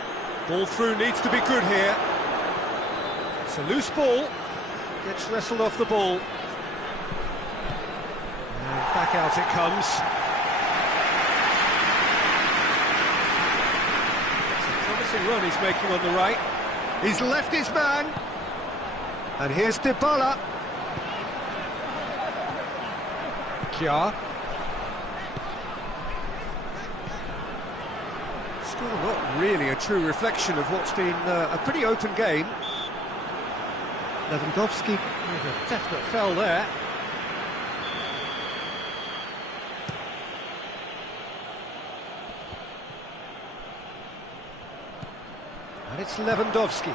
Ball through needs to be good here. It's a loose ball. Gets wrestled off the ball. And back out it comes. It's a promising run he's making on the right. He's left his man. And here's Dybala. Kjaer. Still not really a true reflection of what's been a pretty open game. Lewandowski with a definite foul there. And it's Lewandowski.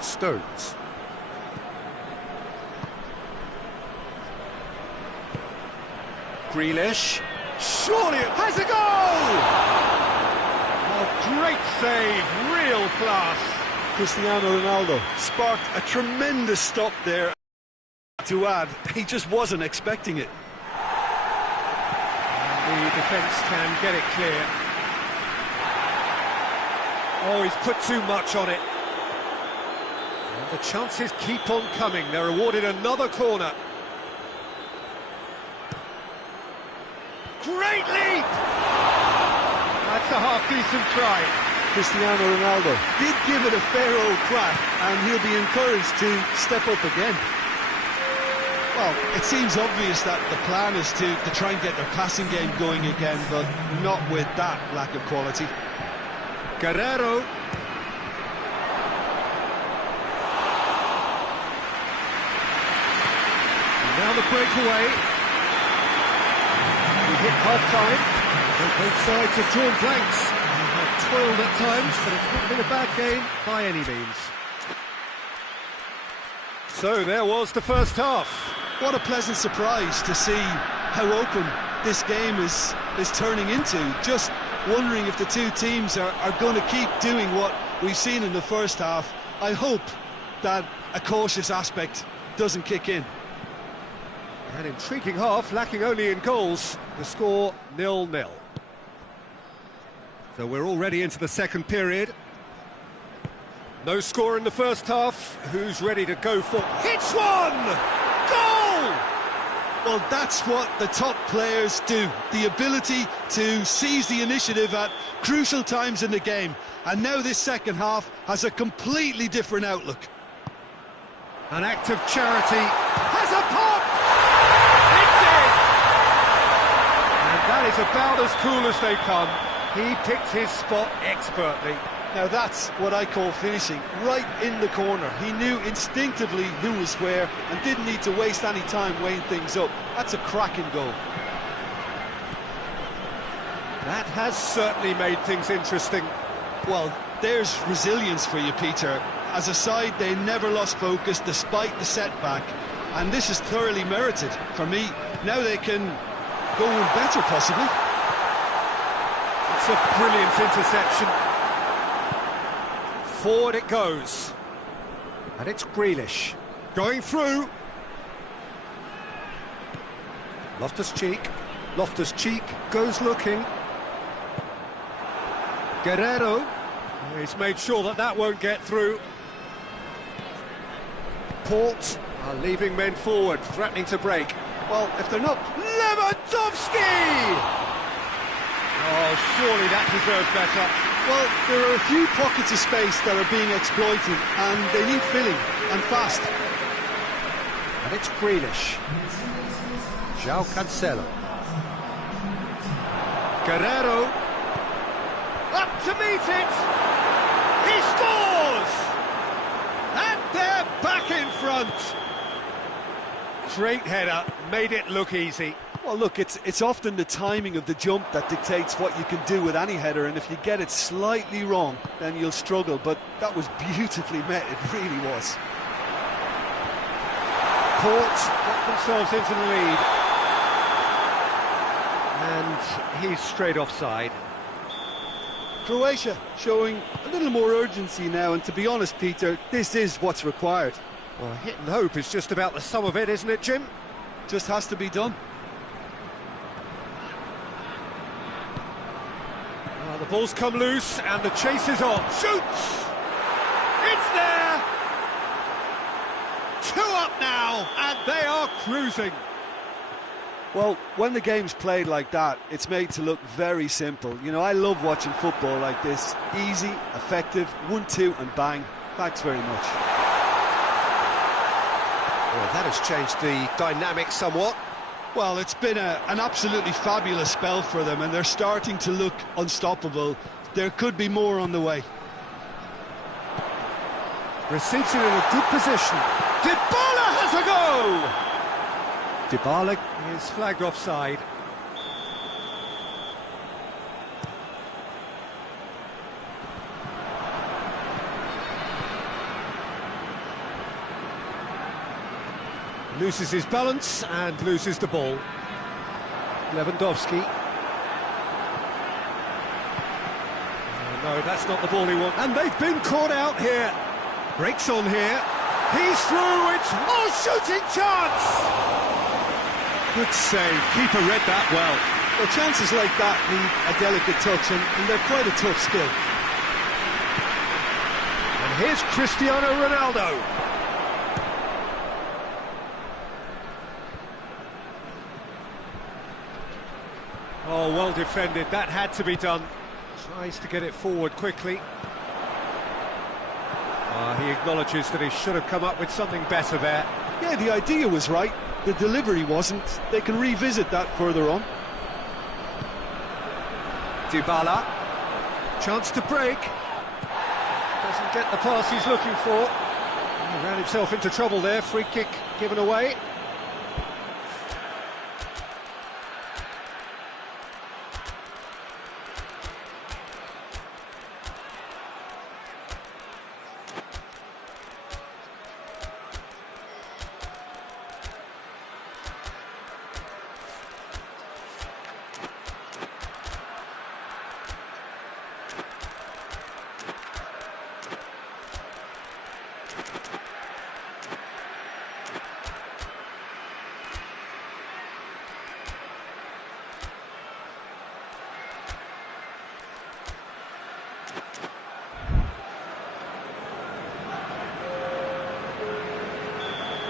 Stones. Grealish. Surely it has a goal! Oh, great save, real class. Cristiano Ronaldo sparked a tremendous stop there. To add, he just wasn't expecting it. And the defence can get it clear. Oh, he's put too much on it. And the chances keep on coming. They're awarded another corner. Great leap! That's a half-decent try. Cristiano Ronaldo did give it a fair old crack, and he'll be encouraged to step up again. Well, it seems obvious that the plan is to try and get their passing game going again, but not with that lack of quality. Guerrero. And now the breakaway. We hit half-time. Both sides have drawn blanks. They have toiled at times, but it's not been a bad game by any means. So there was the first half. What a pleasant surprise to see how open this game is turning into. Just wondering if the two teams are going to keep doing what we've seen in the first half. I hope that a cautious aspect doesn't kick in. An intriguing half, lacking only in goals. The score 0-0. So we're already into the second period. No score in the first half. Who's ready to go for... Hits one! Goal! Well, that's what the top players do. The ability to seize the initiative at crucial times in the game. And now this second half has a completely different outlook. An act of charity has a pop! It's in! And that is about as cool as they come. He picked his spot expertly. Now that's what I call finishing, right in the corner. He knew instinctively who was where and didn't need to waste any time weighing things up. That's a cracking goal. That has certainly made things interesting. Well, there's resilience for you, Peter. As a side, they never lost focus despite the setback. And this is thoroughly merited for me. Now they can go on better, possibly. It's a brilliant interception. Forward it goes. And it's Grealish. Going through. Loftus-Cheek. Loftus-Cheek goes looking. Guerrero. He's made sure that that won't get through. Port are leaving men forward, threatening to break. Well, if they're not... Lewandowski! Oh, surely that deserves better. Well, there are a few pockets of space that are being exploited, and they need filling, and fast. And it's Grealish. João Cancelo. Guerrero. Up to meet it! He scores! And they're back in front! Great header, made it look easy. Well, look, it's often the timing of the jump that dictates what you can do with any header, and if you get it slightly wrong, then you'll struggle, but that was beautifully met, it really was. Port got themselves into the lead. And he's straight offside. Croatia showing a little more urgency now, and to be honest, Peter, this is what's required. Well, hit and hope is just about the sum of it, isn't it, Jim? Just has to be done. The ball's come loose and the chase is on. Shoots! It's there! 2 up now, and they are cruising. Well, when the game's played like that, it's made to look very simple. You know, I love watching football like this. Easy, effective, 1-2 and bang. Thanks very much. Well, that has changed the dynamic somewhat. Well, it's been an absolutely fabulous spell for them, and they're starting to look unstoppable. There could be more on the way. Receives it in a good position. Dybala has a go! Dybala is flagged offside. Loses his balance and loses the ball. Lewandowski. Oh, no, that's not the ball he wants. And they've been caught out here. Breaks on here. He's through. It's a shooting chance. Good save. Keeper read that well. Well, chances like that need a delicate touch, and they're quite a tough skill. And here's Cristiano Ronaldo. Oh, well defended. That had to be done. Tries to get it forward quickly. He acknowledges that he should have come up with something better there. Yeah, the idea was right. The delivery wasn't. They can revisit that further on. Dybala. Chance to break. Doesn't get the pass he's looking for. He ran himself into trouble there. Free kick given away.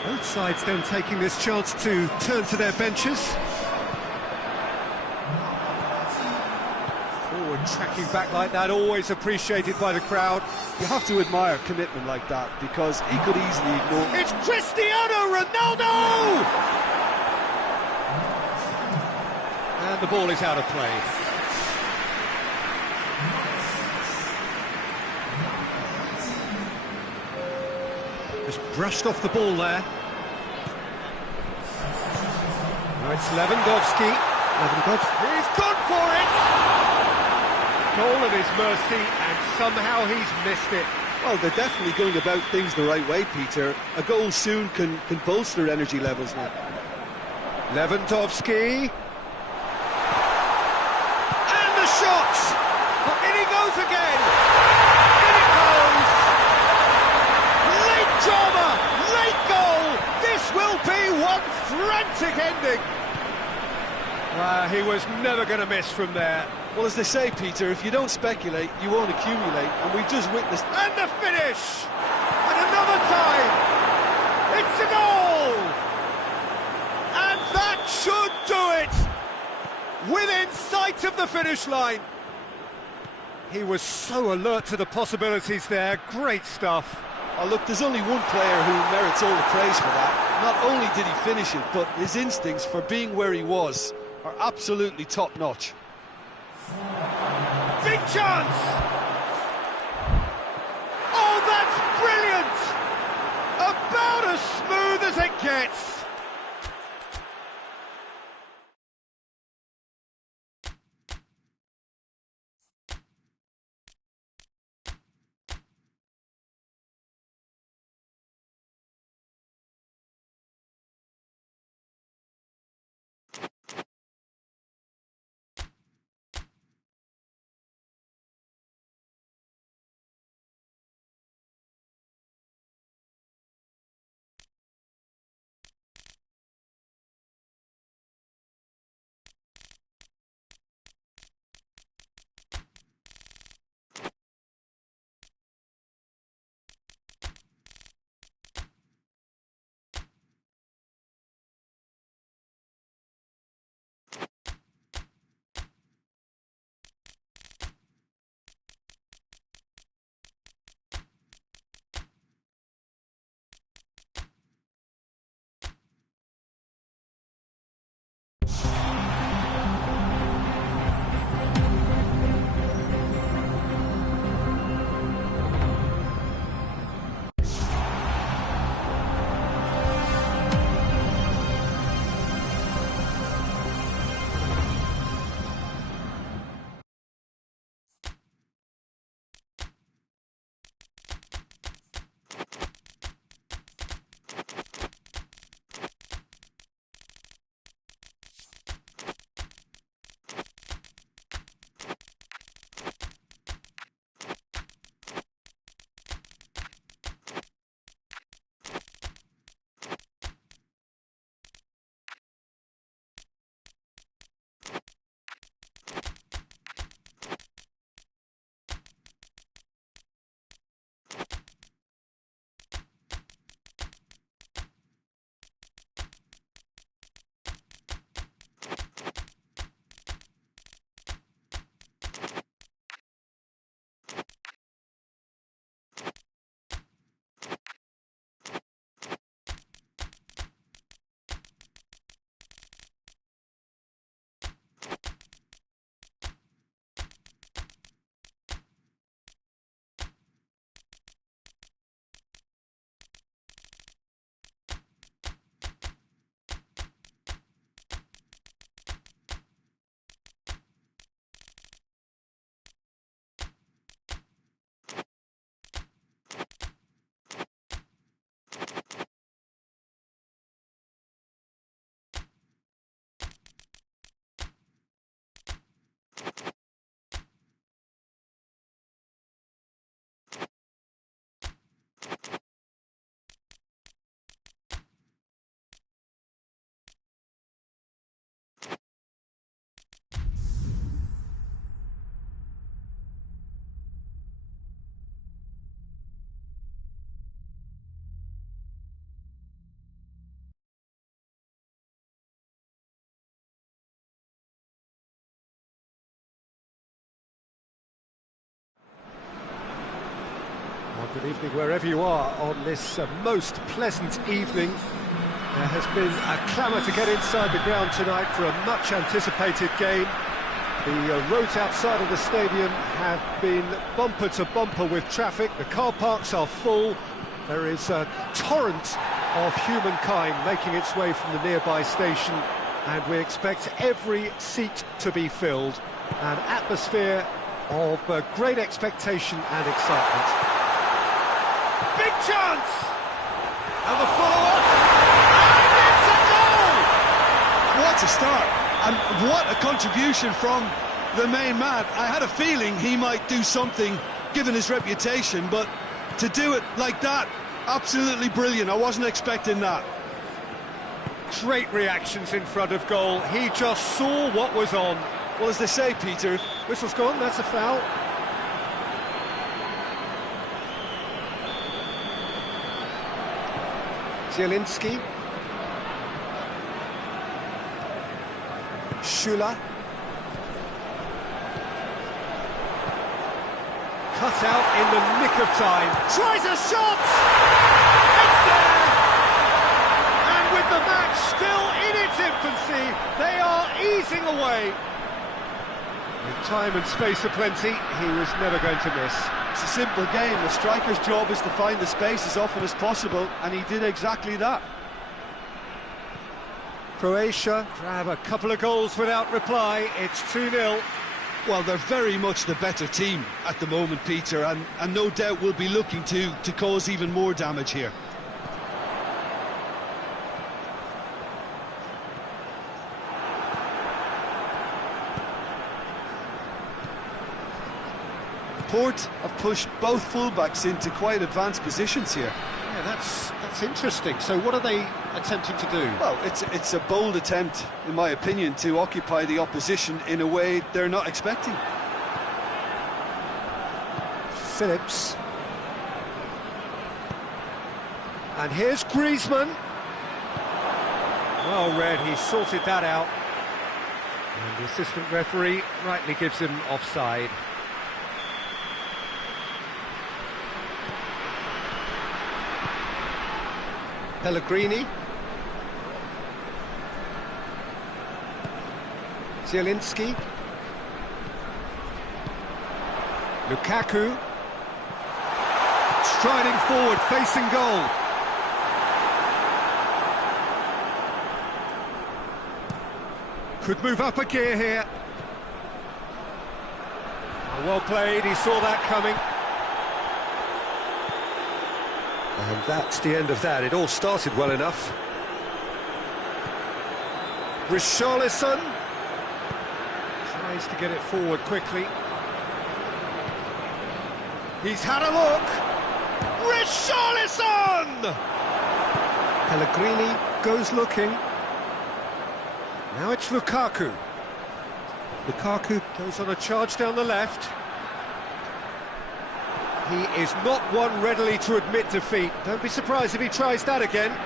Both sides then taking this chance to turn to their benches. Forward tracking back like that, always appreciated by the crowd. You have to admire commitment like that, because he could easily ignore... It's Cristiano Ronaldo! And the ball is out of play. Just brushed off the ball there. Now it's Lewandowski. He's gone for it! Goal at his mercy, and somehow he's missed it. Well, they're definitely going about things the right way, Peter. A goal soon can bolster energy levels now. Lewandowski. And the shot! In he goes again! In it goes! Late drama! Late goal! This will be one frantic ending! He was never going to miss from there. Well, as they say, Peter, if you don't speculate, you won't accumulate, and we've just witnessed... And the finish! And another time! It's a goal! And that should do it! Within sight of the finish line. He was so alert to the possibilities there. Great stuff. Oh, look, there's only one player who merits all the praise for that. Not only did he finish it, but his instincts for being where he was are absolutely top-notch. Big chance! Oh, that's brilliant! About as smooth as it gets. Good evening wherever you are on this most pleasant evening. There has been a clamour to get inside the ground tonight for a much-anticipated game. The roads outside of the stadium have been bumper to bumper with traffic. The car parks are full. There is a torrent of humankind making its way from the nearby station, and we expect every seat to be filled. An atmosphere of great expectation and excitement. Big chance! And the follow-up, and it's a goal! What a start, and what a contribution from the main man. I had a feeling he might do something, given his reputation, but to do it like that, absolutely brilliant. I wasn't expecting that. Great reactions in front of goal. He just saw what was on. Well, as they say, Peter, Whistle's gone, that's a foul. Zielinski. Schüller. Cut out in the nick of time. Tries a shot! It's there! And with the match still in its infancy, they are easing away. With time and space aplenty, he was never going to miss. It's a simple game. The striker's job is to find the space as often as possible, and he did exactly that. Croatia grab a couple of goals without reply. It's 2-0. well, they're very much the better team at the moment, Peter, and no doubt will be looking to cause even more damage here. Port have pushed both fullbacks into quite advanced positions here. Yeah, that's interesting. So what are they attempting to do? Well, it's a bold attempt, in my opinion, to occupy the opposition in a way they're not expecting. Phillips. And here's Griezmann. Well read, he sorted that out. And the assistant referee rightly gives him offside. Pellegrini. Zielinski. Lukaku. Striding forward, facing goal. Could move up a gear here. Well played, he saw that coming. And that's the end of that. It all started well enough. Richarlison tries to get it forward quickly. He's had a look. Richarlison! Pellegrini goes looking. Now it's Lukaku. Lukaku goes on a charge down the left. He is not one readily to admit defeat. Don't be surprised if he tries that again.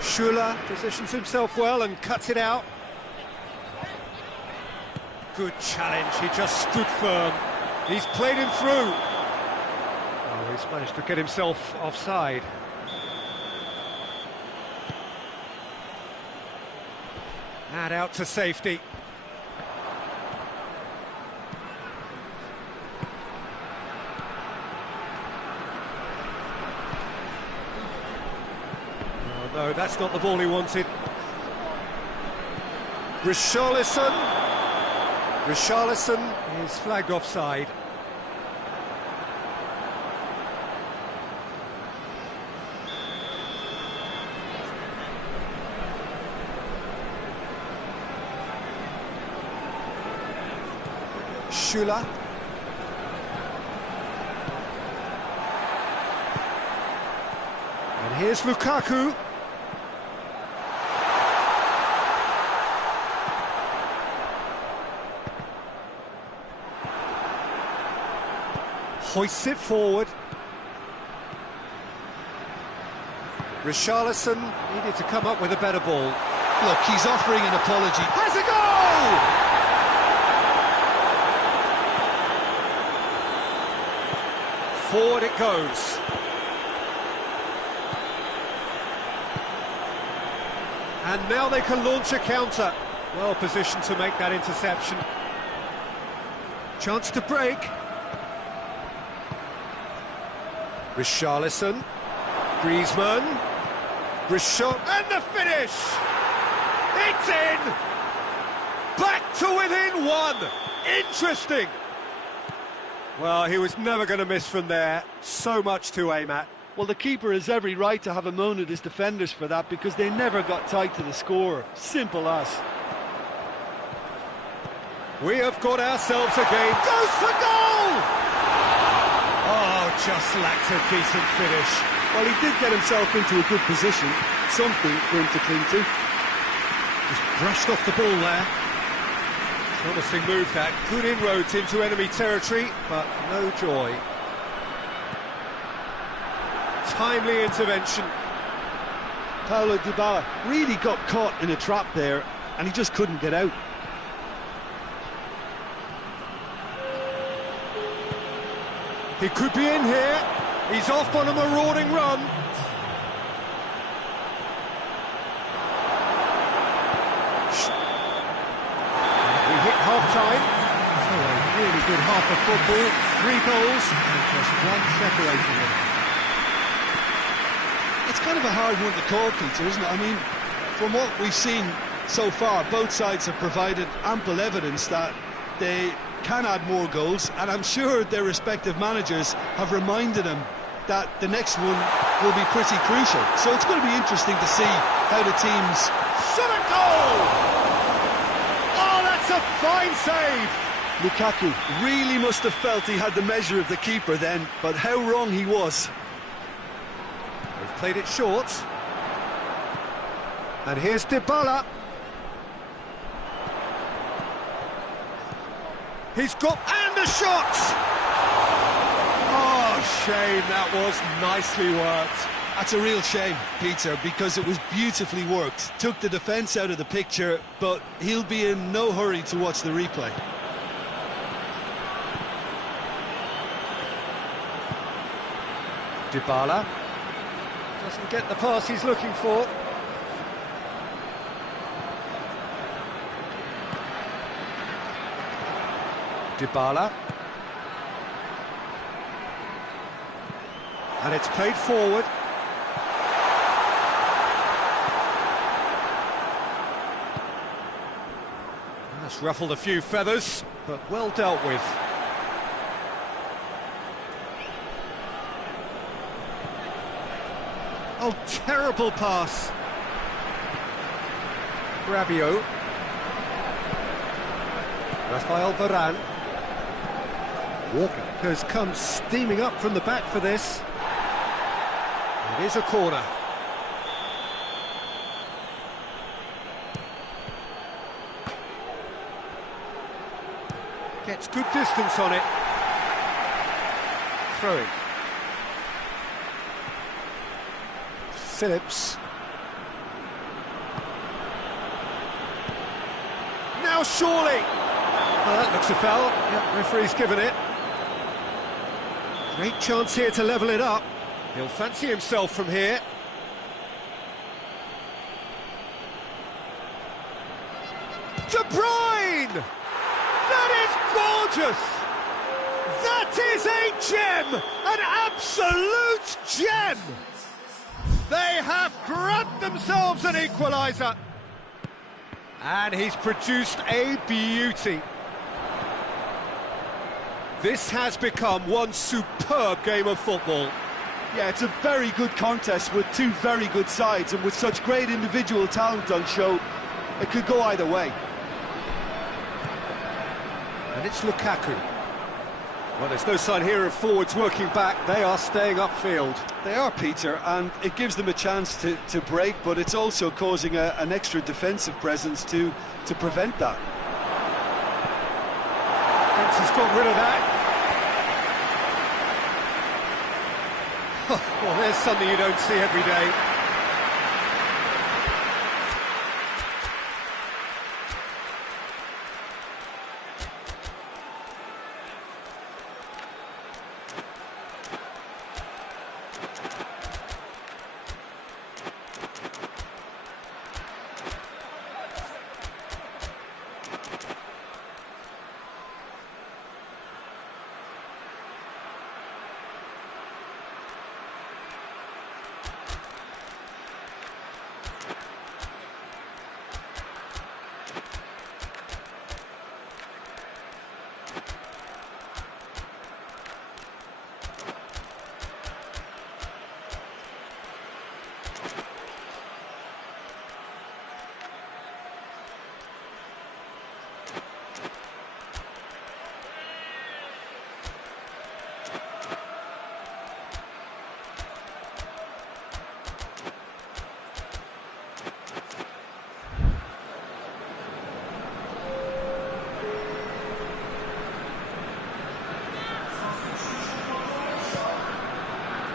Schüller positions himself well and cuts it out. Good challenge, he just stood firm. He's played him through. Oh, he's managed to get himself offside. And out to safety. No, that's not the ball he wanted. Richarlison. Richarlison is flagged offside. Schüller. And here's Lukaku. Hoists it forward. Richarlison needed to come up with a better ball. Look, he's offering an apology. Has a goal! Forward it goes. And now they can launch a counter. Well positioned to make that interception. Chance to break. Richarlison. Griezmann. Richard, and the finish! It's in! Back to within one! Interesting! Well, he was never going to miss from there. So much to aim at. Well, the keeper has every right to have a moan at his defenders for that, because they never got tight to the score. Simple as. We have got ourselves a game. Goes for goal! Oh, just lacked a decent finish. Well, he did get himself into a good position, something for him to cling to. Just brushed off the ball there. Promising move that, good inroads into enemy territory, but no joy. Timely intervention. Paulo Dybala really got caught in a trap there, and he just couldn't get out. He could be in here. He's off on a marauding run. We hit half-time. So a really good half of football. 3 goals and just one separating them. It's kind of a hard one to call, Peter, isn't it? I mean, from what we've seen so far, both sides have provided ample evidence that they can add more goals, and I'm sure their respective managers have reminded them that the next one will be pretty crucial. So it's going to be interesting to see how the teams... Shot a goal! Oh, that's a fine save! Lukaku really must have felt he had the measure of the keeper then, but how wrong he was. They've played it short. And here's Dybala. He's got... and a shot! Oh, shame, that was nicely worked. That's a real shame, Peter, because it was beautifully worked. Took the defence out of the picture, but he'll be in no hurry to watch the replay. Dybala doesn't get the pass he's looking for. Dybala. And it's played forward. That's ruffled a few feathers, but well dealt with. Oh, terrible pass. Rabiot. Rafael Varane. Walker has come steaming up from the back for this. It is a corner. Gets good distance on it. Throwing. Phillips. Now surely. Well, that looks a foul. Yep, referee's given it. Great chance here to level it up. He'll fancy himself from here. De Bruyne! That is gorgeous! That is a gem! An absolute gem! They have grabbed themselves an equaliser. And he's produced a beauty. This has become one superb game of football. Yeah, it's a very good contest with two very good sides, and with such great individual talent on show, it could go either way. And it's Lukaku. Well, there's no sign here of forwards working back. They are staying upfield. They are, Peter, and it gives them a chance to break, but it's also causing an extra defensive presence to prevent that. Fence has got rid of that. Well, there's something you don't see every day.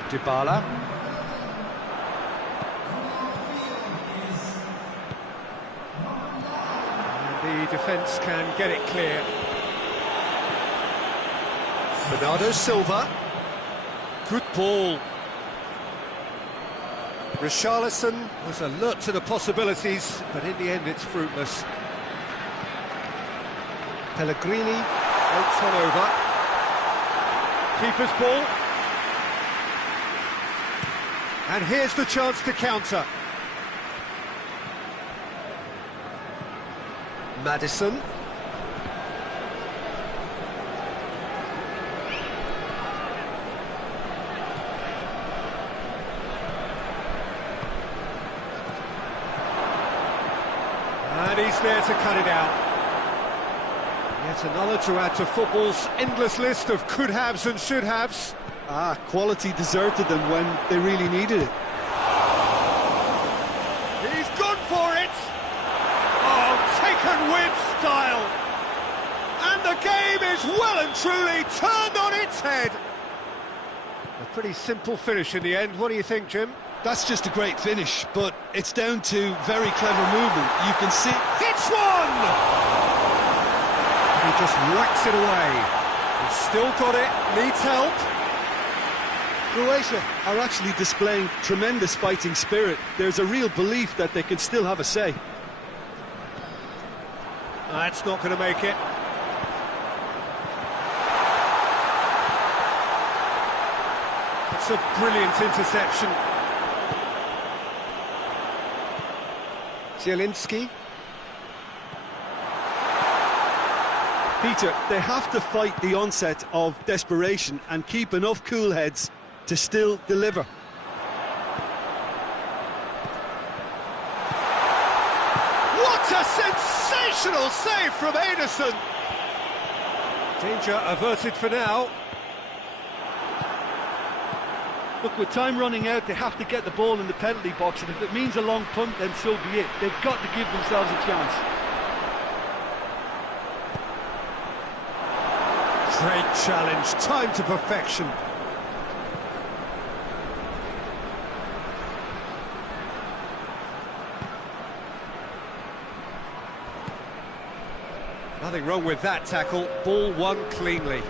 Dybala. And the defence can get it clear. Bernardo Silva. Good ball. Richarlison was alert to the possibilities, but in the end it's fruitless. Pellegrini floats one over. Keeper's ball. And here's the chance to counter. Maddison. And he's there to cut it out. Yet another to add to football's endless list of could-haves and should-haves. Quality deserted them when they really needed it. He's gone for it! Oh, taken with style! And the game is well and truly turned on its head. A pretty simple finish in the end. What do you think, Jim? That's just a great finish, but it's down to very clever movement. You can see... Hits one! He just whacks it away. He's still got it, needs help. Croatia are actually displaying tremendous fighting spirit. There's a real belief that they can still have a say. That's not going to make it. It's a brilliant interception. Zielinski. Peter, they have to fight the onset of desperation and keep enough cool heads to still deliver. What a sensational save from Ederson! Danger averted for now. Look, with time running out, they have to get the ball in the penalty box, and if it means a long punt, then so be it. They've got to give themselves a chance. Great challenge, time to perfection. Nothing wrong with that tackle, ball won cleanly.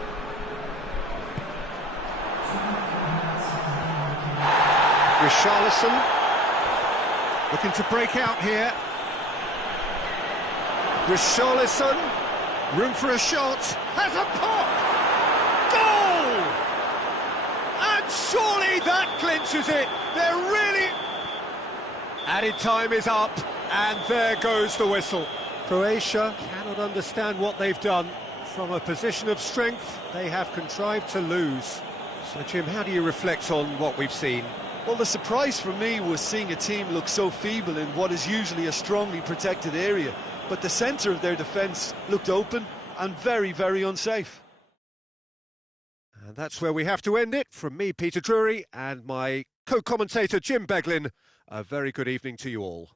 Richarlison looking to break out here. Richarlison, room for a shot, has a pop! Goal! And surely that clinches it. They're really... Added time is up, and there goes the whistle. Croatia cannot understand what they've done. From a position of strength, they have contrived to lose. So, Jim, how do you reflect on what we've seen? Well, the surprise for me was seeing a team look so feeble in what is usually a strongly protected area. But the centre of their defence looked open and very, very unsafe. And that's where we have to end it. From me, Peter Drury, and my co-commentator, Jim Beglin, a very good evening to you all.